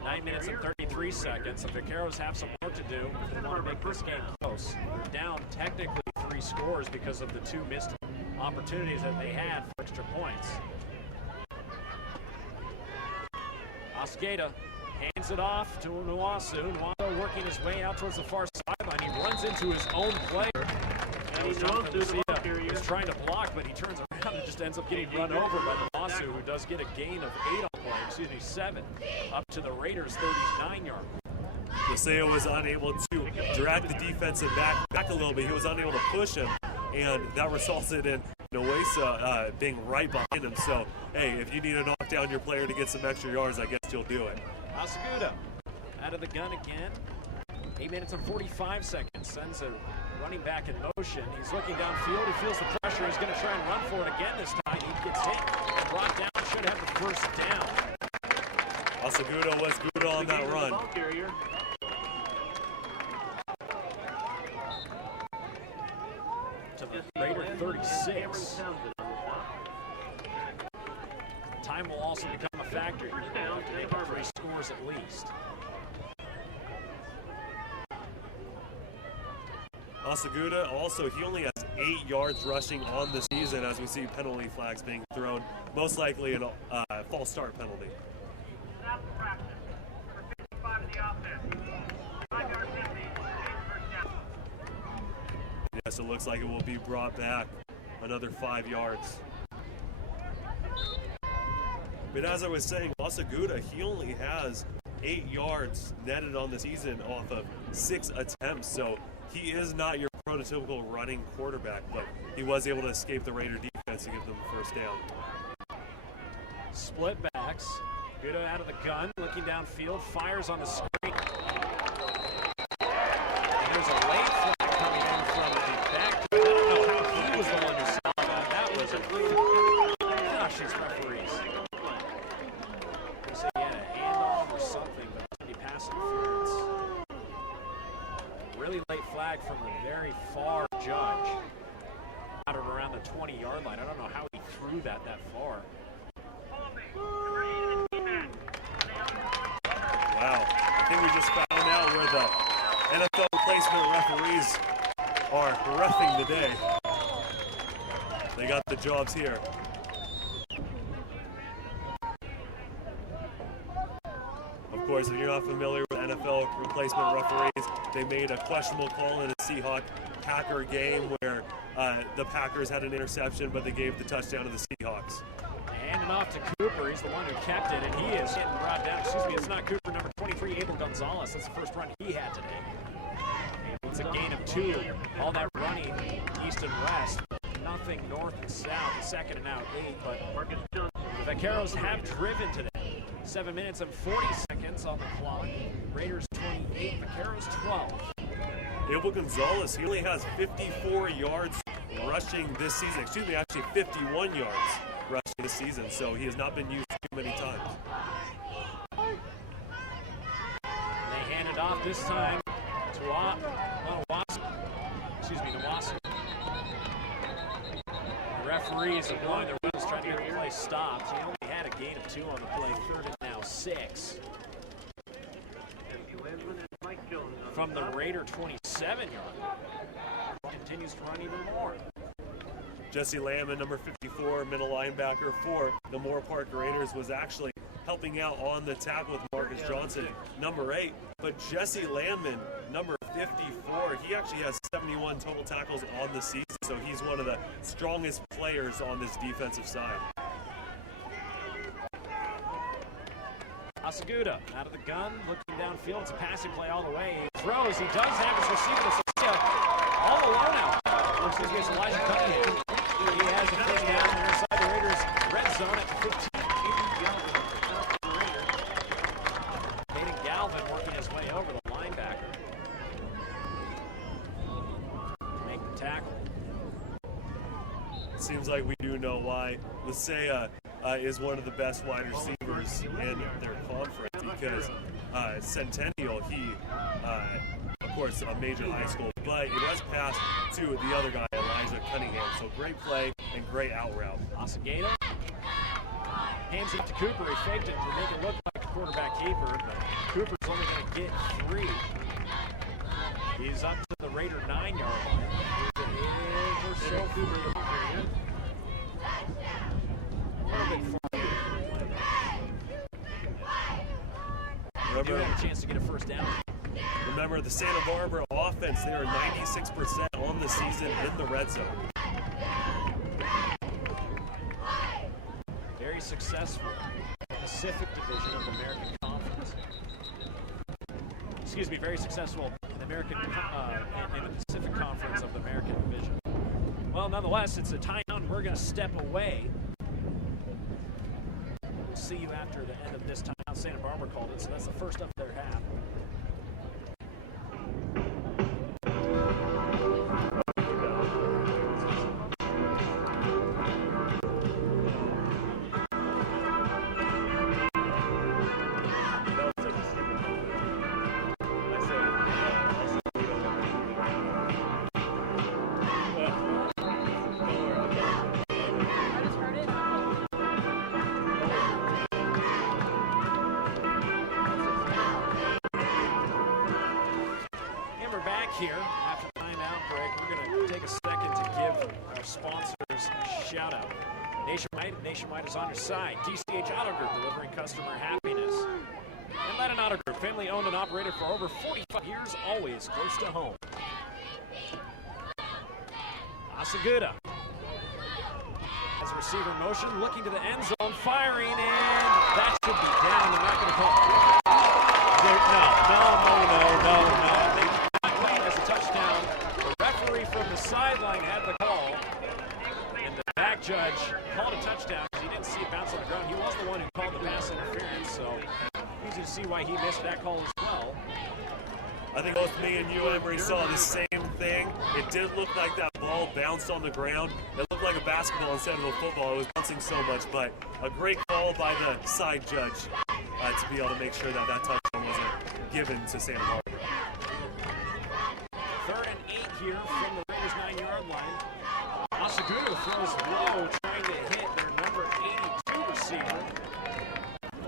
9 minutes and 33 seconds. The Vaqueros have some work to do if they want to make this game close. They're down technically 3 scores because of the 2 missed opportunities that they had for extra points. Asagueda hands it off to Nwasu. Nwasu working his way out towards the far sideline. He runs into his own player. And he's trying to block, but he turns around and just ends up getting run over by Nwasu, who does get a gain of 8 on play, 7, up to the Raiders' 39-yard. Maseo was unable to drag the defensive back a little bit. He was unable to push him, and that resulted in Noesa being right behind him. So, hey, if you need to knock down your player to get some extra yards, I guess you'll do it. Asagueda out of the gun again. 8 minutes and 45 seconds. Sends a running back in motion. He's looking downfield. He feels the pressure. He's going to try and run for it again this time. He gets hit and brought down. Should have the first down. Asagueda was good on that run. To the Raider 36. Time will also become a factor here. They have to make 3 scores at least. Asagueda also, he only has 8 yards rushing on the season as we see penalty flags being thrown. Most likely a false start penalty. Yes, it looks like it will be brought back another 5 yards. But as I was saying, Asagueda, he only has 8 yards netted on the season off of 6 attempts. So he is not your prototypical running quarterback, but he was able to escape the Raider defense to give them the first down. Split backs. Guda out of the gun, looking downfield, fires on the screen. And there's a late flag coming in from the back. I don't know how he was the one who saw that. That was a gosh, these referees. They say he had a handoff or something, but it must be pass interference. Really late flag from the very far judge. Out of around the 20-yard line. I don't know how he threw that far. Wow, I think we just found out where the NFL replacement referees are reffing the day. They got the jobs here. Of course, if you're not familiar with NFL replacement referees, they made a questionable call in a Seahawks-Packer game where the Packers had an interception, but they gave the touchdown to the Seahawks. Handing off to Cooper. He's the one who kept it, and he is getting brought down. Excuse me, it's not Cooper. Number 23, Abel Gonzalez. That's the first run he had today. And it's a gain of 2. All that running east and west. Nothing north and south. The second and out 8, but the Vaqueros have driven today. 7 minutes and 40 seconds on the clock. Raiders 28, Vaqueros 12. Abel Gonzalez, he only has 54 yards rushing this season. Excuse me, actually 51 yards rushing this season, so he has not been used too many times. They hand it off this time to Nwasu. The referees are blowing their whistles trying to get the play stopped. He only had a gain of 2 on the play. 3rd and now 6. From the Raider 27-yard line. Continues to run even more. Jesse Landman, number 54, middle linebacker for the Moorpark Raiders, was actually helping out on the tackle with Marcus Johnson, number 8. But Jesse Landman, number 54, he actually has 71 total tackles on the season, so he's one of the strongest players on this defensive side. Asaguda out of the gun, looking downfield. It's a passing play all the way. He throws. He does have his receiver, Socia, all alone out. Looks like he has Elijah Cunningham. He has the first down. They're inside the Raiders' red zone at the 15. Caden Galvin working his way over the linebacker to make the tackle. It seems like we do know why Lisea is one of the best wide receivers in their conference, because Centennial, he, of course, a major high school, but he was passed to the other guy, Elijah Cunningham. So great play and great out route. Asagata hands it to Cooper. He faked it to make it look like a quarterback keeper, but Cooper's only going to get 3. He's up to the Raider 9-yard line. We're so Cooper. Do have a chance to get a first down. Remember, the Santa Barbara offense, they are 96% on the season in the red zone. Very successful Pacific Division of the American Conference. Excuse me, very successful in the in the Pacific Conference of the American Division. Well, nonetheless, it's a timeout. We're going to step away. We'll see you after the end of this timeout. Santa Barbara called it, so that's the first of their half. Here, after the timeout break, we're going to take a second to give our sponsors a shout out. Nationwide is on your side. TCH Auto Group, delivering customer happiness. And Latin Auto Group, family owned and operated for over 45 years, always close to home. Asaguda has a receiver motion, looking to the end zone, firing, and that should be down. They're not going to call it. No. Touchdown. The referee from the sideline had the call, and the back judge called a touchdown because he didn't see it bounce on the ground. He was the one who called the pass interference, so easy to see why he missed that call as well. I think both me and you, Emery, saw the same thing. It did look like that ball bounced on the ground. It looked like a basketball instead of a football. It was bouncing so much, but a great call by the side judge to be able to make sure that that touchdown wasn't given to Santa Barbara. 3rd and 8 here from the Raiders' 9-yard line. Asaguda throws low, trying to hit their number 82 receiver,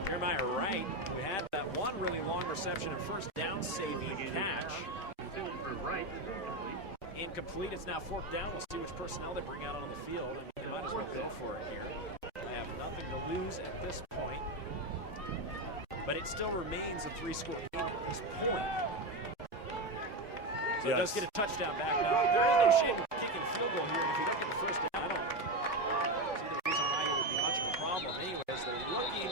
Jeremiah Wright, who had that one really long reception and first down saving catch. Incomplete. It's now 4th down. We'll see which personnel they bring out on the field. I mean, they might as well go for it here. They have nothing to lose at this point, but it still remains a 3-score game at this point. So it does get a touchdown back now. There is no shame in kicking a field goal here. And if you don't get the first down, I don't see the reason why it would be much of a problem. Anyways, they're looking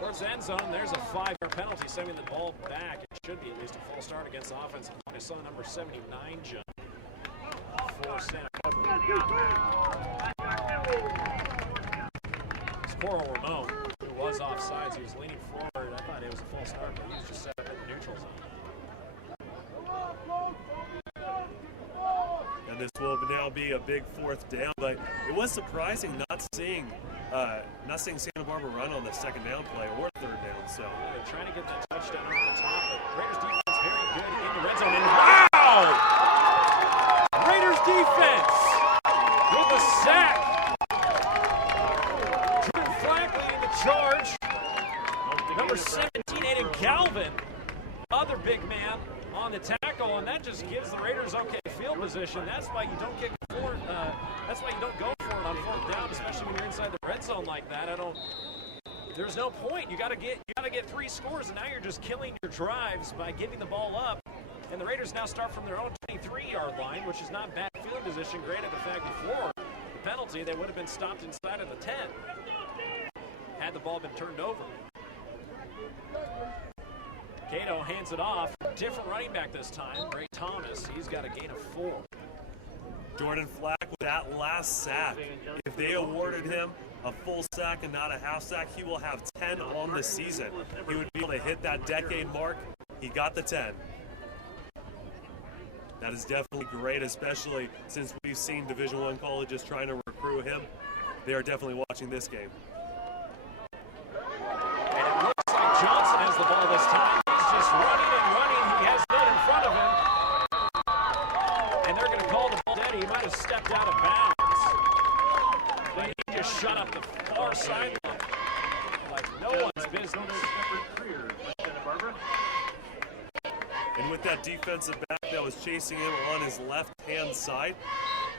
towards the end zone. There's a 5-yard penalty, sending the ball back. It should be at least a false start against the offensive line. I saw number 79 jump for Santa Barbara. It's Coral Ramon, who was offsides. He was leaning forward. I thought it was a false start, but he was just set up in the neutral zone. And this will now be a big 4th down, but it was surprising not seeing Santa Barbara run on the 2nd down play or 3rd down. So they're trying to get that touchdown over the top. But Raiders defense very good in the red zone. And wow! Raiders defense with a sack. Jordan Flack Number 17, Aiden Galvin, other big man on the tackle, and that just gives the Raiders okay field position. That's why you don't kick forward. That's why you don't go for it on fourth down, especially when you're inside the red zone like that. There's no point. You gotta get 3 scores, and now you're just killing your drives by giving the ball up. And the Raiders now start from their own 23-yard line, which is not bad field position. Granted, the fact before the penalty, they would have been stopped inside of the 10 had the ball been turned over. Cato hands it off. Different running back this time. Ray Thomas. He's got a gain of 4. Jordan Flack with that last sack. If they awarded him a full sack and not a half sack, he will have 10 on the season. He would be able to hit that decade mark. He got the 10. That is definitely great, especially since we've seen Division I colleges trying to recruit him. They are definitely watching this game. And it looks like Johnson has the ball this time. He's just running and running. He has none in front of him. And they're going to call the ball dead. He might have stepped out of bounds. But he just shut up the far sideline like no one's business. And with that defensive back that was chasing him on his left-hand side,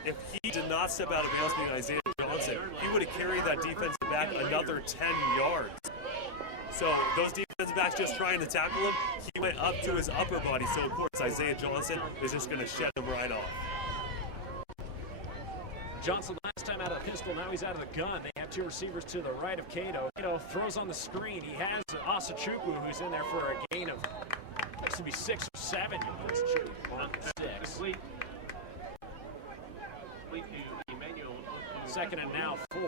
if he did not step out of bounds being Isaiah Johnson, he would have carried that defensive back another 10 yards. So those defensive backs just trying to tackle him, he went up to his upper body. So, of course, Isaiah Johnson is just going to shed him right off. Johnson last time out of the pistol, now he's out of the gun. They have 2 receivers to the right of Cato. Cato throws on the screen. He has Asachukwu, who's in there for a gain of, looks to be 6 or 7 yards. 6. Second and now 4.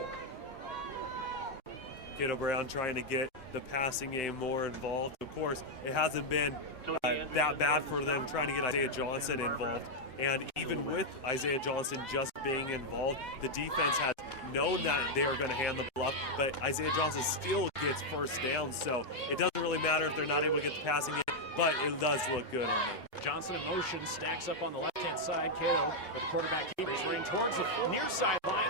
Cato Brown trying to get the passing game more involved. Of course, it hasn't been that bad for them trying to get Isaiah Johnson involved. And even with Isaiah Johnson just being involved, the defense has known that they are going to hand the ball, but Isaiah Johnson still gets first down. So it doesn't really matter if they're not able to get the passing game, but it does look good on them. Johnson in motion, stacks up on the left-hand side. Cato with the quarterback keeper. He's running towards the near sideline.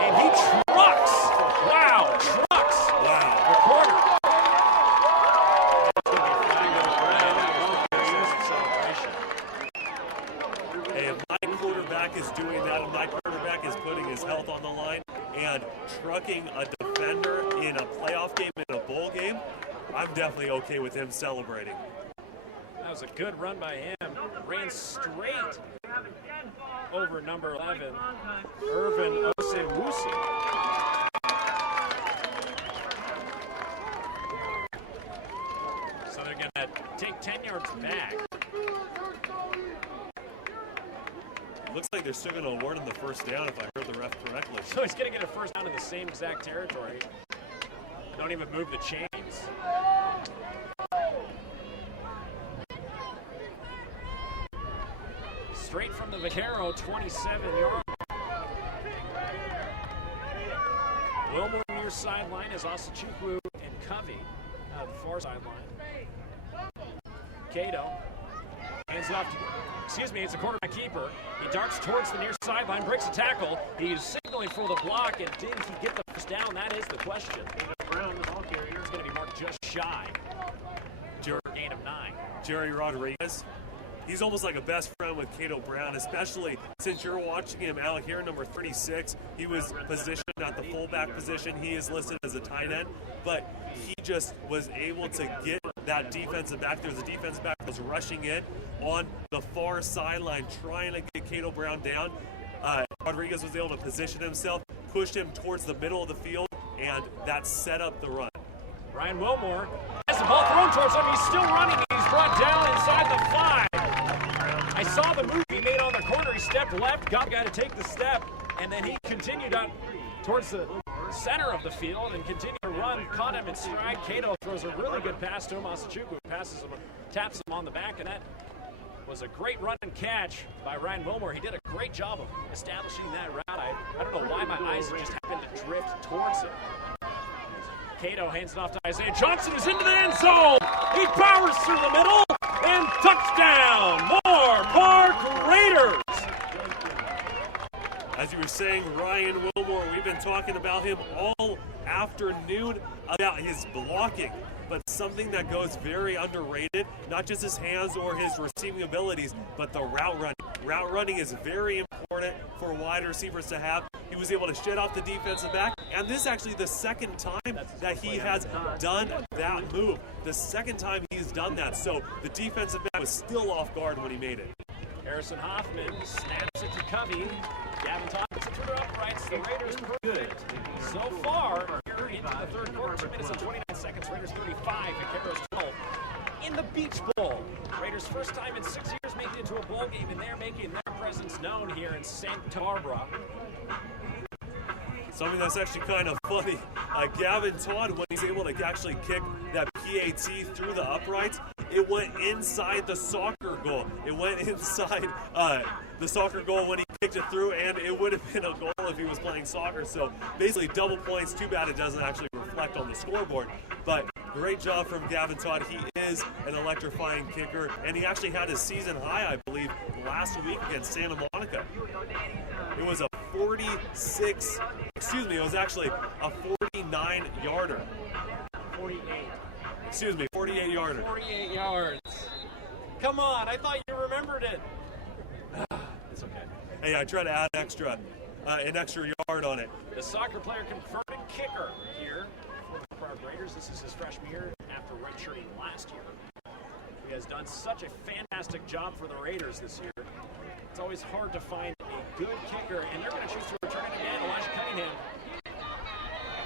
And he trucks. Wow, trucks. Wow. The corner. Hey, if my quarterback is doing that, and my quarterback is putting his health on the line and trucking a defender in a playoff game, in a bowl game, I'm definitely okay with him celebrating. That was a good run by him. Ran straight over number 11, Irvin Osewusi. So they're going to take 10 yards back. Looks like they're still going to award him the first down if I heard the ref correctly. So he's going to get a first down in the same exact territory. Don't even move the chains. Straight from the Vaquero, 27-yard. Wilmore near sideline is Asachukwu and Covey out of the far sideline. Cato hands it off to, it's a quarterback keeper. He darts towards the near sideline, breaks a tackle. He's signaling for the block, and did he get the first down? That is the question. Brown, the ball carrier. It's going to be marked just shy. Gain of 9. Jerry Rodriguez, he's almost like a best friend with Cato Brown, especially since you're watching him out here, number 36. He was positioned at the fullback position. He is listed as a tight end, but he just was able to get that defensive back. There's a defensive back that was rushing in on the far sideline, trying to get Cato Brown down. Rodriguez was able to position himself, pushed him towards the middle of the field, and that set up the run. Ryan Wilmore has the ball thrown towards him. He's still running. He's brought down inside the 5. I saw the move he made on the corner. He stepped left, got the guy to take the step, and then he continued on towards the center of the field and continued to run. Caught him in stride. Cato throws a really good pass to him. Asachukwu passes him, taps him on the back, and that was a great run and catch by Ryan Wilmore. He did a great job of establishing that route. I don't know why my eyes just happened to drift towards him. Cato hands it off to Isaiah Johnson, who's into the end zone. He powers through the middle, and touchdown, Moorpark Raiders. As you were saying, Ryan Wilmore Seymour, we've been talking about him all afternoon about his blocking, but something that goes very underrated, not just his hands or his receiving abilities, but the route running. Route running is very important for wide receivers to have. He was able to shed off the defensive back, and this is actually the second time that he has done that move. The second time he's done that, so the defensive back was still off guard when he made it. Harrison Hoffman snaps it to Covey. Gavin Todd puts it through the uprights. The Raiders perfect. So far, here into the third quarter, 2 minutes and 29 seconds. Raiders 35, Vaqueros 12. In the Beach Bowl. Raiders first time in 6 years making it to a bowl game, and they're making their presence known here in Santa Barbara. Something that's actually kind of funny, Gavin Todd, when he's able to actually kick that PAT through the uprights, it went inside the soccer goal. It went inside the soccer goal when he kicked it through, and it would have been a goal if he was playing soccer. So basically double points. Too bad it doesn't actually reflect on the scoreboard. But great job from Gavin Todd. He is an electrifying kicker, and he actually had his season high, I believe, last week against Santa Monica. It was a 49-yarder. 48 yarder. 48 yards. Come on, I thought you remembered it. It's okay. Hey, I try to add an extra yard on it. The soccer player converted kicker here for the Moorpark Raiders. This is his freshman year after redshirting last year. He has done such a fantastic job for the Raiders this year. It's always hard to find a good kicker, and they're going to choose to return it again. Elijah Cunningham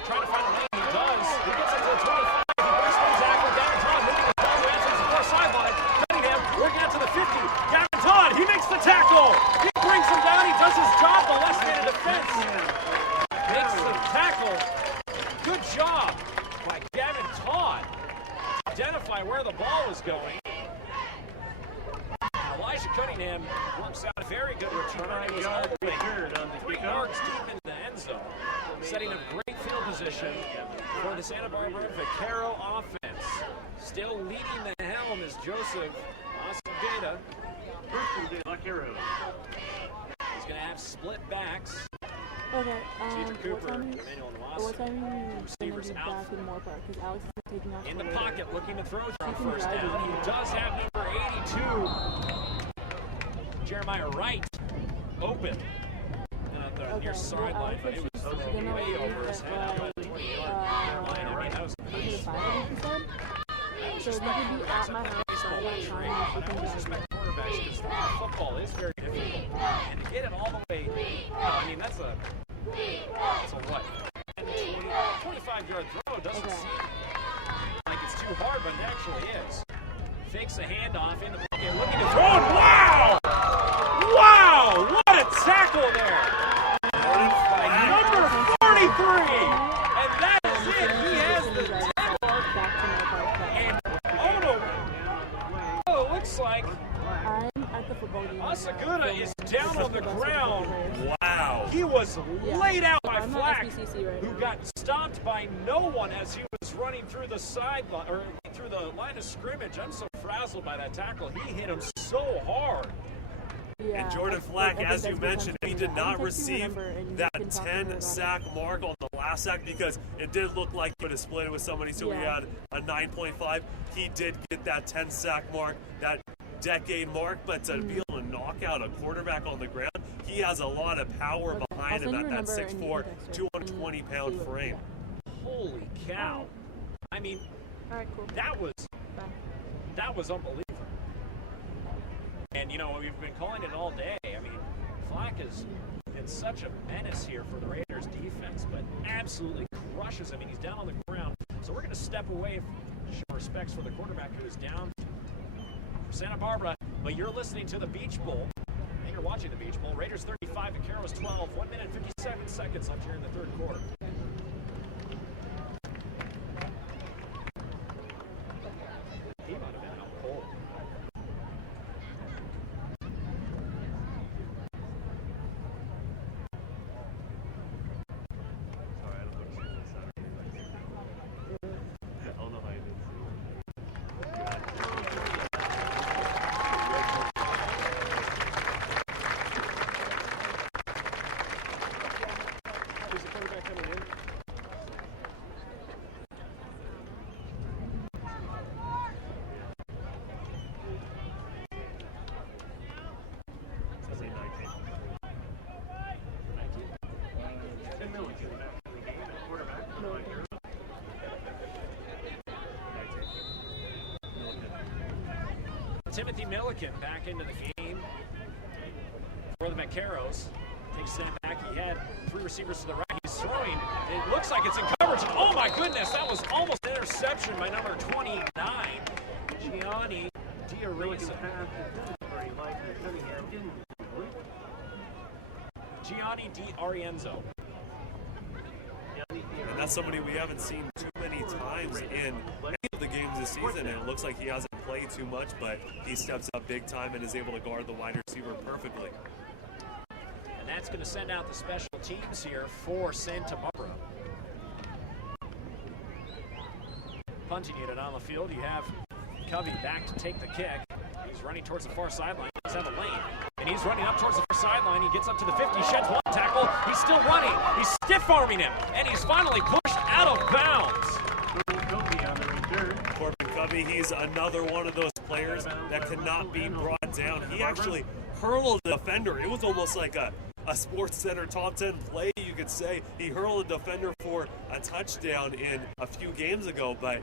trying to find a lane. He does. He gets up to the 25. He bursts one tackle. Gavin Todd moving his ball around to the far sideline. Cunningham working out to the 50. Gavin Todd, he makes the tackle. He brings him down. He does his job. The left-handed defense makes the tackle. Good job by Gavin Todd to identify where the ball was going. Elijah Cunningham works out a very good return. He was all the way 3 yards deep in the end zone, setting up great field position for the Santa Barbara Vaquero offense. Still leading the helm is Joseph Osageda. Vaqueros. He's going to have split backs. Okay, Cedric Cooper, what Emmanuel time are you going receivers to be out back in Moorpark? Because Alex is taking off in the for- pocket, looking to throw on Taking first driving. down. He does have number 82, Jeremiah Wright, open. The Okay, near sideline, but it was gonna way leave over his at, head out by the 20-yard line. I mean, that was to the side, I think you said? So we could be at my house by that time if we I can always drive. respect quarterbacks because football is very difficult. And to get it all the way, I mean, that's a what? 25-yard throw doesn't seem like it's too hard, but it actually is. Fakes a handoff in the pocket, looking to throw, and wow! Wow! What a tackle there! Number 43! And that is it. He has the tackle. And it looks like I'm at the football game. Asagura is down on the ground. Wow. He was laid out by I'm at Flack, SBCC right who now. got stopped by no one as he was running through the sideline or through the line of scrimmage. I'm so frazzled by that tackle. He hit him so hard. Yeah, And Jordan Flack, I think as you that's what mentioned, I'm he saying. did I not can text you the receive number and you that can talk to me about it. 10-sack mark on the last sack because it did look like he would have split it with somebody, so he Yeah. had a 9.5. He did get that 10-sack mark, that decade mark, but to be able to knock out a quarterback on the ground, he has a lot of power Okay, behind I'll him send at you a that number and you 6'4", can text her 220-pound and see what- frame. Holy cow. I mean, All right, cool. that was Bye. unbelievable. And, you know, we've been calling it all day. I mean, Flack has been such a menace here for the Raiders defense, but absolutely crushes him. I mean, he's down on the ground. So we're going to step away, show respects for the quarterback who is down for Santa Barbara. But you're listening to the Beach Bowl, and you're watching the Beach Bowl. Raiders 35, Vaqueros 12. 1 minute and 57 seconds left here in the third quarter. He might have been out cold. Sorry, I don't know what this Saturday. I don't know how you did Timothy Milliken back into the game for the Vaqueros. Takes a step back. He had 3 receivers to the right. He's throwing. It looks like it's in coverage. Oh my goodness, that was almost an interception by number 29, Gianni D'Arienzo. Gianni D'Arienzo. And that's somebody we haven't seen too many times in any of the games this season. And it looks like he hasn't played too much, but he steps up big time and is able to guard the wide receiver perfectly. And that's going to send out the special teams here for Santa Barbara. Punting unit on the field. You have Covey back to take the kick. He's running towards the far sideline. He's out of the lane. And he's running up towards the far sideline. He gets up to the 50, sheds one tackle. He's still running. He's stiff-arming him. And he's finally pushed out of bounds. Corbin Covey, he's another one of those players that cannot be brought down. He actually hurled the defender. It was almost like a Sports Center top 10 play, you could say. He hurled a defender for a touchdown in a few games ago, but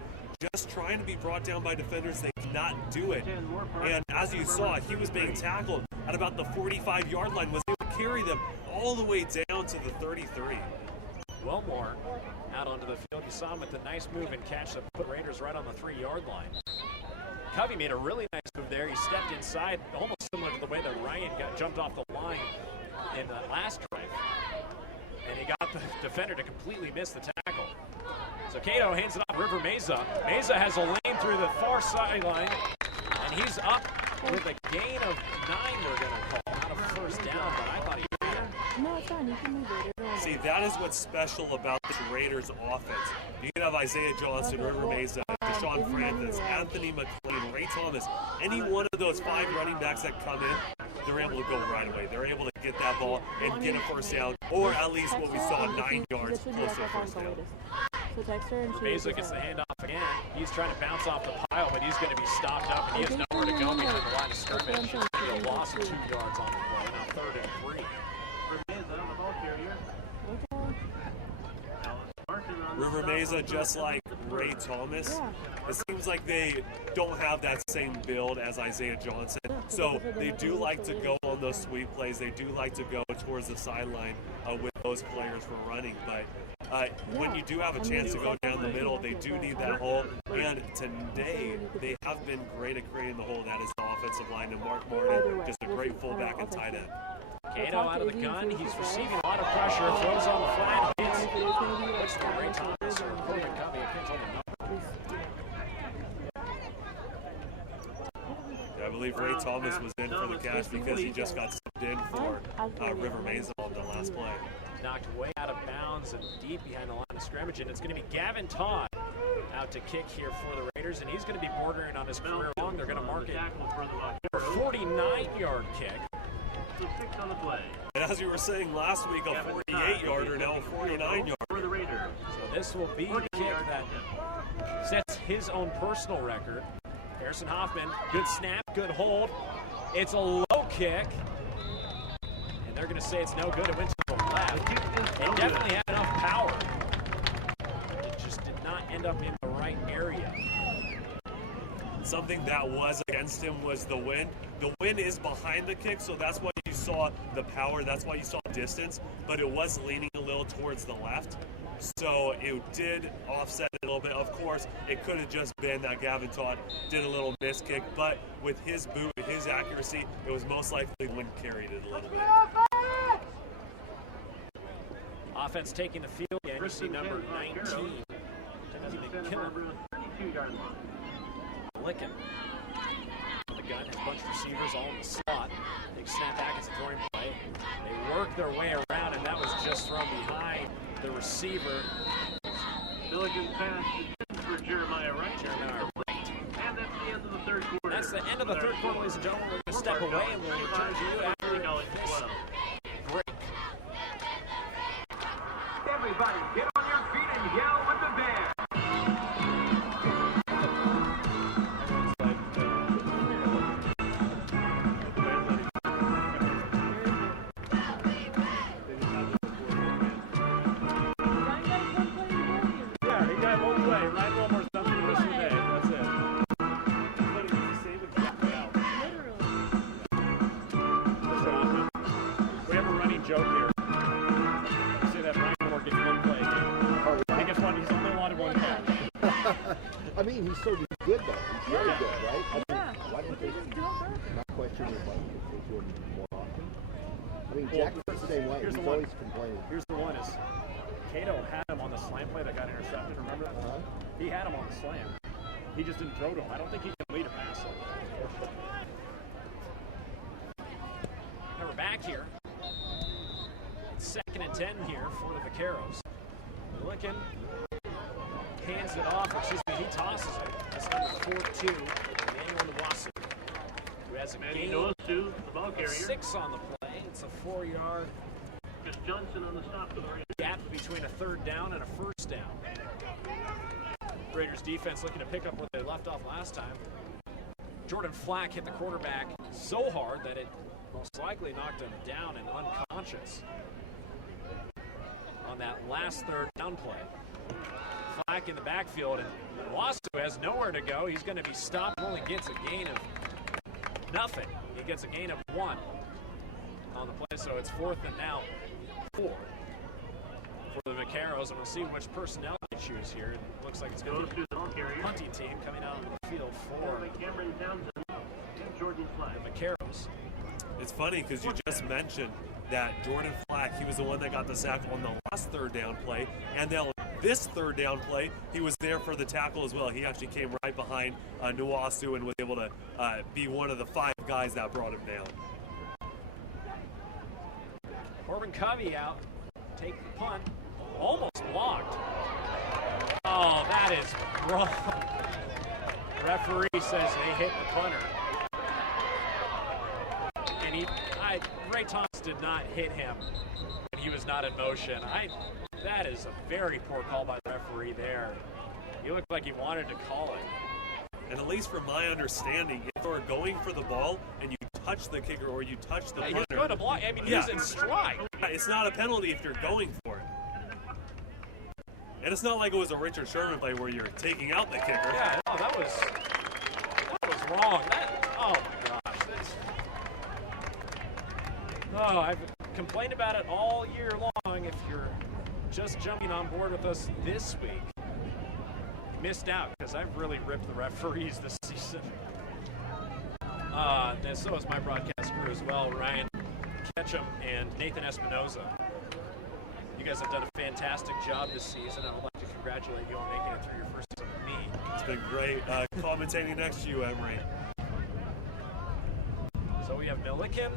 just trying to be brought down by defenders, they cannot do it. And as you saw, he was being tackled at about the 45-yard line, was able to carry them all the way down to the 33. Wilmore out onto the field. You saw him with a nice move and catch that put Raiders right on the 3-yard line. Covey made a really nice move there. He stepped inside, almost similar to the way that Ryan jumped off the line in the last drive. And he got the defender to completely miss the tackle. So Cato hands it off River Meza. Meza has a lane through the far sideline, and he's up with a gain of 9, we're going to call. Not a first down, but I thought he was there. No, it's fine. You can move it. See, that is what's special about the Raiders offense. You can have Isaiah Johnson, River Meza, Deshaun Francis, Anthony McLean, Ray Thomas, any one of those 5 running backs that come in, they're able to go right away. They're able to get that ball and get a first down, or at least what we saw, 9 yards close to a first down. So text her and Meza gets the handoff again. He's trying to bounce off the pile, but he's going to be stopped up, and he has nowhere to go behind the line of scrimmage. He'll loss of 2 yards on the play. Now 3rd and 3. River Meza, just like Ray Thomas, it seems like they don't have that same build as Isaiah Johnson. So they do like to go on those sweep plays. They do like to go towards the sideline with those players for running. But when you do have a chance to go down the middle, they do need that hole. And today, they have been great at creating the hole. That is the offensive line. And Mark Martin, just a great fullback and tight end. Cato out of the gun. He's receiving a lot of pressure. Throws on the flat. Hits. Looks to Ray Thomas or Corbin Covey. I can't tell the number. I believe Ray Thomas was in for the catch because he just got subbed in for River Meza on the last play. Knocked way out of bounds and deep behind the line of scrimmage. And it's going to be Gavin Todd out to kick here for the Raiders. And he's going to be bordering on his career long. They're going to mark it for a 49-yard kick. And as you were saying last week, a 48-yarder, now a 49-yarder. So this will be the kick that sets his own personal record. Harrison Hoffman, good snap, good hold. It's a low kick. And they're going to say it's no good. It went to the left. It definitely had enough power. It just did not end up in the right area. Something that was against him was the wind. The wind is behind the kick, so that's why you saw the power. That's why you saw distance, but it was leaning a little towards the left. So it did offset it a little bit. Of course, it could have just been that Gavin Todd did a little miss kick, but with his boot, his accuracy, it was most likely the wind carried it a little bit. Offense taking the field, and you see number 19, Timothy McKinnon. Licken. The gun has a bunch of receivers all in the slot. Big snap back as a throwing play. They work their way around, and that was just from behind the receiver. Milligan pass for Jeremiah Wright. Jeremiah Wright. And that's the end of the 3rd quarter. That's the end of the 3rd quarter, ladies and gentlemen. We're going to step away, and we'll return to you after this break. Everybody, get on your feet and yell with the band. mean, he's so good though. He's very good, right? I mean, Yeah. why didn't He they? was doing perfect. My question is, why didn't they do him more often? I mean, Jackson's the same way. Here's He's the one. always complaining. Here's the one is Cato had him on the slam play that got intercepted. Remember that? He had him on the slam. He just didn't throw to him. I don't think he can lead a pass. Now we're back here. It's 2nd and 10 here for the Vaqueros. Milliken hands it off. He tosses it. That's number 4-2, Emmanuel Nwasu, who has a gain Goes to the ball carrier. 6 on the play. It's a 4-yard Chris Johnson on the stop for the Raiders. gap between a 3rd down and a 1st down. Raiders defense looking to pick up where they left off last time. Jordan Flack hit the quarterback so hard that it most likely knocked him down and unconscious on that last 3rd down play. Flack in the backfield, and Nwasu has nowhere to go. He's going to be stopped. Only gets a gain of nothing. He gets a gain of 1 on the play, so it's 4th and now 4 for the Vaqueros, and we'll see which personnel they choose here. It looks like it's going to be the punting team coming out of the field for Cameron Townsend and Jordan Flack. the Vaqueros. It's funny because you just mentioned that Jordan Flack, he was the one that got the sack on the last 3rd down play, and then this 3rd down play, he was there for the tackle as well. He actually came right behind Nwasu and was able to be one of the 5 guys that brought him down. Corbin Covey out, take the punt, almost blocked. Oh, that is wrong. Referee says they hit the punter. And Ray Thomas did not hit him when he was not in motion. That is a very poor call by the referee there. He looked like he wanted to call it. And at least from my understanding, if you're going for the ball and you touch the kicker or you touch the punter, he's going to block. I mean, he's in stride. It's not a penalty if you're going for it. And it's not like it was a Richard Sherman play where you're taking out the kicker. Yeah, no, that was wrong. Oh my gosh. I've complained about it all year long. If you're just jumping on board with us this week, missed out because I've really ripped the referees this season. And so is my broadcast crew as well, Ryan Ketchum and Nathan Espinoza. You guys have done a fantastic job this season. I would like to congratulate you on making it through your first season with me. It's been great commentating next to you, Emery. So we have Milliken,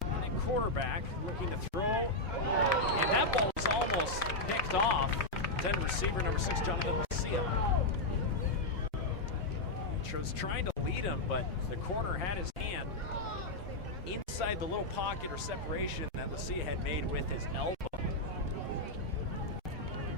the quarterback, looking to throw. And that ball was almost picked off. Intended receiver number 6, Jonathan Lucia. He was trying to lead him, but the corner had his hand inside the little pocket or separation that Lucia had made with his elbow.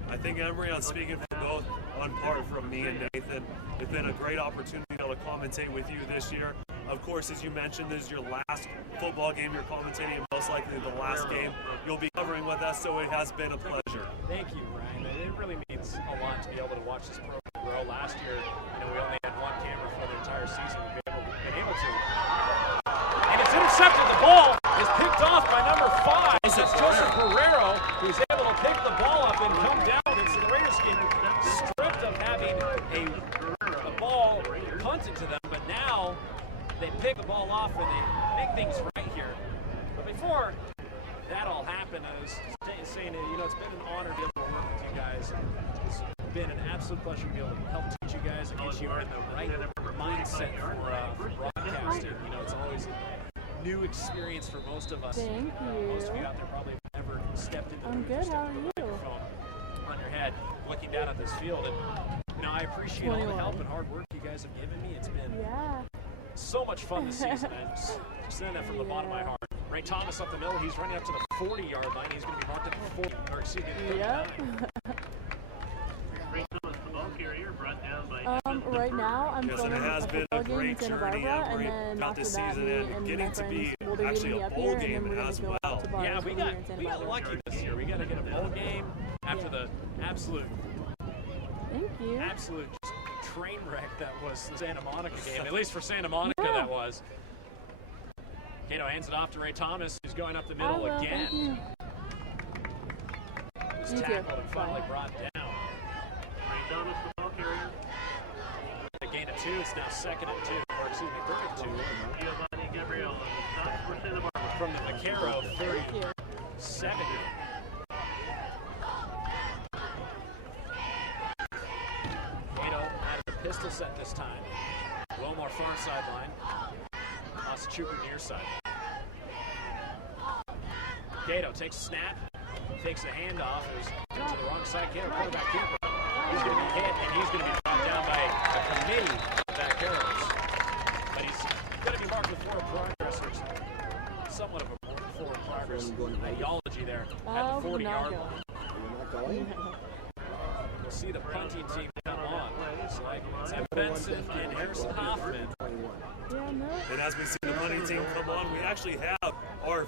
I think, Emery, I'm speaking for both on part from me and Nathan. It's been a great opportunity to commentate with you this year. Of course, as you mentioned, this is your last football game you're commentating, and most likely the last game you'll be covering with us, so it has been a pleasure. Thank you, Ryan. It really means a lot to be able to watch this program grow. Last year, we only had 1 camera for the entire season. We've been able to. And it's intercepted. The ball is picked off by number 5. It's Joseph Guerrero, who's able to pick the ball up and come down. And so the Raiders get stripped of having a ball punted to them, but now they pick the ball off and they make things right here. But before that all happened, I was saying, it's been an honor to be able to work with you guys. It's been an absolute pleasure to be able to help teach you guys and get you in the right mindset for broadcasting. It's always a new experience for most of us. Thank you. Most of you out there probably have never stepped into I'm good. How are you? microphone on your head, looking down at this field. And I appreciate all the help and hard work you guys have given me. It's been so much fun this season. I just saying that from the bottom of my heart. Ray Thomas up the middle. He's running up to the 40-yard line. He's going to be marked at the 40, or excuse me, the 39. Ray Thomas, the ball carrier, brought down by right now, I'm Yes, and filming it has a been football a game in great Santa journey, Barbara, and Emery, then throughout after this that, season, me and and getting my to friends be will be actually meeting a up bowl here, and then game we're gonna as go out to well. bars. Yeah, we when we're in Santa got Barbara. lucky this year. We got to get a bowl game after the absolute just train wreck that was the Santa Monica game. At least for Santa Monica, that was. Cato hands it off to Ray Thomas, who's going up the middle again. Thank you. Was tackled and finally brought down. Ray Thomas, the ball carrier. 2. It's now 2nd and 2, or excuse me, 3rd and 2. Giovanni Gabriel stops for Santa Barbara. From the Vaquero 37. Gato out of the pistol set this time. Lomar far sideline. Massachusetts near side. Gato takes a snap, takes a handoff. It was to the wrong side. Gato quarterback keeper. He's going to be hit, and he's going to be brought down by a committee of Vaqueros. But he's going to be marked with forward progress, which is somewhat of a forward progress ideology there at the 40-yard line. We'll see the punting team come on. It's like it's Benson and Harrison Hoffman. And as we see the punting team come on, we actually have our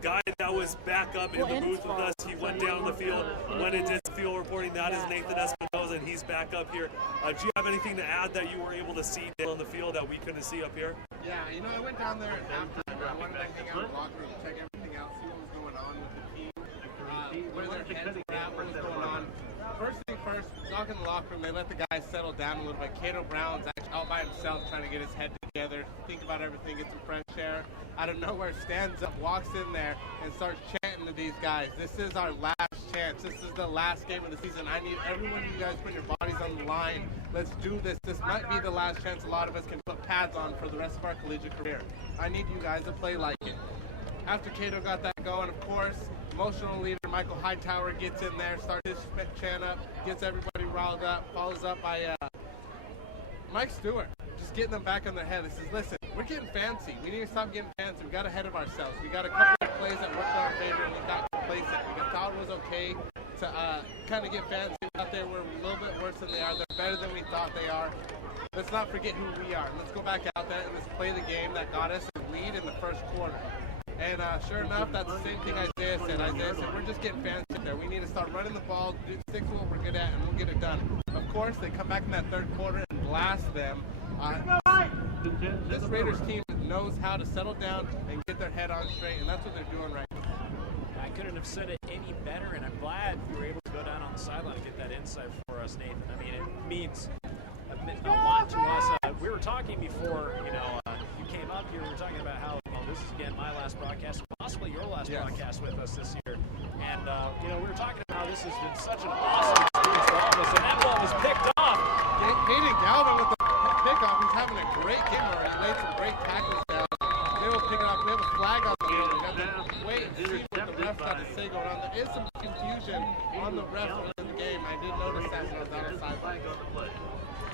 guy that was back up in the booth with us. He went down the field, went and did field reporting. That is Nathan Espinoza, and he's back up here. Do you have anything to add that you were able to see down on the field that we couldn't see up here? Yeah, you know, I went down there after. I wanted to hang out in the locker room, check everything out, see what was going on with the team, where their heads were at, what was going on. First thing first, talking in the locker room, they let the guys settle down a little bit. Cato Brown's actually out by himself trying to get his head together, think about everything, get some fresh air. Out of nowhere, stands up, walks in there, and starts chanting to these guys. This is our last chance. This is the last game of the season. I need every one of you guys put your bodies on the line. Let's do this. This might be the last chance a lot of us can put pads on for the rest of our collegiate career. I need you guys to play like it. After Cato got that going, of course, emotional leader Michael Hightower gets in there, starts his chant up, gets everybody riled up, follows up by Mike Stewart, just getting them back on their head. He says, listen, we're getting fancy. We need to stop getting fancy. We got ahead of ourselves. We got a couple of plays that worked in our favor, and we got complacent. We thought it was okay to kind of get fancy out there. We're a little bit worse than they are. They're better than we thought they are. Let's not forget who we are. Let's go back out there and let's play the game that got us a lead in the first quarter. And sure enough, that's the same thing Isaiah said. Isaiah said, we're just getting fancy there. We need to start running the ball, stick to what we're good at, and we'll get it done. Of course, they come back in that third quarter and blast them. This Raiders team knows how to settle down and get their head on straight, and that's what they're doing right now. I couldn't have said it any better, and I'm glad you were able to go down on the sideline and get that insight for us, Nathan. I mean, it means a lot to us. We were talking before, you came up here, we were talking about how, this is, again, my last broadcast, possibly your last broadcast with us this year. And, we were talking about how this has been such an awesome experience for all of us, and that ball was picked off. Hayden Galvin with the pickoff. He's having a great game already. He laid some great tackles down. They will pick it up. We have a flag on the field. We got to wait and see what the ref's got to say going on. There is some confusion on the refs in the game. I did notice that when I was on the sideline.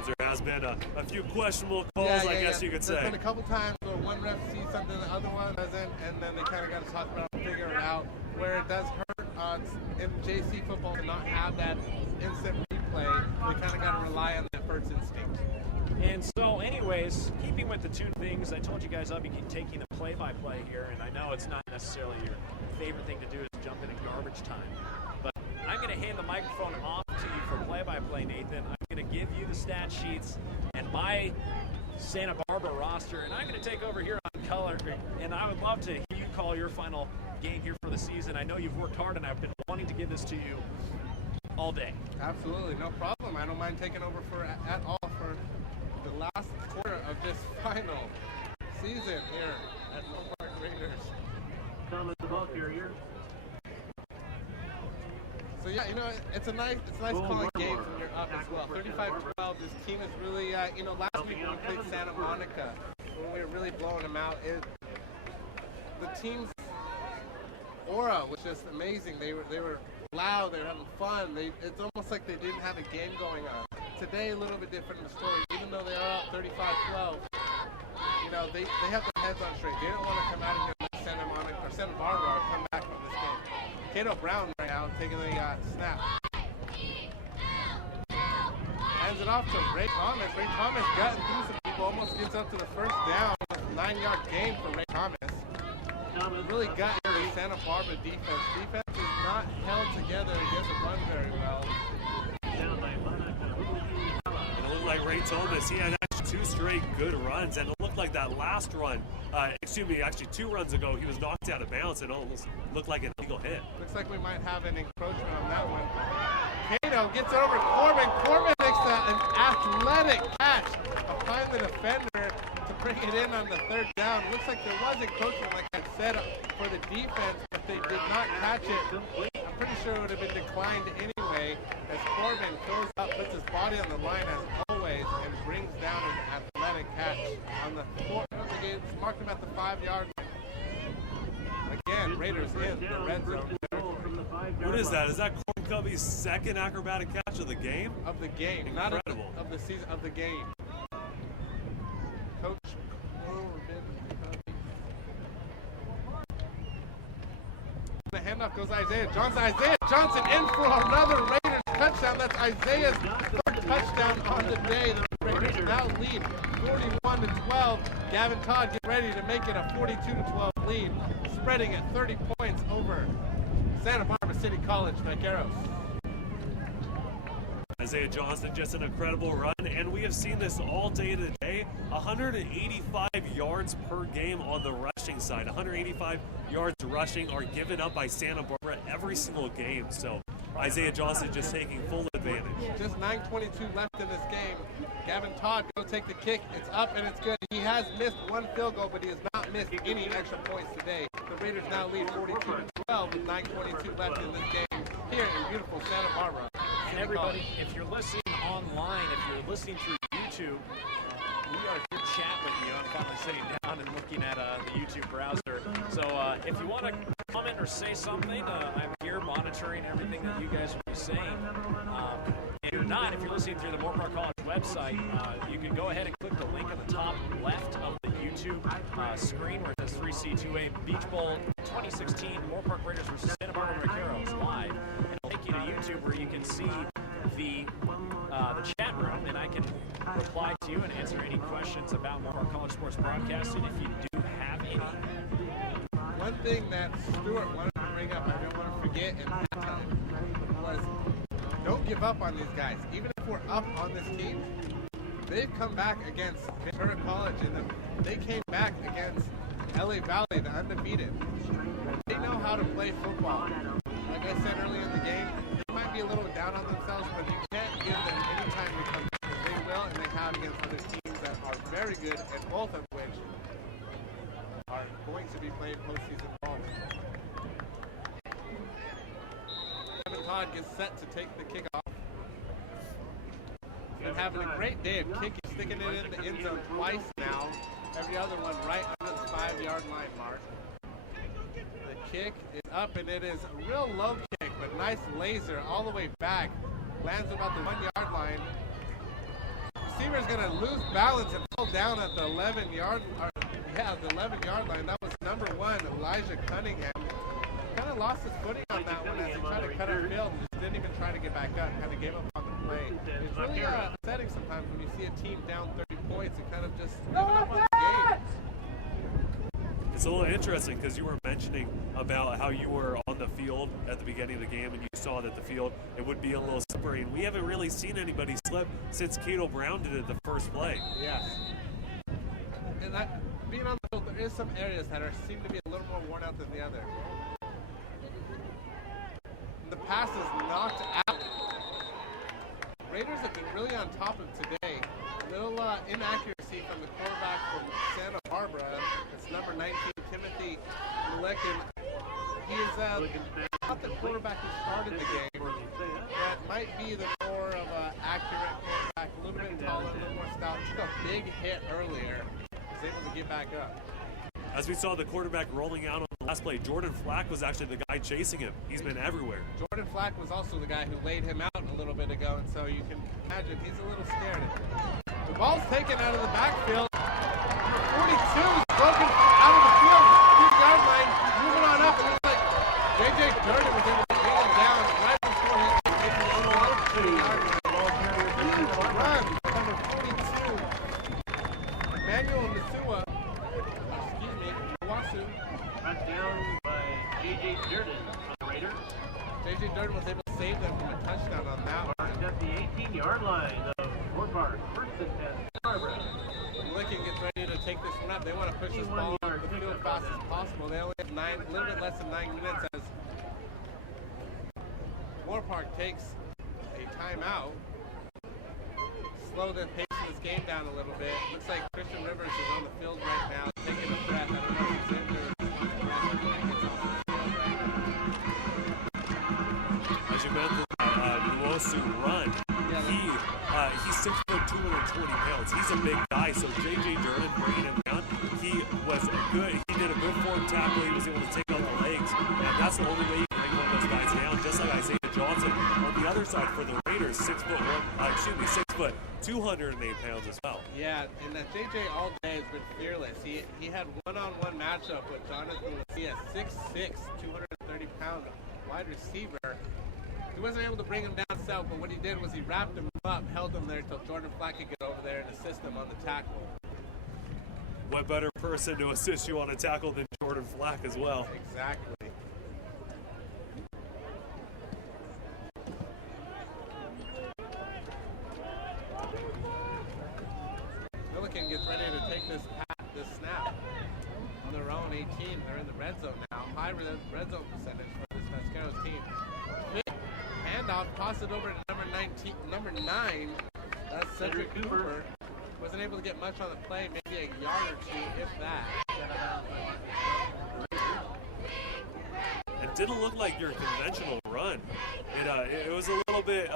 There has been a few questionable calls, I guess you could say. There's been a couple times where one ref sees something the other one doesn't, and then they kind of got to talk about it and figure it out. Where it does hurt in JC football to not have that instant replay, we kind of got to rely on that first instinct. And so, anyways, keeping with the two things, I told you guys I'll be taking the play-by-play here, and I know it's not necessarily your favorite thing to do is jump in garbage time. But I'm going to hand the microphone off to you for play-by-play, Nathan. I'm going to give you the stat sheets and my Santa Barbara roster, and I'm going to take over here on color. And I would love to hear you call your final game here for the season. I know you've worked hard, and I've been wanting to give this to you all day. Absolutely, no problem. I don't mind taking over at all for the last quarter of this final season here at Moorpark Raiders. Thomas, the ball carrier. So yeah, it's a nice calling game when you're up as well. 35-12. This team is really, last week when we played Santa Monica, when we were really blowing them out, the team's aura was just amazing. They were loud. They were having fun. It's almost like they didn't have a game going on. Today, a little bit different in the story. Even though they are up 35-12, they have their heads on straight. They don't want to come out of here like Santa Monica or Santa Barbara or come back from this game. Cato Brown right now taking the snap. Hands it off to Ray Thomas. Ray Thomas gutting through some people, almost gets up to the first down. 9-yard gain for Ray Thomas. Really gutting the Santa Barbara defense. Defense is not held together against the run very well. It looked like Ray Thomas, he had actually 2 straight good runs, and it looked like that last run, actually 2 runs ago, he was knocked out of bounds. It almost looked like an illegal hit. Looks like we might have an encroachment on that one. Cato gets over Corbin. Corbin makes an athletic catch behind the defender to bring it in on the third down. Looks like there was encroachment, like I said, for the defense, but they did not catch it. I'm pretty sure it would have been declined anyway, as Corbin goes up, puts his body on the line as always, and brings down an athletic catch on the 4. It's marked him at the 5-yard line. Again, Raiders in the red zone. What is that? Is that Corbin Covey's second acrobatic catch of the game? Of the game, incredible. Not of the season, of the game. Coach. The handoff goes Isaiah Johnson. Isaiah Johnson in for another Raiders touchdown. That's Isaiah's third touchdown on the day. The Raiders now lead 41-12. Gavin Todd get ready to make it a 42-12 lead, spreading at 30 points over Santa Barbara City College Vaqueros. Isaiah Johnson, just an incredible run, and we have seen this all day today. 185 yards per game on the rushing side. 185 yards rushing are given up by Santa Barbara every single game. So Isaiah Johnson just taking full advantage. Just 9:22 left in this game. Gavin Todd go take the kick. It's up and it's good. He has missed one field goal, but he has not missed any extra points today. The Raiders now lead 42-12 with 9:22 left in this game here in beautiful Santa Barbara. Everybody, if you're listening online, if you're listening through YouTube, we are here to chat with you. I'm finally sitting down and looking at the YouTube browser. So if you want to comment or say something, I'm here monitoring everything that you guys will be saying. If you're not, if you're listening through the Moorpark College website, you can go ahead and click the link at the top left of the YouTube screen where it says 3C2A Beach Bowl 2016 Moorpark Raiders versus Santa Barbara Vaqueros live. And it'll take you to YouTube where you can see the chat room, and I can reply to you and answer any questions about Moorpark College sports broadcasting if you do have any. One thing that Stuart wanted to bring up, I don't want to forget in that time, was don't give up on these guys. Even if we're up on this team, they've come back against Ventura College, and they came back against LA Valley, the undefeated. They know how to play football. Like I said earlier in the game, they might be a little down on themselves, but you can't give them any time to come back. They will, and they have against other teams that are very good, and both of which are going to be playing postseason ball. Kevin Todd gets set to take the kickoff. He's been having a great day of kicking, sticking it in the end zone twice now. Every other one right under the 5-yard line mark. The kick is up, and it is a real low kick, but nice laser all the way back. Lands about the 1-yard line. Receiver's going to lose balance and fall down at the 11-yard line. That was number 1, Elijah Cunningham. Kind of lost his footing on that one as he tried to cut upfield and just didn't even try to get back up. Kind of gave up on the play. It's really upsetting sometimes when you see a team down 30 points and kind of just giving up on the game. It's a little interesting because you were mentioning about how you were on the field at the beginning of the game and you saw that the field, it would be a little slippery. And we haven't really seen anybody slip since Cato Brown did it the first play. Yes. And that, being on the field, there is some areas that seem to be a little more worn out than the other. The pass is knocked out. Raiders have been really on top of today. A little inaccuracy from the quarterback from Santa Barbara. It's number 19, Timothy Lekin. He is not the quarterback who started the game. That might be the more of an accurate quarterback, a little bit taller, a little more stout. Took a big hit earlier. Was able to get back up. As we saw the quarterback rolling out on the last play, Jordan Flack was actually the guy chasing him. He's been everywhere. Jordan Flack was also the guy who laid him out a little bit ago, and so you can imagine he's a little scared. The ball's taken out of the backfield. Number 42 is broken out of the field. 2-yard line, moving on up. It looks like J.J. Durden was able to bring him down right before he made the 2-yard line. Run, number 42. Emmanuel Nasua. Brought down by J.J. Durden on the Raiders. J.J. Durden was able to save them from a touchdown on that one. Marked at the 18-yard line of Moorpark. First and 10, Barbara. Licking gets ready to take this one up. They want to push this ball up the field as fast as possible. They only have a little bit less than 9 minutes as Moorpark takes timeout. Slow the pace of this game down a little bit. Looks like Christian Rivers is on the field right now, taking a breath. I don't know if he's injured or taking a breath when he gets off the field right now. As you mentioned, Nuosu run. He's 6'2", 220 pounds. He's a big guy, so J.J. Durden bringing him down, he did a good form tackle. He was able to take out the legs, and that's the only way you can bring one of those guys down, just like Isaiah Johnson. On the other side for the Raiders, 6'1", 208 pounds as well. Yeah, and that J.J. all day has been fearless. He had one-on-one matchup with Jonathan Lucia, 6'6", 230-pound wide receiver. He wasn't able to bring him down south, but what he did was he wrapped him up, held him there until Jordan Flack could get over there and assist him on the tackle. What better person to assist you on a tackle than Jordan Flack as well? Exactly. Milliken gets ready to take this snap on their own 18. They're in the red zone now. High red zone percentage for this Vaqueros team. Handoff, toss it over to number 9. That's Cedric Cooper. Wasn't able to get much on the play, maybe a yard or two, if that. It didn't look like your conventional run. It was a little bit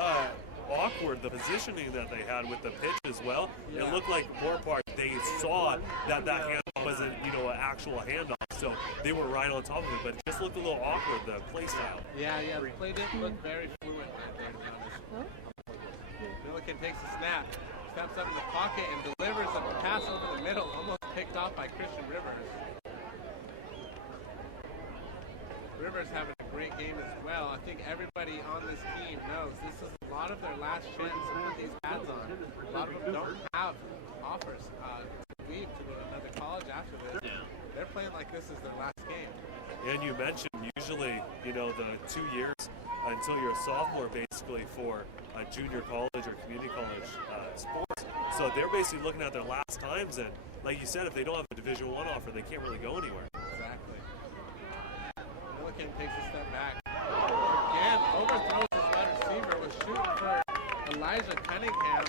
awkward, the positioning that they had with the pitch as well. Yeah. It looked like Moorpark, they saw that handoff wasn't, an actual handoff, so they were right on top of it, but it just looked a little awkward, the play style. Yeah, the play didn't look very fluent right there, to be honest. Milliken takes a snap, steps up in the pocket, and delivers a pass over the middle, almost picked off by Christian Rivers. Rivers having a great game as well. I think everybody on this team knows this is a lot of their last chance to put these pads on. A lot of them don't have offers to leave to another college after this. They're playing like this is their last game. And you mentioned usually, the 2 years until you're a sophomore basically for junior college or community college sports. So they're basically looking at their last times, and like you said, if they don't have a Division I offer, they can't really go anywhere. Exactly. Milliken takes a step back. Again, overthrows his wide receiver, was shooting for Elijah Cunningham.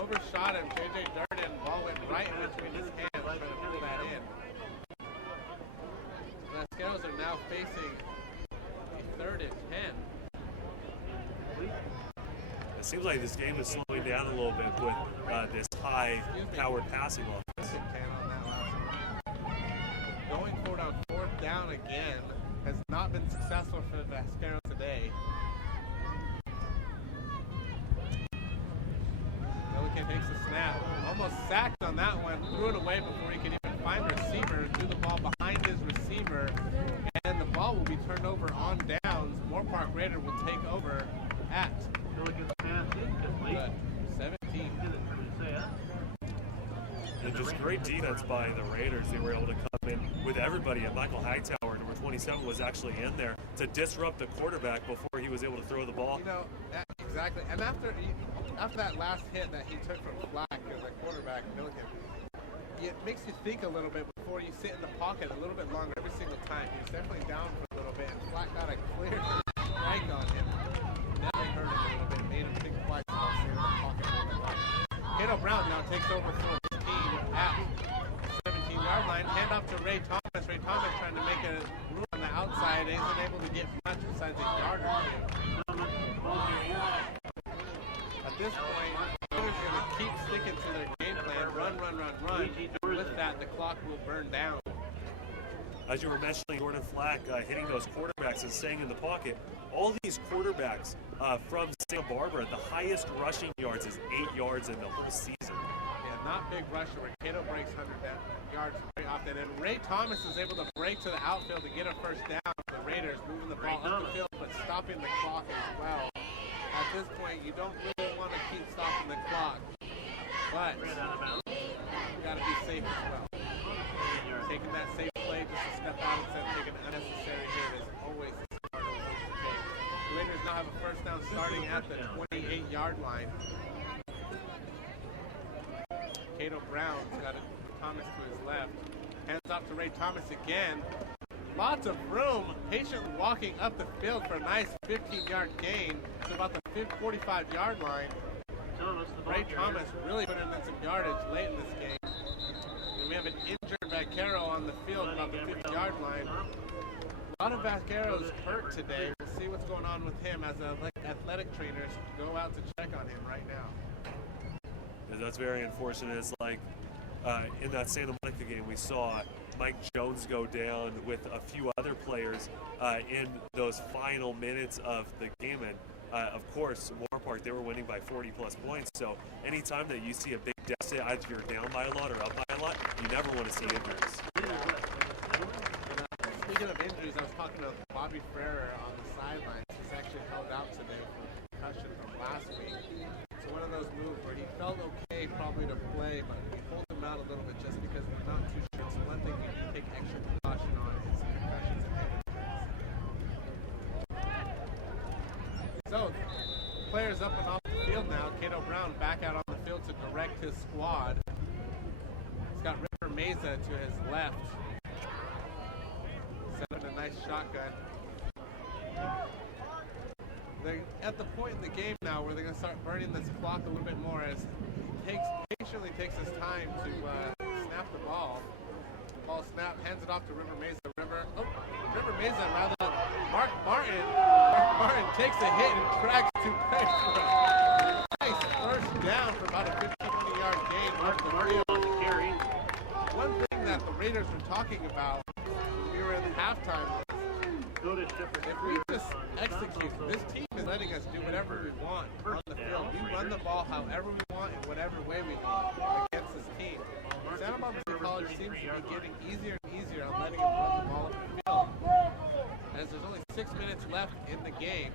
Overshot him, J.J. Durden, ball went right in between his hands, trying to pull that in. The Vaqueros are now facing a 3rd and 10. It seems like this game is slowing down a little bit with this high-powered passing offense. Going forward on 4th down again has not been successful for the Vaqueros today. Milliken takes a snap. Almost sacked on that one. Threw it away before he could even find the receiver. Threw the ball behind his receiver. And the ball will be turned over on downs. Moorpark Raider will take over at 17. And just great defense by the Raiders. They were able to come in with everybody. And Michael Hightower, number 27, was actually in there to disrupt the quarterback before he was able to throw the ball. Exactly. And after that last hit that he took from Flack, the quarterback, Milliken, it makes you think a little bit before you sit in the pocket a little bit longer every single time. He was definitely down for a little bit, and Flack got a clear strike on him. Definitely hurt him a little bit, made him think twice about sitting in the pocket a little bit longer. Cato Brown now takes over for his team at 17-yard line. Hand off to Ray Thomas. Ray Thomas trying to make a move on the outside. He isn't able to get much besides a yard or two. At this point, they're going to keep sticking to their game plan. Run. With that, the clock will burn down. As you were mentioning, Jordan Flack hitting those quarterbacks and staying in the pocket. All these quarterbacks from Santa Barbara, the highest rushing yards is 8 yards in the whole season. Yeah, not big rusher. Cato breaks 100 yards very often. And Ray Thomas is able to break to the outfield to get a first down. The Raiders moving the ball up the field, but stopping the clock as well. At this point, you don't really want to keep stopping the clock. But you got to be safe as well. Taking that safe play just to step out instead of taking an unnecessary hit is always the smart approach to take. The Raiders now have a first down starting at the 28-yard line. Cato Brown's got Thomas to his left. Hands off to Ray Thomas again. Lots of room. Patiently walking up the field for a nice 15-yard gain to about the 45-yard line. Ray Thomas really put in some yardage late in this game. And we have an injured Vaquero on the field about the 50-yard line. A lot of Vaqueros hurt today. We'll see what's going on with him as athletic trainers go out to check on him right now. Yeah, that's very unfortunate. It's like in that Santa Monica game, we saw Mike Jones go down with a few other players in those final minutes of the game. And of course, Moorpark, they were winning by 40-plus points. So anytime that you see a big deficit, either you're down by a lot or up by a lot, you never want to see injuries. Speaking of injuries, I was talking to Bobby Ferrer on the sidelines. He's actually held out today for concussion from last week. It's one of those moves where he felt okay probably to play, but we pulled him out a little bit just because we're not too sure. It's one thing we can take extra precaution on is concussions and head injuries. So, players up and off the field now. Cato Brown back out on the field to direct his squad. He's got River Meza to his left. Set up a nice shotgun. They're at the point in the game now where they're going to start burning this clock a little bit more as he patiently takes his time to snap the ball. Ball snap, hands it off to River Meza. River Meza rather than Mark Martin. Mark Martin takes a hit and tracks two players for a nice first down for about a 15-20-yard gain off the field. One thing that the Raiders were talking about when we were in halftime was if we just execute, this team is letting us do whatever we want on the field. We run the ball however we want in whatever way we want against this team. Santa Barbara State College seems to be getting easier and easier on letting them run the ball up the field. As there's only 6 minutes left in the game,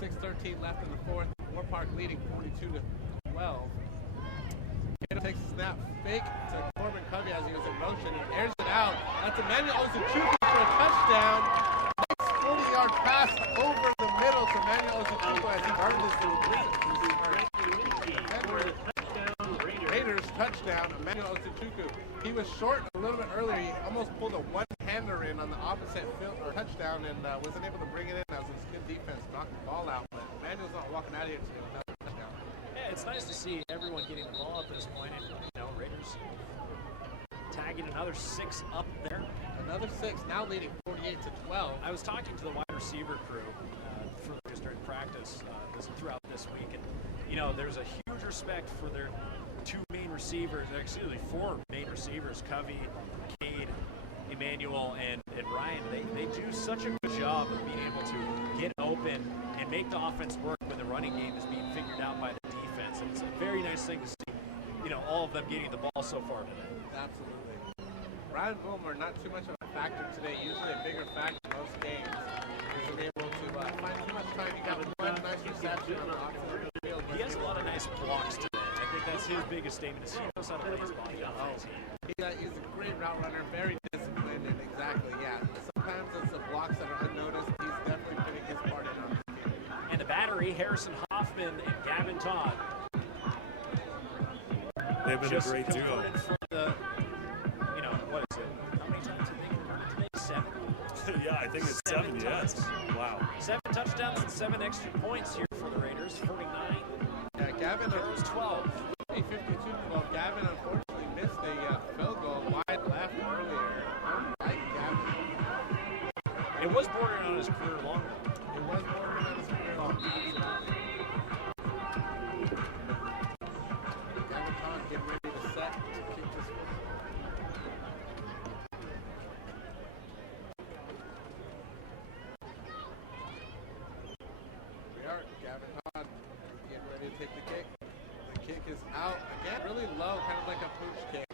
6:13 left in the fourth, Moorpark leading 42-12. Cato takes a snap, fake to Corbin Covey as he was in motion and airs it out. That's Emmanuel Ozuchukwu for a touchdown. Nice 40-yard pass over the middle to Emmanuel Ozuchukwu as he earned his Raiders touchdown, Emmanuel Ozuchukwu. He was short a little bit earlier. He almost pulled a one-hander in on the opposite field or touchdown and wasn't able to bring it in. That was good defense, knocked the ball out. But Emmanuel's not walking out of here today without a touchdown. Yeah, it's nice to see everyone getting the ball up at this point, and Raiders tagging another 6 up there. Another 6, now leading 48-12. I was talking to the wide receiver crew for just during practice throughout this week, and there's a huge respect for their 2 main receivers, actually 4 main receivers, Covey, Cade, Emmanuel, and Ryan. They do such a good job of being able to get open and make the offense work when the running game is being figured out by the defense. And it's a very nice thing to see, all of them getting the ball so far today. Absolutely. Ryan Boomer, not too much of a factor today, usually a bigger factor in most games. He's been able to find too much time. He got one nice reception on the opposite field. He has a lot of nice blocks today. I think that's his biggest statement is he knows how to play his body on the team. He's a great route runner, very disciplined, and exactly, yeah. Sometimes it's the blocks that are unnoticed. He's definitely putting his part in on the field. And the battery, Harrison Hoffman and Gavin Todd. They've been a great duo. For the, what is it? How many times have they converted today? 7? Yeah, I think it's 7, yes. Wow. 7 touchdowns and 7 extra points here for the Raiders, 49. Yeah, Gavin was 12. 52. Well, Gavin unfortunately missed a field goal wide left earlier. It was bordering on his career long. It was bordering on his career long. Gavin Todd getting ready to set to kick this one. We are. Gavin Todd getting ready to take the kick. The kick is out again, really low, kind of like a pooch kick.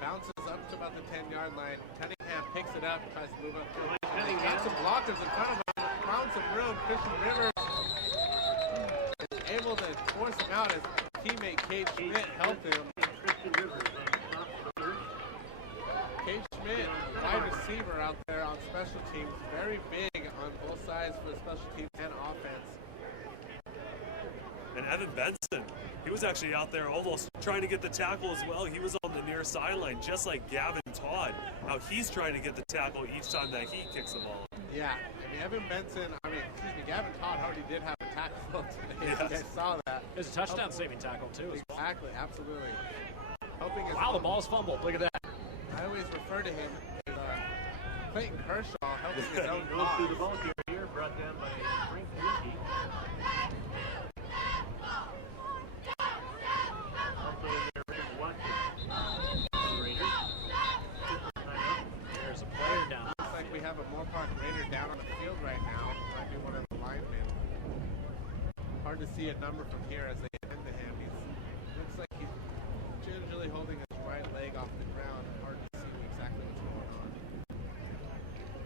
Bounces up to about the 10-yard line. Cunningham picks it up, tries to move up. He's got some blockers in front of him. Found some room. Christian Rivers is able to force him out as teammate Cade Schmidt helped him. Cade Schmidt, wide receiver out there on special teams, very big on both sides for special teams and offense. And Evan Benson, he was actually out there almost trying to get the tackle as well. He was on the near sideline, just like Gavin Todd. Now he's trying to get the tackle each time that he kicks the ball. Yeah, Gavin Todd already did have a tackle today. Yes. You guys saw that. There's a touchdown saving tackle, too. As well. Exactly, absolutely. Hoping Wow, the ball's fumbled. Look at that. I always refer to him as Clayton Kershaw helping his own Goes through the cause. ball carrier, brought down by Frank Yuki. Also in there, Richard Watkins. Raiders. There's a player down. Looks like we have a Moorpark Raider down on the field right now. Might be one of the linemen. Hard to see a number from here as they attend to him. Looks like he's gingerly holding his right leg off the ground. Hard to see exactly what's going on.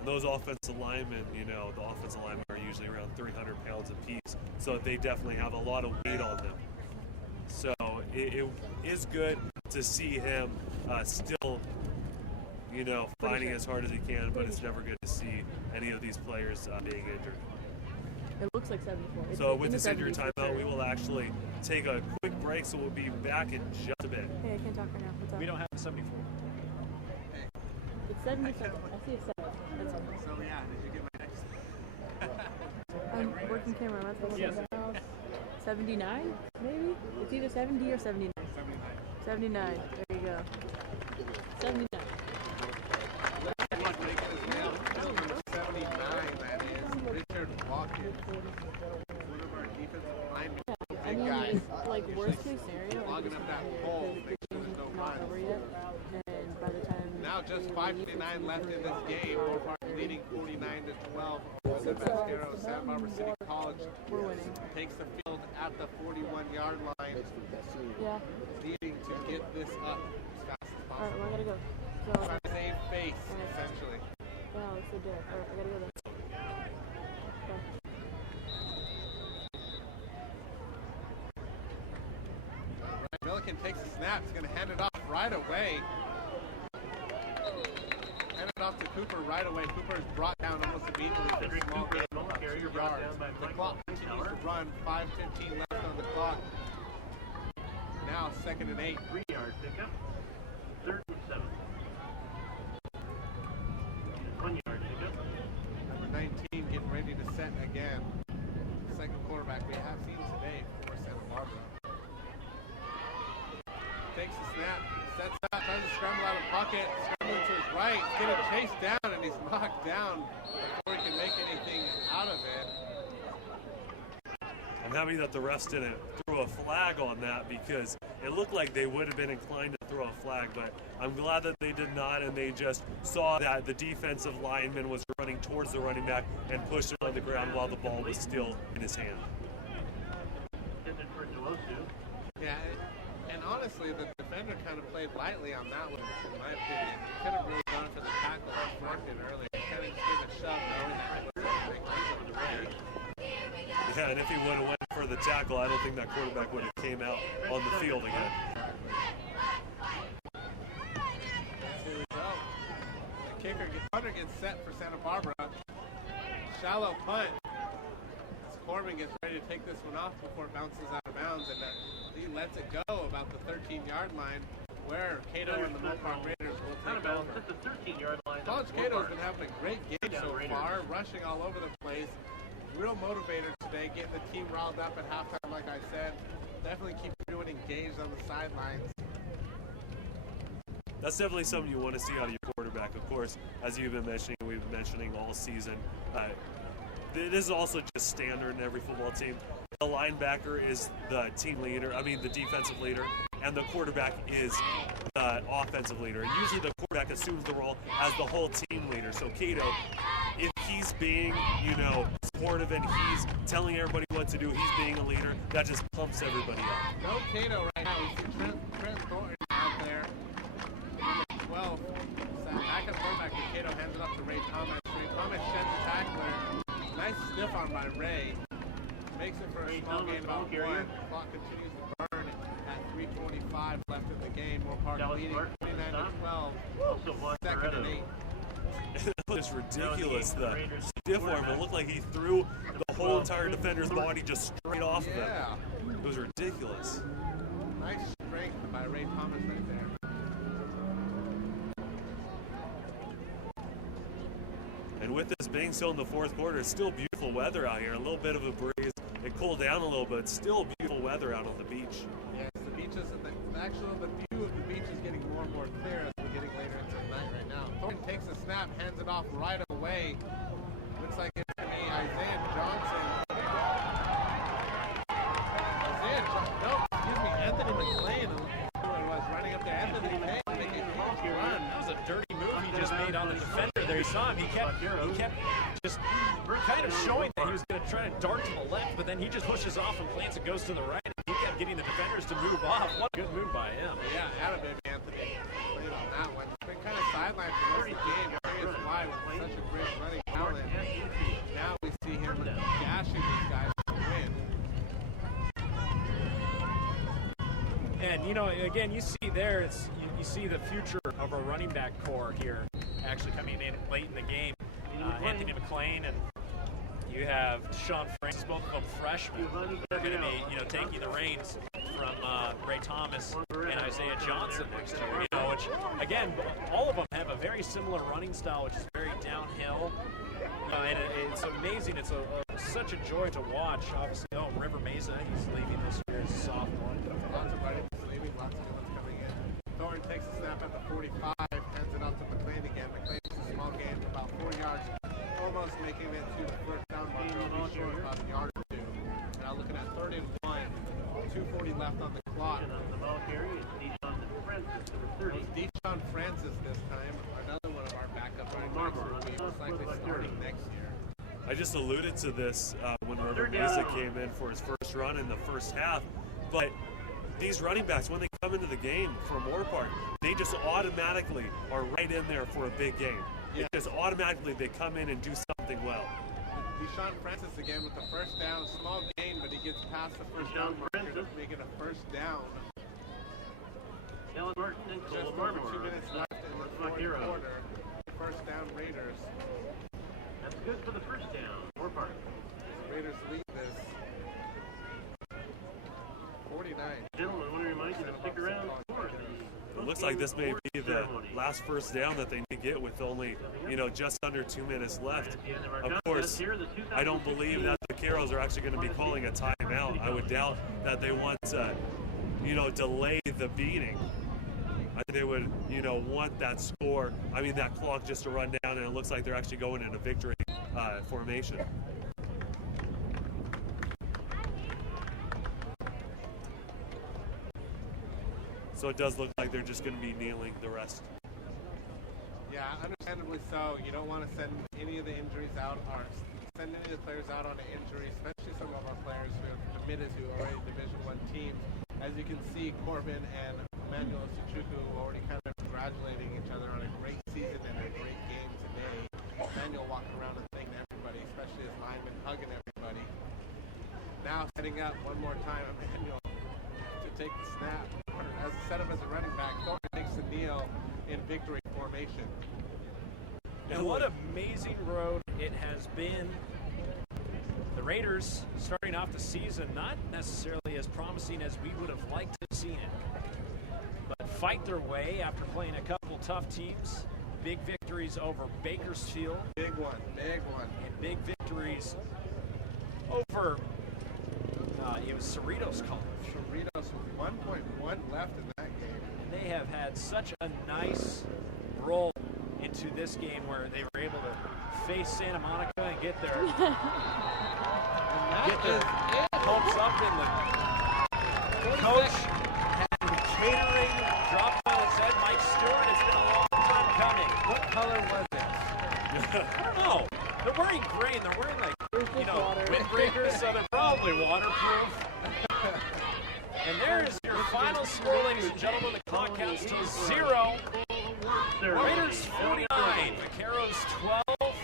Those offensive linemen, the offensive linemen are usually around 300 pounds apiece, so they definitely have a lot of weight on them. So it is good to see him still, fighting as hard as he can, but it's never good to see any of these players being injured. It looks like 74. So with this injury timeout, we will actually take a quick break, so we'll be back in just a bit. Hey, I can't talk right now. What's up? We don't have a 74. It's 77. I see a 7. That's all. So yeah, did you get my next? I'm working camera. I'm not Yes. 79, maybe? It's either 70 or 79. 79. There you go. 79. Number 79, that is Richard Watkins. One of our defensive linemen. I mean, guy. it's like worst case scenario. Logging up that pole, make sure there's no Not runs. over yet. And by the time Now just 5:59 left in this game. Moorpark leading 49-12 over the Vaqueros. Santa Barbara City College we're winning. takes the field at the 41-yard line, Yeah. needing to get this up as fast as All right, well, I possible. gotta go. So, Trying to save face, essentially. yeah, let's do it. All right, I gotta go then. Bye. Right, Milliken takes the snap. He's going to hand it off right away. Hand it off to Cooper right away. Cooper is brought down almost immediately for a small gain of about 2 yards. The clock continues to run. 5:15 left on the clock. Now 2nd and 8. 3-yard pickup. 3rd and 7. 1-yard pickup. Number 19 getting ready to set again. Second quarterback we have seen today for Santa Barbara. Takes the snap, sets out, tries to scramble out of the pocket, scrambling to his right, getting chased down, and he's knocked down before he can make anything out of it. I'm happy that the refs didn't throw a flag on that, because it looked like they would have been inclined to throw a flag, but I'm glad that they did not, and they just saw that the defensive lineman was running towards the running back and pushed it on the ground while the ball was still in his hand. Intended for Delosu. Yeah, and honestly, the defender kind of played lightly on that one, in my opinion. Could have really gone for the tackle and blocked it earlier. Kind of just gave a shove, knowing that he wasn't going to make it on the way. Yeah, and if he would have went for the tackle, I don't think that quarterback would have came out on the field again. Here we go. The punter gets set for Santa Barbara. Shallow punt. As Corbin gets ready to take this one off before it bounces out of bounds, and he lets it go about the 13-yard line, where Cato and the Moorpark Raiders will take over. At the 13-yard line. College Cato's been having a great game so far, rushing all over the place. Real motivator today, getting the team riled up at halftime, like I said. Definitely keep everyone engaged on the sidelines. That's definitely something you want to see out of your quarterback. Of course, as you've been mentioning, we've been mentioning all season. This is also just standard in every football team. The linebacker is the team leader, the defensive leader, and the quarterback is the offensive leader. And usually the quarterback assumes the role as the whole team leader. So Cato, if he's being, supportive and he's telling everybody what to do, he's being a leader, that just pumps everybody up. No Cato right now. We see Trent Thornton out there. Number 12. Backup quarterback, and Cato hands it off to Ray Thomas. Ray Thomas sheds the tackler. Nice stiff arm by Ray. Makes it for a small gain about 1. Clock continues to burn at 3:45 left in the game. Moorpark leading 29-12. 2nd and 8. It was ridiculous. The stiff arm, it looked like he threw the whole entire defender's body just straight off of him. It was ridiculous. Nice strength by Ray Thomas right there. And with this being still in the fourth quarter, it's still beautiful weather out here. A little bit of a breeze it cooled down a little bit. It's still beautiful weather out on the beach. Yes, the beaches, the view of the beach is getting more and more clear as we're getting later into the night right now. Thornton takes a snap, hands it off right away. Looks like it's going to be Isaiah Johnson. Anthony McLean was running up there. Anthony McLean making a funky run. That was a dirty move he just made on the defender there. You saw him. He kept just kind of showing that he was going to try to dart to the left, but then he just pushes off and plants and goes to the right. He kept getting the defenders to move off. What a good move by him. Yeah, Adam and Anthony played on that one. Been kind of sidelined for most of the game. Darius Fly with such a great running talent. Now we see him gashing these guys to win. And, you know, again, you see there, you see the future of a running back core here actually coming in late in the game. Anthony McLean and you have Deshaun Francis, both of them freshmen. They're going to be, you know, taking the reins from Ray Thomas and Isaiah Johnson next year. You know, which, again, all of them have a very similar running style, which is very downhill. And it's amazing. It's such a joy to watch. Obviously, River Mesa, he's leaving this year as a sophomore. Lots of running leaving, lots of good ones coming in. Thornton takes a snap at the 45, hands it off to McLean again. McLean takes a small gain, about 4 yards, almost making it to the first down marker. He's short about a yard or two. Now looking at 3rd and 1, 2:40 left on the clock. The ball carrier is Deshaun Francis this time, another one of our backup running backs who will be most likely starting next year. I just alluded to this when River Mesa came in for his first run in the first half, but these running backs, when they come into the game for Moorpark, they just automatically are right in there for a big game. Yeah. Because automatically they come in and do something well. Deshaun Francis again with the first down, small gain, but he gets past the first down marker to make it a first down. Ellen Martin and Just over 2 minutes left in the fourth quarter. First down Raiders. That's good for the first down. Moorpark. The Raiders lead this 49. Gentlemen, I want to remind you to stick around for It looks like this may be the last first down that they need to get with only, you know, just under 2 minutes left. Of course, I don't believe that the Vaqueros are actually going to be calling a timeout. I would doubt that they want to, you know, delay the beating. I think they would, you know, want that score, that clock just to run down, and it looks like they're actually going in a victory formation. So it does look like they're just going to be kneeling the rest. Yeah, understandably so. You don't want to send any of the injuries out, or send any of the players out on an injury, especially some of our players who have committed to already Division I teams. As you can see, Corbin and Emmanuel Suchuku already kind of congratulating each other on a great season and a great game today. Emmanuel walking around and thanking everybody, especially his lineman hugging everybody. Now setting up one more time, Emmanuel to take the snap. As set up as a running back, Thornton takes the kneel in victory formation. And what an amazing road it has been. The Raiders starting off the season not necessarily as promising as we would have liked to have seen it, but fight their way after playing a couple tough teams. Big victories over Bakersfield. Big one. And big victories over, it was Cerritos College. Cerritos with 1.1 left in that game. And they have had such a nice roll into this game where they were able to face Santa Monica and get their hopes up in the coach had the catering dropped on its head. Mike Stewart, it's been a long time coming. What color was it? I don't know. They're wearing gray and they're wearing windbreakers, so they're probably waterproof. And there is your final score, ladies and gentlemen. The clock counts to 0. Raiders 49, Vaqueros 12.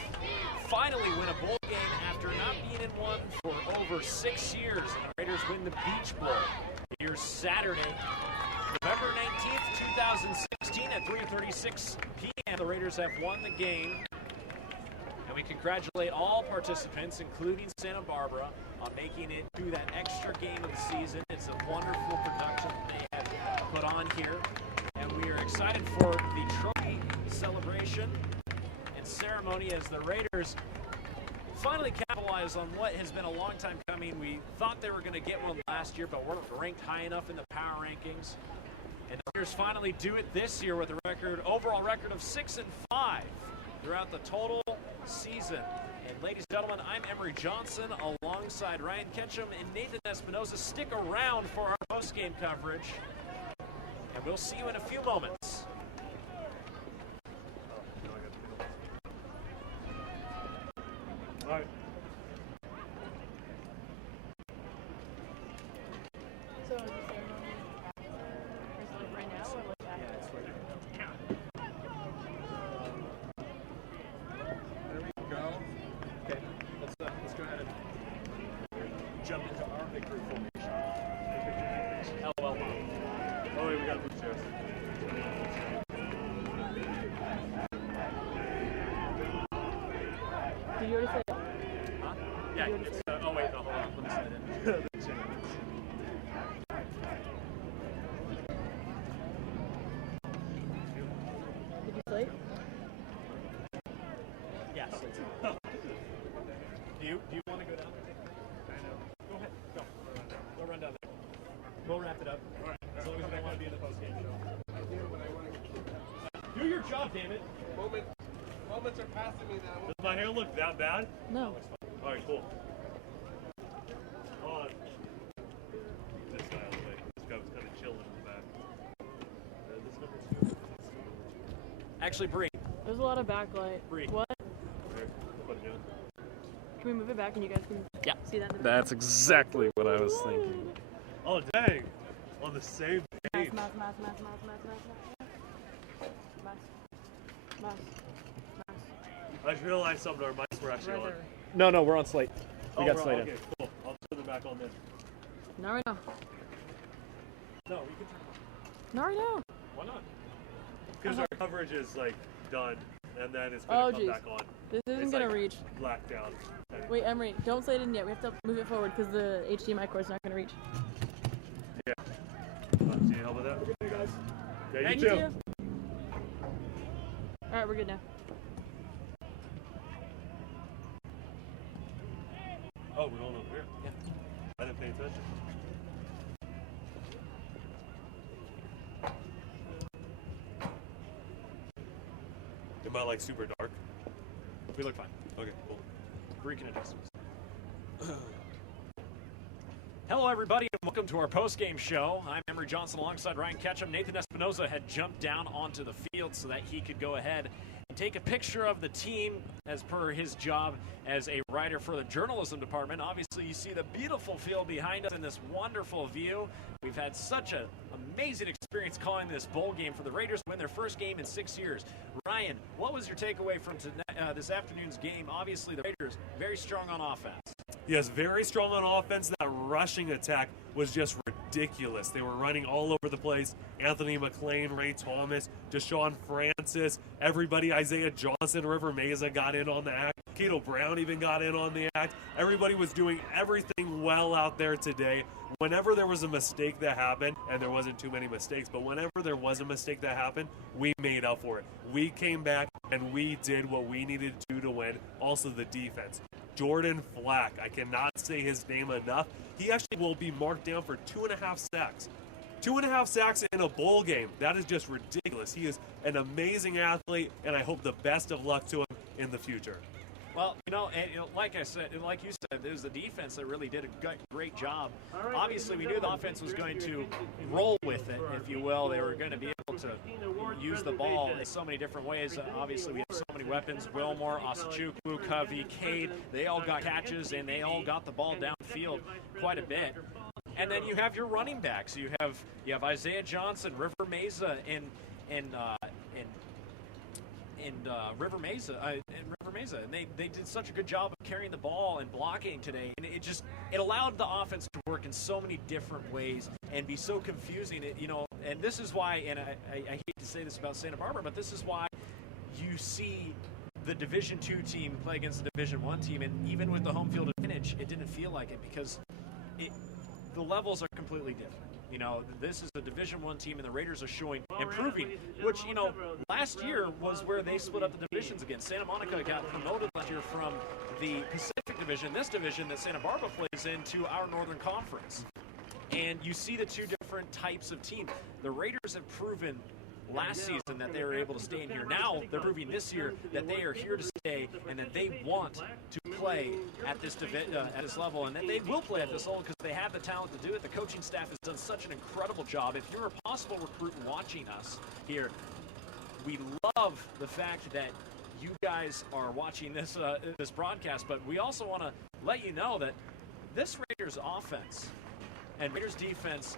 Finally win a bowl game after not being in one for over 6 years. And the Raiders win the Beach Bowl here Saturday, November 19th, 2016 at 3:36 p.m. The Raiders have won the game. And we congratulate all participants, including Santa Barbara, on making it through that extra game of the season. It's a wonderful production that they have put on here. And we are excited for the trophy celebration and ceremony as the Raiders finally capitalize on what has been a long time coming. We thought they were going to get one last year, but weren't ranked high enough in the power rankings. And the Raiders finally do it this year with a overall record of 6-5 throughout the total season. And ladies and gentlemen, I'm Emery Johnson alongside Ryan Ketchum and Nathan Espinoza. Stick around for our post-game coverage, and we'll see you in a few moments. All right. So is the ceremony after, or is it like right now, or like after? Yeah, it's right now. There we go. Okay, let's go ahead and jump into our victory formation. LOL. Oh, wait, we got blue chairs. Did you already say? Huh? Yeah, it's, oh wait, no, hold on, let me slide in. Did you slate? Yes. Do you want to go down? I know. Go ahead, go. We'll run down there. We'll wrap it up. All right. As long as you don't want to be in the post-game show. I do, but I want to get Do your job, damn it. Moments are passing me now. Does my hair look that bad? No. All right, cool. Hold on. This guy out of the way. This guy was kind of chilling in the back. This number 2. Actually, Bree. There's a lot of backlight. Bree. What? Here, put it down. Can we move it back and you guys can see that? In the That's exactly what I was thinking. Oh, dang. On the same page. Mouse. I just realized something. Our mics were actually on. No, we're on slate. We got we're slate on. in. Okay, cool. I'll turn them back on then. Not right now. No, we can turn Not right now. Why not? Because our coverage is like done, and then it's gonna come back on. This isn't It's, gonna like, reach. Blacked out. Wait, Emery, don't slate it in yet. We have to move it forward because the HDMI cord's not gonna reach. Yeah. Do you help with that? Okay, guys. Yeah, Thank you too. you. All right, we're good now. Oh, we're going over here? Yeah. I didn't pay attention. Am I like super dark? We look fine. Okay, cool. Bree can adjust us. Hello, everybody, and welcome to our post-game show. I'm Emery Johnson alongside Ryan Ketchum. Nathan Espinoza had jumped down onto the field so that he could go ahead and take a picture of the team as per his job as a writer for the journalism department. Obviously, you see the beautiful field behind us in this wonderful view. We've had such an amazing experience calling this bowl game for the Raiders to win their first game in 6 years. Ryan, what was your takeaway from this afternoon's game? Obviously, the Raiders very strong on offense. Yes, very strong on offense. That rushing attack was just ridiculous. They were running all over the place. Anthony McLean, Ray Thomas, Deshaun Francis, everybody, Isaiah Johnson, River Mesa got in on the act. Cato Brown even got in on the act. Everybody was doing everything well out there today. Whenever there was a mistake that happened, and there wasn't too many mistakes, but whenever there was a mistake that happened, we made up for it. We came back and we did what we needed to do to win. Also the defense. Jordan Flack, I cannot say his name enough. He actually will be marked down for 2.5 sacks. 2.5 sacks in a bowl game. That is just ridiculous. He is an amazing athlete, and I hope the best of luck to him in the future. Well, like I said, and like you said, it was the defense that really did a great job. Obviously, we knew the offense was going to roll with it, if you will. They were going to be able to use the ball in so many different ways. Obviously, we have so many weapons. Wilmore, Osachukwu, Covey, Cade, they all got catches, and they all got the ball downfield quite a bit. And then you have your running backs. You have Isaiah Johnson, River Mesa, and River Mesa, and they did such a good job of carrying the ball and blocking today, and it allowed the offense to work in so many different ways and be so confusing. And this is why, and I hate to say this about Santa Barbara, but this is why you see the Division II team play against the Division I team, and even with the home field advantage, it didn't feel like it because the levels are completely different. You know, this is a Division I team, and the Raiders are showing improving, which, you know, last year was where they split up the divisions again. Santa Monica got promoted last year from the Pacific Division, this division that Santa Barbara plays in, to our Northern Conference. And you see the two different types of team. The Raiders have proven last season that they were able to stay in here. Now they're proving this year that they are here to stay and that they want to play at this level, and that they will play at this level because they have the talent to do it. The coaching staff has done such an incredible job. If you're a possible recruit watching us here, we love the fact that you guys are watching this this broadcast, but we also want to let you know that this Raiders offense and Raiders defense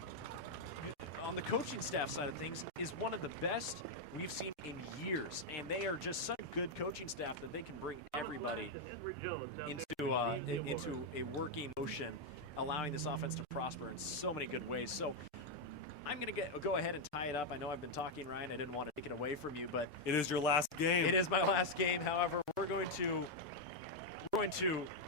on the coaching staff side of things is one of the best we've seen in years, and they are just such a good coaching staff that they can bring everybody into a working motion, allowing this offense to prosper in so many good ways. So I'm going to go ahead and tie it up. I know I've been talking, Ryan. I didn't want to take it away from you, but it is your last game. It is my last game. However, we're going to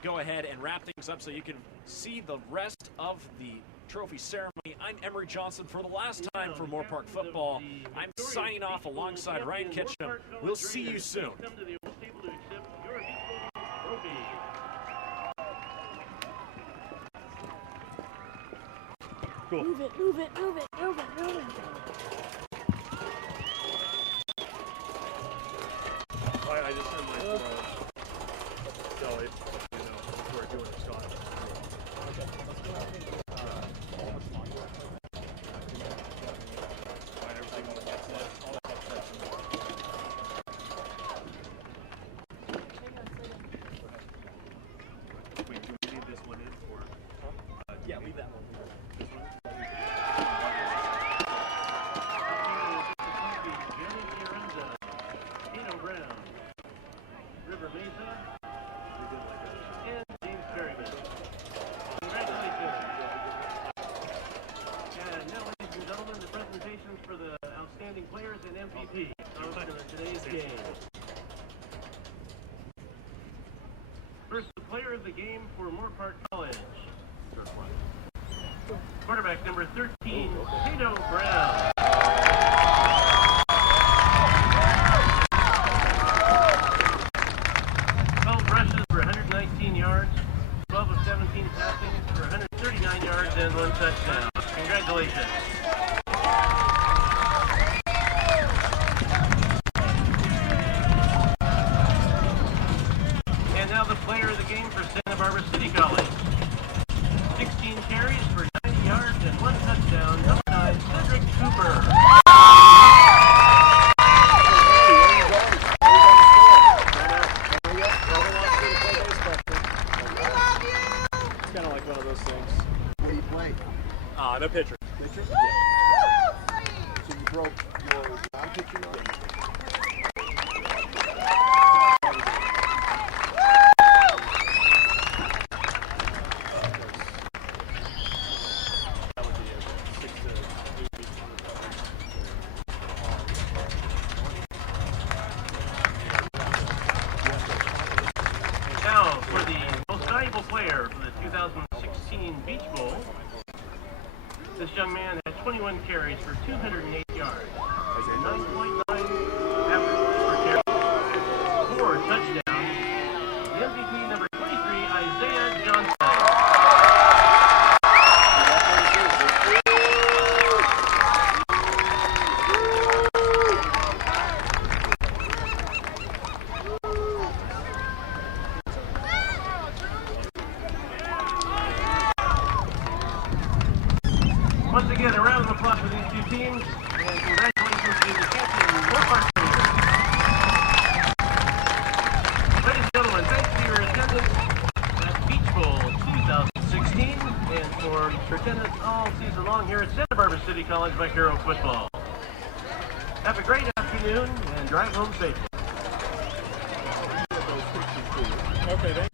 go ahead and wrap things up so you can see the rest of the trophy ceremony. I'm Emery Johnson for the last time for Moorpark Football. I'm signing off alongside Ryan Ketchum. We'll see you soon. Cool. Move it, move it, move it, move it, move it. I just heard my throw. So it's, you know, we're doing a shot. Okay, let's go ahead and Wait, do we leave this one in for? Yeah, leave that one. This one? River Mesa, and James Perryman. Congratulations. And now, ladies and gentlemen, the presentations for the outstanding players and MVP of today's game. First, the player of the game for Moorpark College. Quarterback number 13, Tato Brown. 12 rushes for 119 yards, 12 of 17 passing for 139 yards and 1 touchdown. Congratulations. And now the player of the game for Santa Barbara City College. 16 carries for 90 yards and 1 touchdown. Number 9, Cedric Cooper. It's kind of like one of those things. What do you play? No pitcher. Pitcher? Yeah. So you broke your non-pitching arm? Now, for the most valuable player for the 2016 Beach Bowl, this young man had 21 carries for 208 yards, 9.9 average per carry, 4 touchdowns. The MVP number 23, Isaiah Johnson. Once again, a round of applause for these two teams, and congratulations to the captain, Moorpark. Ladies and gentlemen, thanks for your attendance at Beach Bowl 2016, and for your attendance all season long here at Santa Barbara City College Vaquero football. Have a great afternoon, and drive home safely. Okay, thank you.